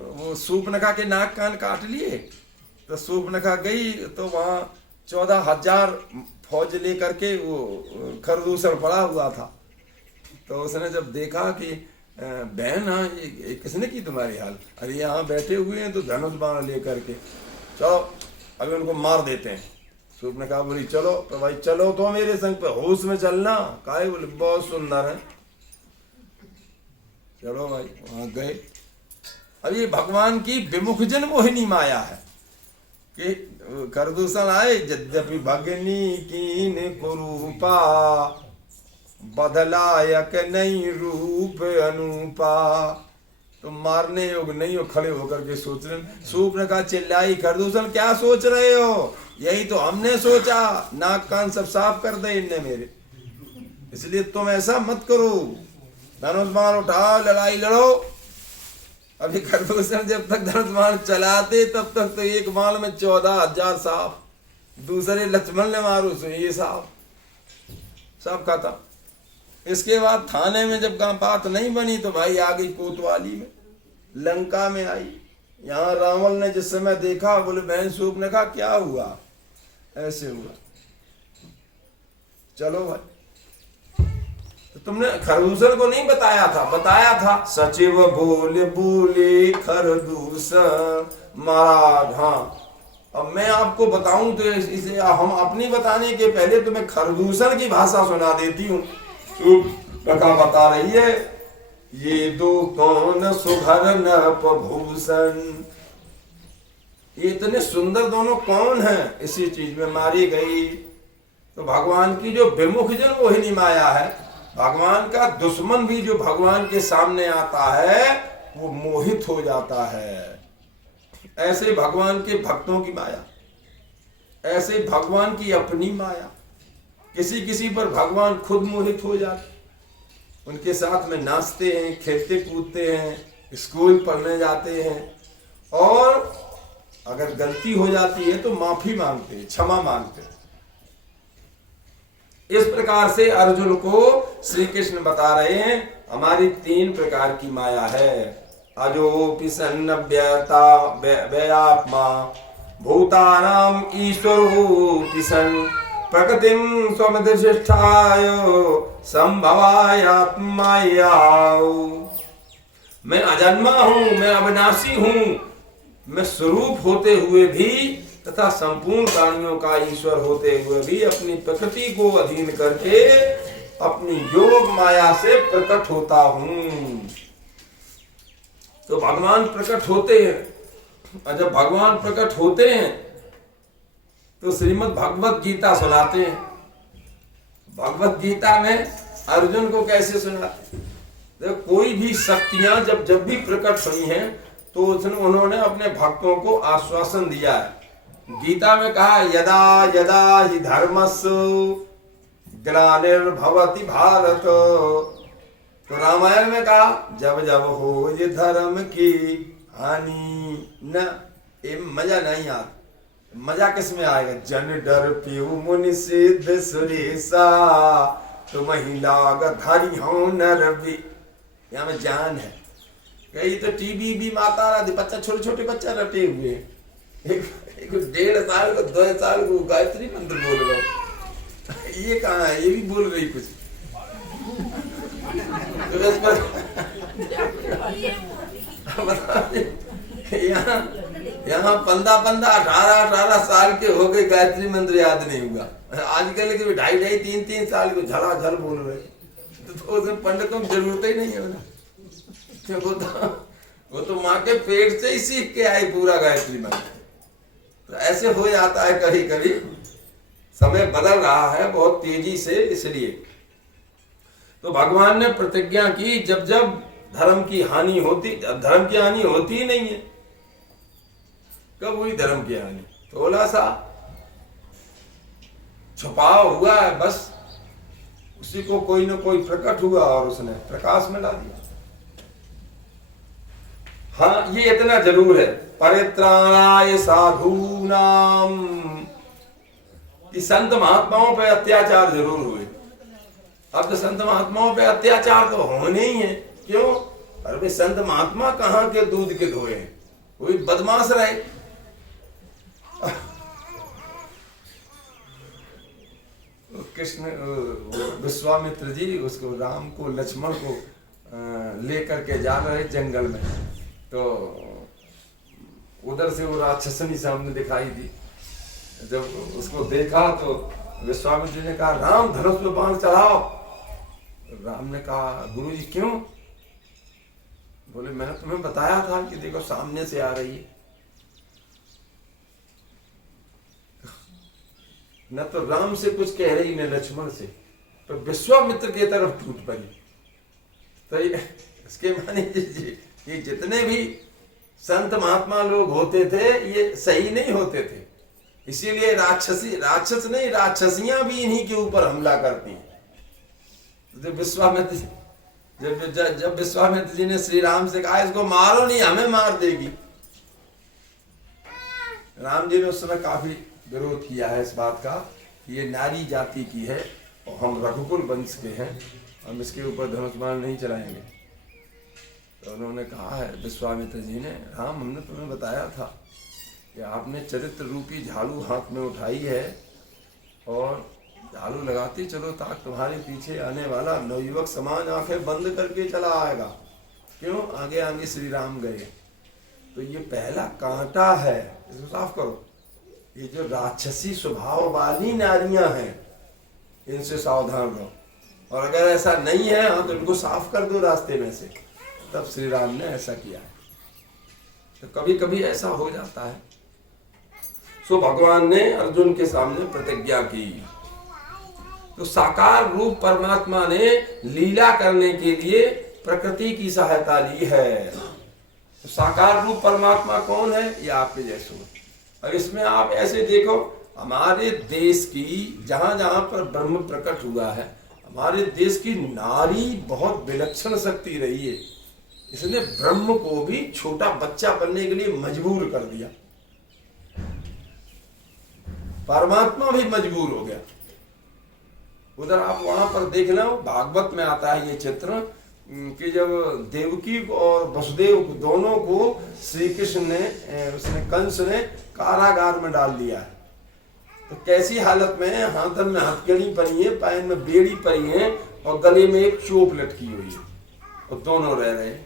वो सूर्पनखा के नाक कान काट लिए, तो सूर्पनखा गई तो वहां 14,000 फौज लेकर के वो खरदूषण पड़ा हुआ था। तो उसने जब देखा कि बहन, हाँ ये किसने की तुम्हारी हाल, अरे यहाँ बैठे हुए हैं तो धनुष बाण लेकर के, चलो अभी उनको मार देते हैं। सूप ने कहा, बोली चलो। तो भाई चलो तो मेरे संग पे, होश में चलना। काहे? बोले बहुत सुंदर है। चलो भाई, वहां गए। अब ये भगवान की विमुखजन मोहिनी माया है कि खरदूषण आए, यद्यपि भगनी कीन कुरूपा, बदलायक नहीं रूप अनूपा। तो मारने योग नहीं हो, खड़े होकर के सोच रहे। सूप ने कहा, चिल्लाई, खरदूषण क्या सोच रहे हो? यही तो हमने सोचा, नाक कान सब साफ कर दे इनने मेरे, इसलिए तुम ऐसा मत करो, धनुष बाण उठाओ, लड़ाई लड़ो। अभी खरदूषण जब तक धनुष बाण चलाते तब तक तो एक बाण में 14,000 साफ, दूसरे लक्ष्मण ने मारो सो ये साफ, सब खत्म। इसके बाद थाने में जब बात नहीं बनी तो भाई आ गई कोतवाली में, लंका में आई। यहाँ रावण ने जिस समय देखा, बोले बहन सूप ने कहा क्या हुआ? ऐसे हुआ। चलो भाई, तो तुमने खरदूषण को नहीं बताया था? बताया था। सचिव बोले बोले खरदूषण महाराज। हाँ, अब मैं आपको बताऊं तो इसे हम अपनी बताने के पहले तुम्हें खरदूषण की भाषा सुना देती हूँ। प्रका बता रही है, ये दो कौन सुघर नप भूषण, ये इतने सुंदर दोनों कौन हैं? इसी चीज में मारी गई। तो भगवान की जो विमुखजन मोहिनी माया है, भगवान का दुश्मन भी जो भगवान के सामने आता है वो मोहित हो जाता है। ऐसे भगवान के भक्तों की माया, ऐसे भगवान की अपनी माया। किसी किसी पर भगवान खुद मोहित हो जाते, उनके साथ में नाचते हैं, खेलते कूदते हैं, स्कूल पढ़ने जाते हैं, और अगर गलती हो जाती है तो माफी मांगते हैं, क्षमा मांगते हैं। इस प्रकार से अर्जुन को श्री कृष्ण बता रहे हैं हमारी 3 प्रकार की माया है। अजोपि सन्नव्यता व्ययात्मा भूतानाम ईश्वरोऽपि सन् प्रकृतिं स्वमधिष्ठाय संभवायात्मायां। मैं अजन्मा हूं, मैं अविनाशी हूं, मैं स्वरूप होते हुए भी तथा संपूर्ण प्राणियों का ईश्वर होते हुए भी अपनी प्रकृति को अधीन करके अपनी योग माया से प्रकट होता हूं। तो भगवान प्रकट होते हैं, और जब भगवान प्रकट होते हैं तो श्रीमद् भगवत गीता सुनाते हैं। भगवत गीता में अर्जुन को कैसे सुनाते? देखो, कोई भी शक्तियां जब भी प्रकट हुई हैं तो उन्होंने अपने भक्तों को आश्वासन दिया है गीता में कहा यदा यदा हि धर्मस्य ग्लानिर्भवति भारत। तो रामायण में कहा जब जब हो ये धर्म की हानि न, ये मजा नहीं आता। मजा किस में आएगा? जन डर प्यू मुनि सिद्ध सुरेशा तुम ही लाग धारी हो नर भी। यहाँ में जान है। कहीं तो टीवी भी माता राधी, बच्चा छोटे छोटे बच्चा रटे हुए, एक 1.5 साल को 2 साल को गायत्री मंत्र बोल रहा हूँ। ये कहाँ है? ये भी बोल रही कुछ। तो इस पर यहाँ 15-18 साल के हो गए, गायत्री मंत्र याद नहीं हुआ। आजकल के 2.5 3 साल को झलाझल बोल रहे। तो उसमें पंडितों की जरूरत ही नहीं है ना। वो तो माँ के पेट से ही सीख के आई पूरा गायत्री मंत्र। तो ऐसे हो जाता है कभी कभी। समय बदल रहा है बहुत तेजी से, इसलिए तो भगवान ने प्रतिज्ञा की जब जब धर्म की हानि होती, धर्म की हानि होती ही नहीं है। कब हुई धर्म की हानि? थोड़ा सा छुपाव हुआ है बस, उसी को कोई न कोई प्रकट हुआ और उसने प्रकाश में ला दिया। हाँ, ये इतना जरूर है, परित्राणाय साधूनाम, कि संत महात्माओं पे अत्याचार जरूर हुए। अब तो संत महात्माओं पे अत्याचार तो होने ही है। क्यों? अरे भाई संत महात्मा कहाँ के दूध के धोए हैं, कोई बदमाश रहे। कृष्ण विश्वामित्र जी उसको, राम को, लक्ष्मण को लेकर के जा रहे जंगल में, तो उधर से वो राक्षसनी सामने दिखाई दी। जब उसको देखा तो विश्वामित्र जी ने कहा राम धनुष पे बाण चढ़ाओ। राम ने कहा गुरुजी क्यों? बोले मैंने तुम्हें बताया था कि देखो सामने से आ रही है। न तो राम से कुछ कह रही न लक्ष्मण से, तो विश्वामित्र की तरफ टूट पड़ी। तो इसके माने ये जितने भी संत महात्मा लोग होते थे ये सही नहीं होते थे। इसीलिए राक्षस नहीं, राक्षसियां भी इन्हीं के ऊपर हमला करती हैं। जब विश्वामित्र जी ने श्री राम से कहा इसको मारो नहीं, हमें मार देगी। राम जी ने उस समय काफी विरोध किया है इस बात का कि ये नारी जाति की है और हम रघुकुल वंश के हैं, हम इसके ऊपर धनुष बाण नहीं चलाएंगे। तो उन्होंने कहा है विश्वामित्र जी ने, राम हमने तुम्हें बताया था कि आपने चरित्र रूपी झाड़ू हाथ में उठाई है और झाड़ू लगाती चलो ताकि तुम्हारे पीछे आने वाला नवयुवक समाज आंखें बंद करके चला आएगा। क्यों? आगे आगे श्री राम गए। तो ये पहला कांटा है, इसको साफ करो। ये जो राक्षसी स्वभाव वाली नारियां हैं इनसे सावधान रहो, और अगर ऐसा नहीं है हाँ तो इनको साफ कर दो रास्ते में से। तब श्री राम ने ऐसा किया है। तो कभी कभी ऐसा हो जाता है। सो भगवान ने अर्जुन के सामने प्रतिज्ञा की। तो साकार रूप परमात्मा ने लीला करने के लिए प्रकृति की सहायता ली है। तो साकार रूप परमात्मा कौन है? ये आपके जैसे। अब इसमें आप ऐसे देखो, हमारे देश की जहां जहां पर ब्रह्म प्रकट हुआ है, हमारे देश की नारी बहुत विलक्षण शक्ति रही है। इसने ब्रह्म को भी छोटा बच्चा बनने के लिए मजबूर कर दिया। परमात्मा भी मजबूर हो गया। उधर आप वहां पर देख लो, भागवत में आता है ये चित्र कि जब देवकी और वसुदेव दोनों को श्री कृष्ण ने, उसने कंस ने कारागार में डाल दिया है। तो कैसी हालत में है? हाथन में हथकड़ी पड़ी है, पैर में बेड़ी पड़ी है और गले में एक चोप लटकी हुई है, और दोनों रह रहे हैं।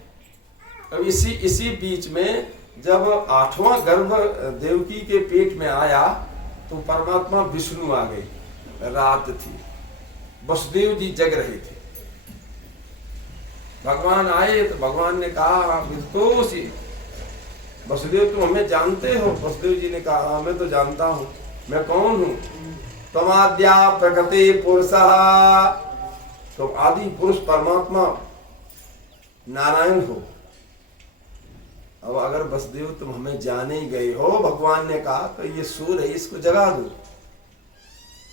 अब इसी बीच में जब 8वां गर्भ देवकी के पेट में आया तो परमात्मा विष्णु आ गए। रात थी, वसुदेव जी जग रहे थे। भगवान आए तो भगवान ने कहा वसुदेव तुम हमें जानते हो? वसुदेव जी ने कहा हाँ मैं तो जानता हूँ। मैं कौन हूँ? तुम आद्या प्रकृति पुरुषः, तुम आदि पुरुष परमात्मा नारायण हो। अब अगर वसुदेव तुम हमें जाने ही गए हो, भगवान ने कहा तो ये सूर है, इसको जगा दो।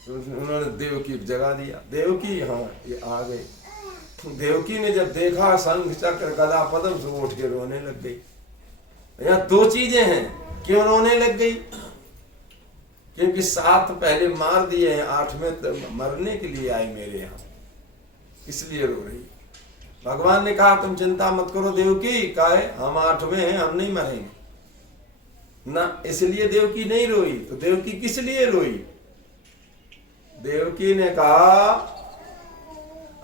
तो उन्होंने देवकी जगा दिया। देवकी, हाँ ये आ गए। देवकी ने जब देखा शंख चक्र गदा पद्म, तो उठ के रोने लग गई। यहाँ दो चीजें हैं, क्यों रोने लग गई? क्योंकि 7 पहले मार दिए हैं, 8वें तो मरने के लिए आए मेरे यहाँ, इसलिए रो रही। भगवान ने कहा तुम चिंता मत करो देवकी, काहे हम 8वें हैं, हम नहीं मरेंगे ना, इसलिए देवकी नहीं रोई। तो देवकी किस लिए रोई? देवकी ने कहा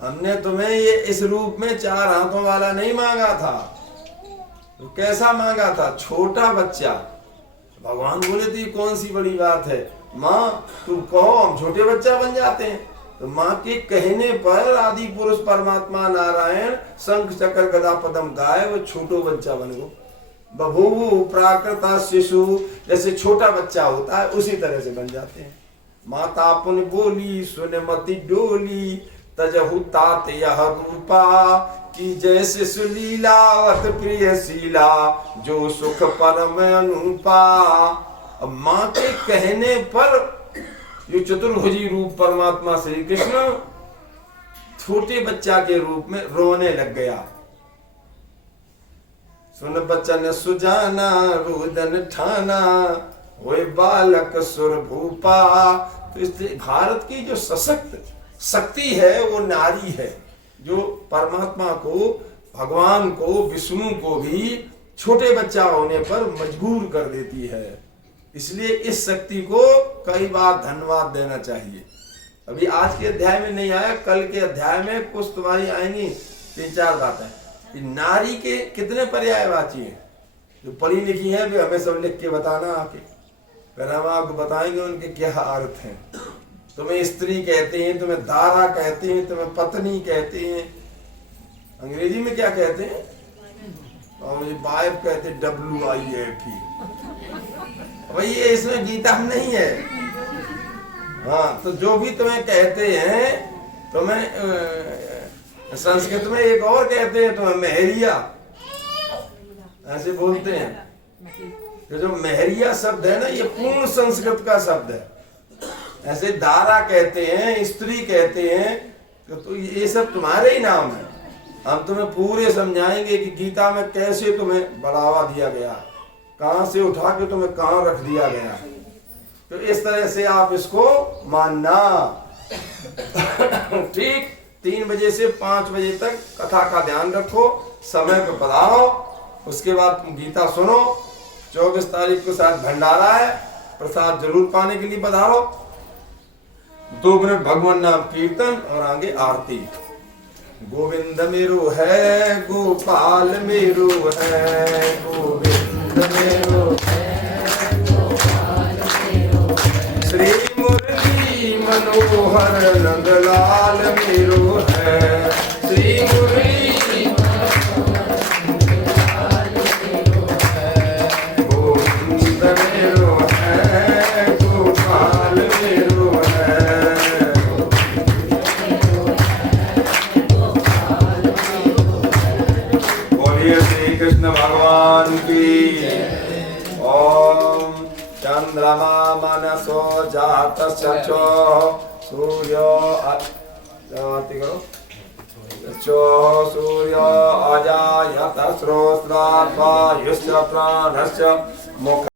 हमने तुम्हें ये इस रूप में 4 हाथों वाला नहीं मांगा था। तो कैसा मांगा था? छोटा बच्चा। भगवान बोले तो ये कौन सी बड़ी बात है, माँ तुम कहो हम छोटे बच्चा बन जाते हैं। तो माँ के कहने पर आदि पुरुष परमात्मा नारायण शंख चक्र गदा पद्म गाए, वो छोटो बच्चा बन गो। बभूवु प्राकृत शिशु, जैसे छोटा बच्चा होता है उसी तरह से बन जाते हैं। माता पुन बोली सुन मति डोली, तजहु तात यह रूपा, की जैसे सुलीलावत प्रिय शीला, जो सुख परम अनुपा। अब माँ के कहने पर ये चतुर्भुजी रूप परमात्मा श्री कृष्ण छोटे बच्चा के रूप में रोने लग गया। सुन बचन सुजाना रुदन ठाना, वो बालक सुर भूपा। तो इसलिए भारत की जो सशक्त शक्ति है वो नारी है, जो परमात्मा को, भगवान को, विष्णु को भी छोटे बच्चा होने पर मजबूर कर देती है। इसलिए इस शक्ति को कई बार धन्यवाद देना चाहिए। अभी आज के अध्याय में नहीं आया, कल के अध्याय में कुछ तुम्हारी आएंगी 3-4 बातें। नारी के कितने पर्यायवाची हैं, जो पढ़ी लिखी हैं भी हमें सब लिख के बताना आके, फिर हम आपको बताएंगे उनके क्या अर्थ हैं। तुम्हें स्त्री कहते हैं, तुम्हें दारा कहते हैं, तुम्हें पत्नी कहते हैं, अंग्रेजी में क्या कहते हैं? और मुझे वाइफ कहते हैं, WIFE। भाई ये इसमें गीता में नहीं है। हाँ, तो जो भी तुम्हें कहते हैं, तुम्हें संस्कृत में एक और कहते हैं, तुम्हें मेहरिया, ऐसे बोलते हैं। तो जो मेहरिया शब्द है ना, ये पूर्ण संस्कृत का शब्द है। ऐसे दारा कहते हैं, स्त्री कहते हैं, तो ये सब तुम्हारे ही नाम है। हम तुम्हें पूरे समझाएंगे कि गीता में कैसे तुम्हें बढ़ावा दिया गया, कहां से उठा के तुम्हें कहां रख दिया गया। तो इस तरह से आप इसको मानना। ठीक 3 बजे से 5 बजे तक कथा का ध्यान रखो, समय पर पधारो, उसके बाद तुम गीता सुनो। 24 तारीख को शायद भंडारा है, प्रसाद जरूर पाने के लिए पधारो। 2 मिनट भगवान नाम कीर्तन और आगे आरती। गोविंद मेरो है, गोपाल मेरो है, गोविंद मेरो है, गोपाल मेरो है, श्री मुरली मनोहर नंदलाल मेरो है, श्री मुरली मनोहर मेरो है, गोविंद मेरो है, गोपाल मेरो है। श्री कृष्ण भगवान की। ओम चंद्रमा मनसो जात सचो सूर्यो सूर्यो अजायत स्रोत्रायुष्य प्राणस्य मुख